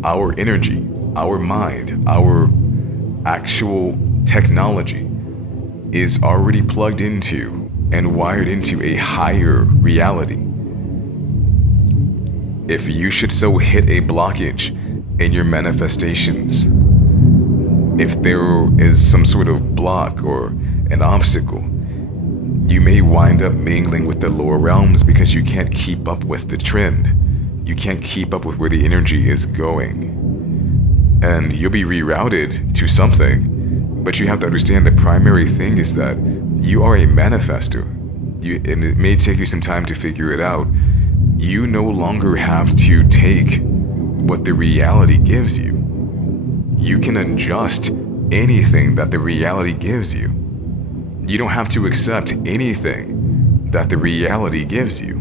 Our energy, our mind, our actual technology is already plugged into and wired into a higher reality. If you should so hit a blockage in your manifestations, if there is some sort of block or an obstacle, you may wind up mingling with the lower realms because you can't keep up with the trend. You can't keep up with where the energy is going. And you'll be rerouted to something, but you have to understand the primary thing is that you are a manifester. And it may take you some time to figure it out. You no longer have to take what the reality gives you. You can adjust anything that the reality gives you. You don't have to accept anything that the reality gives you.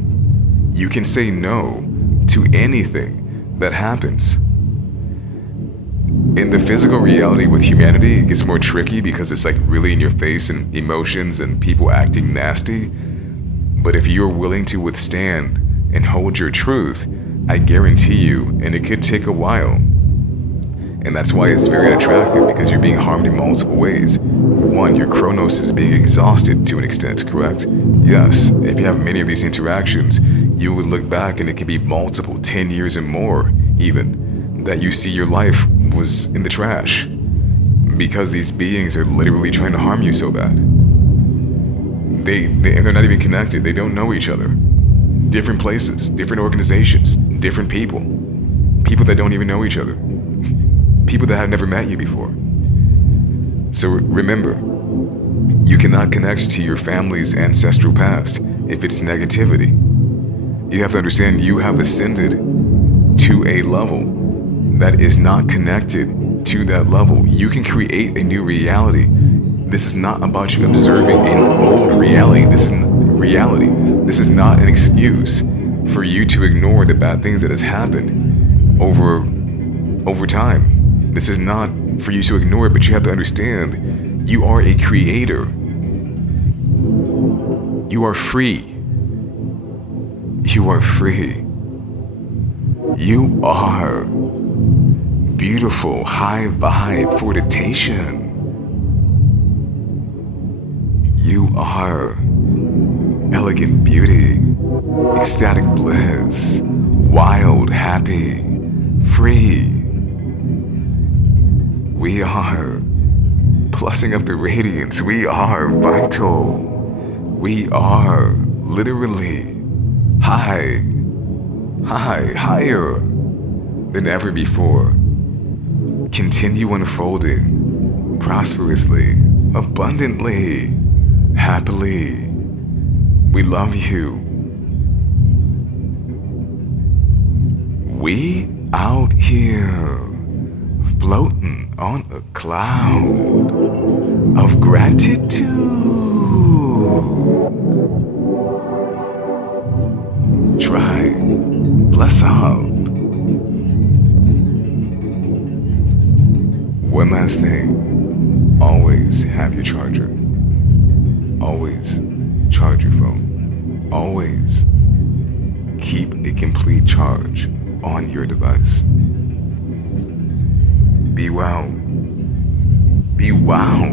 You can say no to anything that happens. In the physical reality with humanity, it gets more tricky because it's like really in your face and emotions and people acting nasty. But if you're willing to withstand and hold your truth, I guarantee you, and it could take a while, and that's why it's very attractive, because you're being harmed in multiple ways. One, your chronos is being exhausted to an extent, correct? Yes, if you have many of these interactions, you would look back and it could be multiple, 10 years and more even, that you see your life was in the trash because these beings are literally trying to harm you so bad. They're not even connected. They don't know each other. Different places, different organizations, different people. People that don't even know each other. People that have never met you before. So remember, you cannot connect to your family's ancestral past if it's negativity. You have to understand you have ascended to a level that is not connected to that level. You can create a new reality. This is not about you observing an old reality. This is reality. This is not an excuse for you to ignore the bad things that has happened over time. This is not for you to ignore it, but you have to understand you are a creator. You are free. You are free. You are beautiful, high vibe fortification. You are elegant beauty, ecstatic bliss, wild, happy, free. We are plussing up the radiance. We are vital. We are literally higher than ever before. Continue unfolding prosperously, abundantly, happily. We love you. We out here floating on a cloud of gratitude. Try, bless up. One last thing, always have your charger. Always charge your phone. Always keep a complete charge on your device. Be well. Be wow.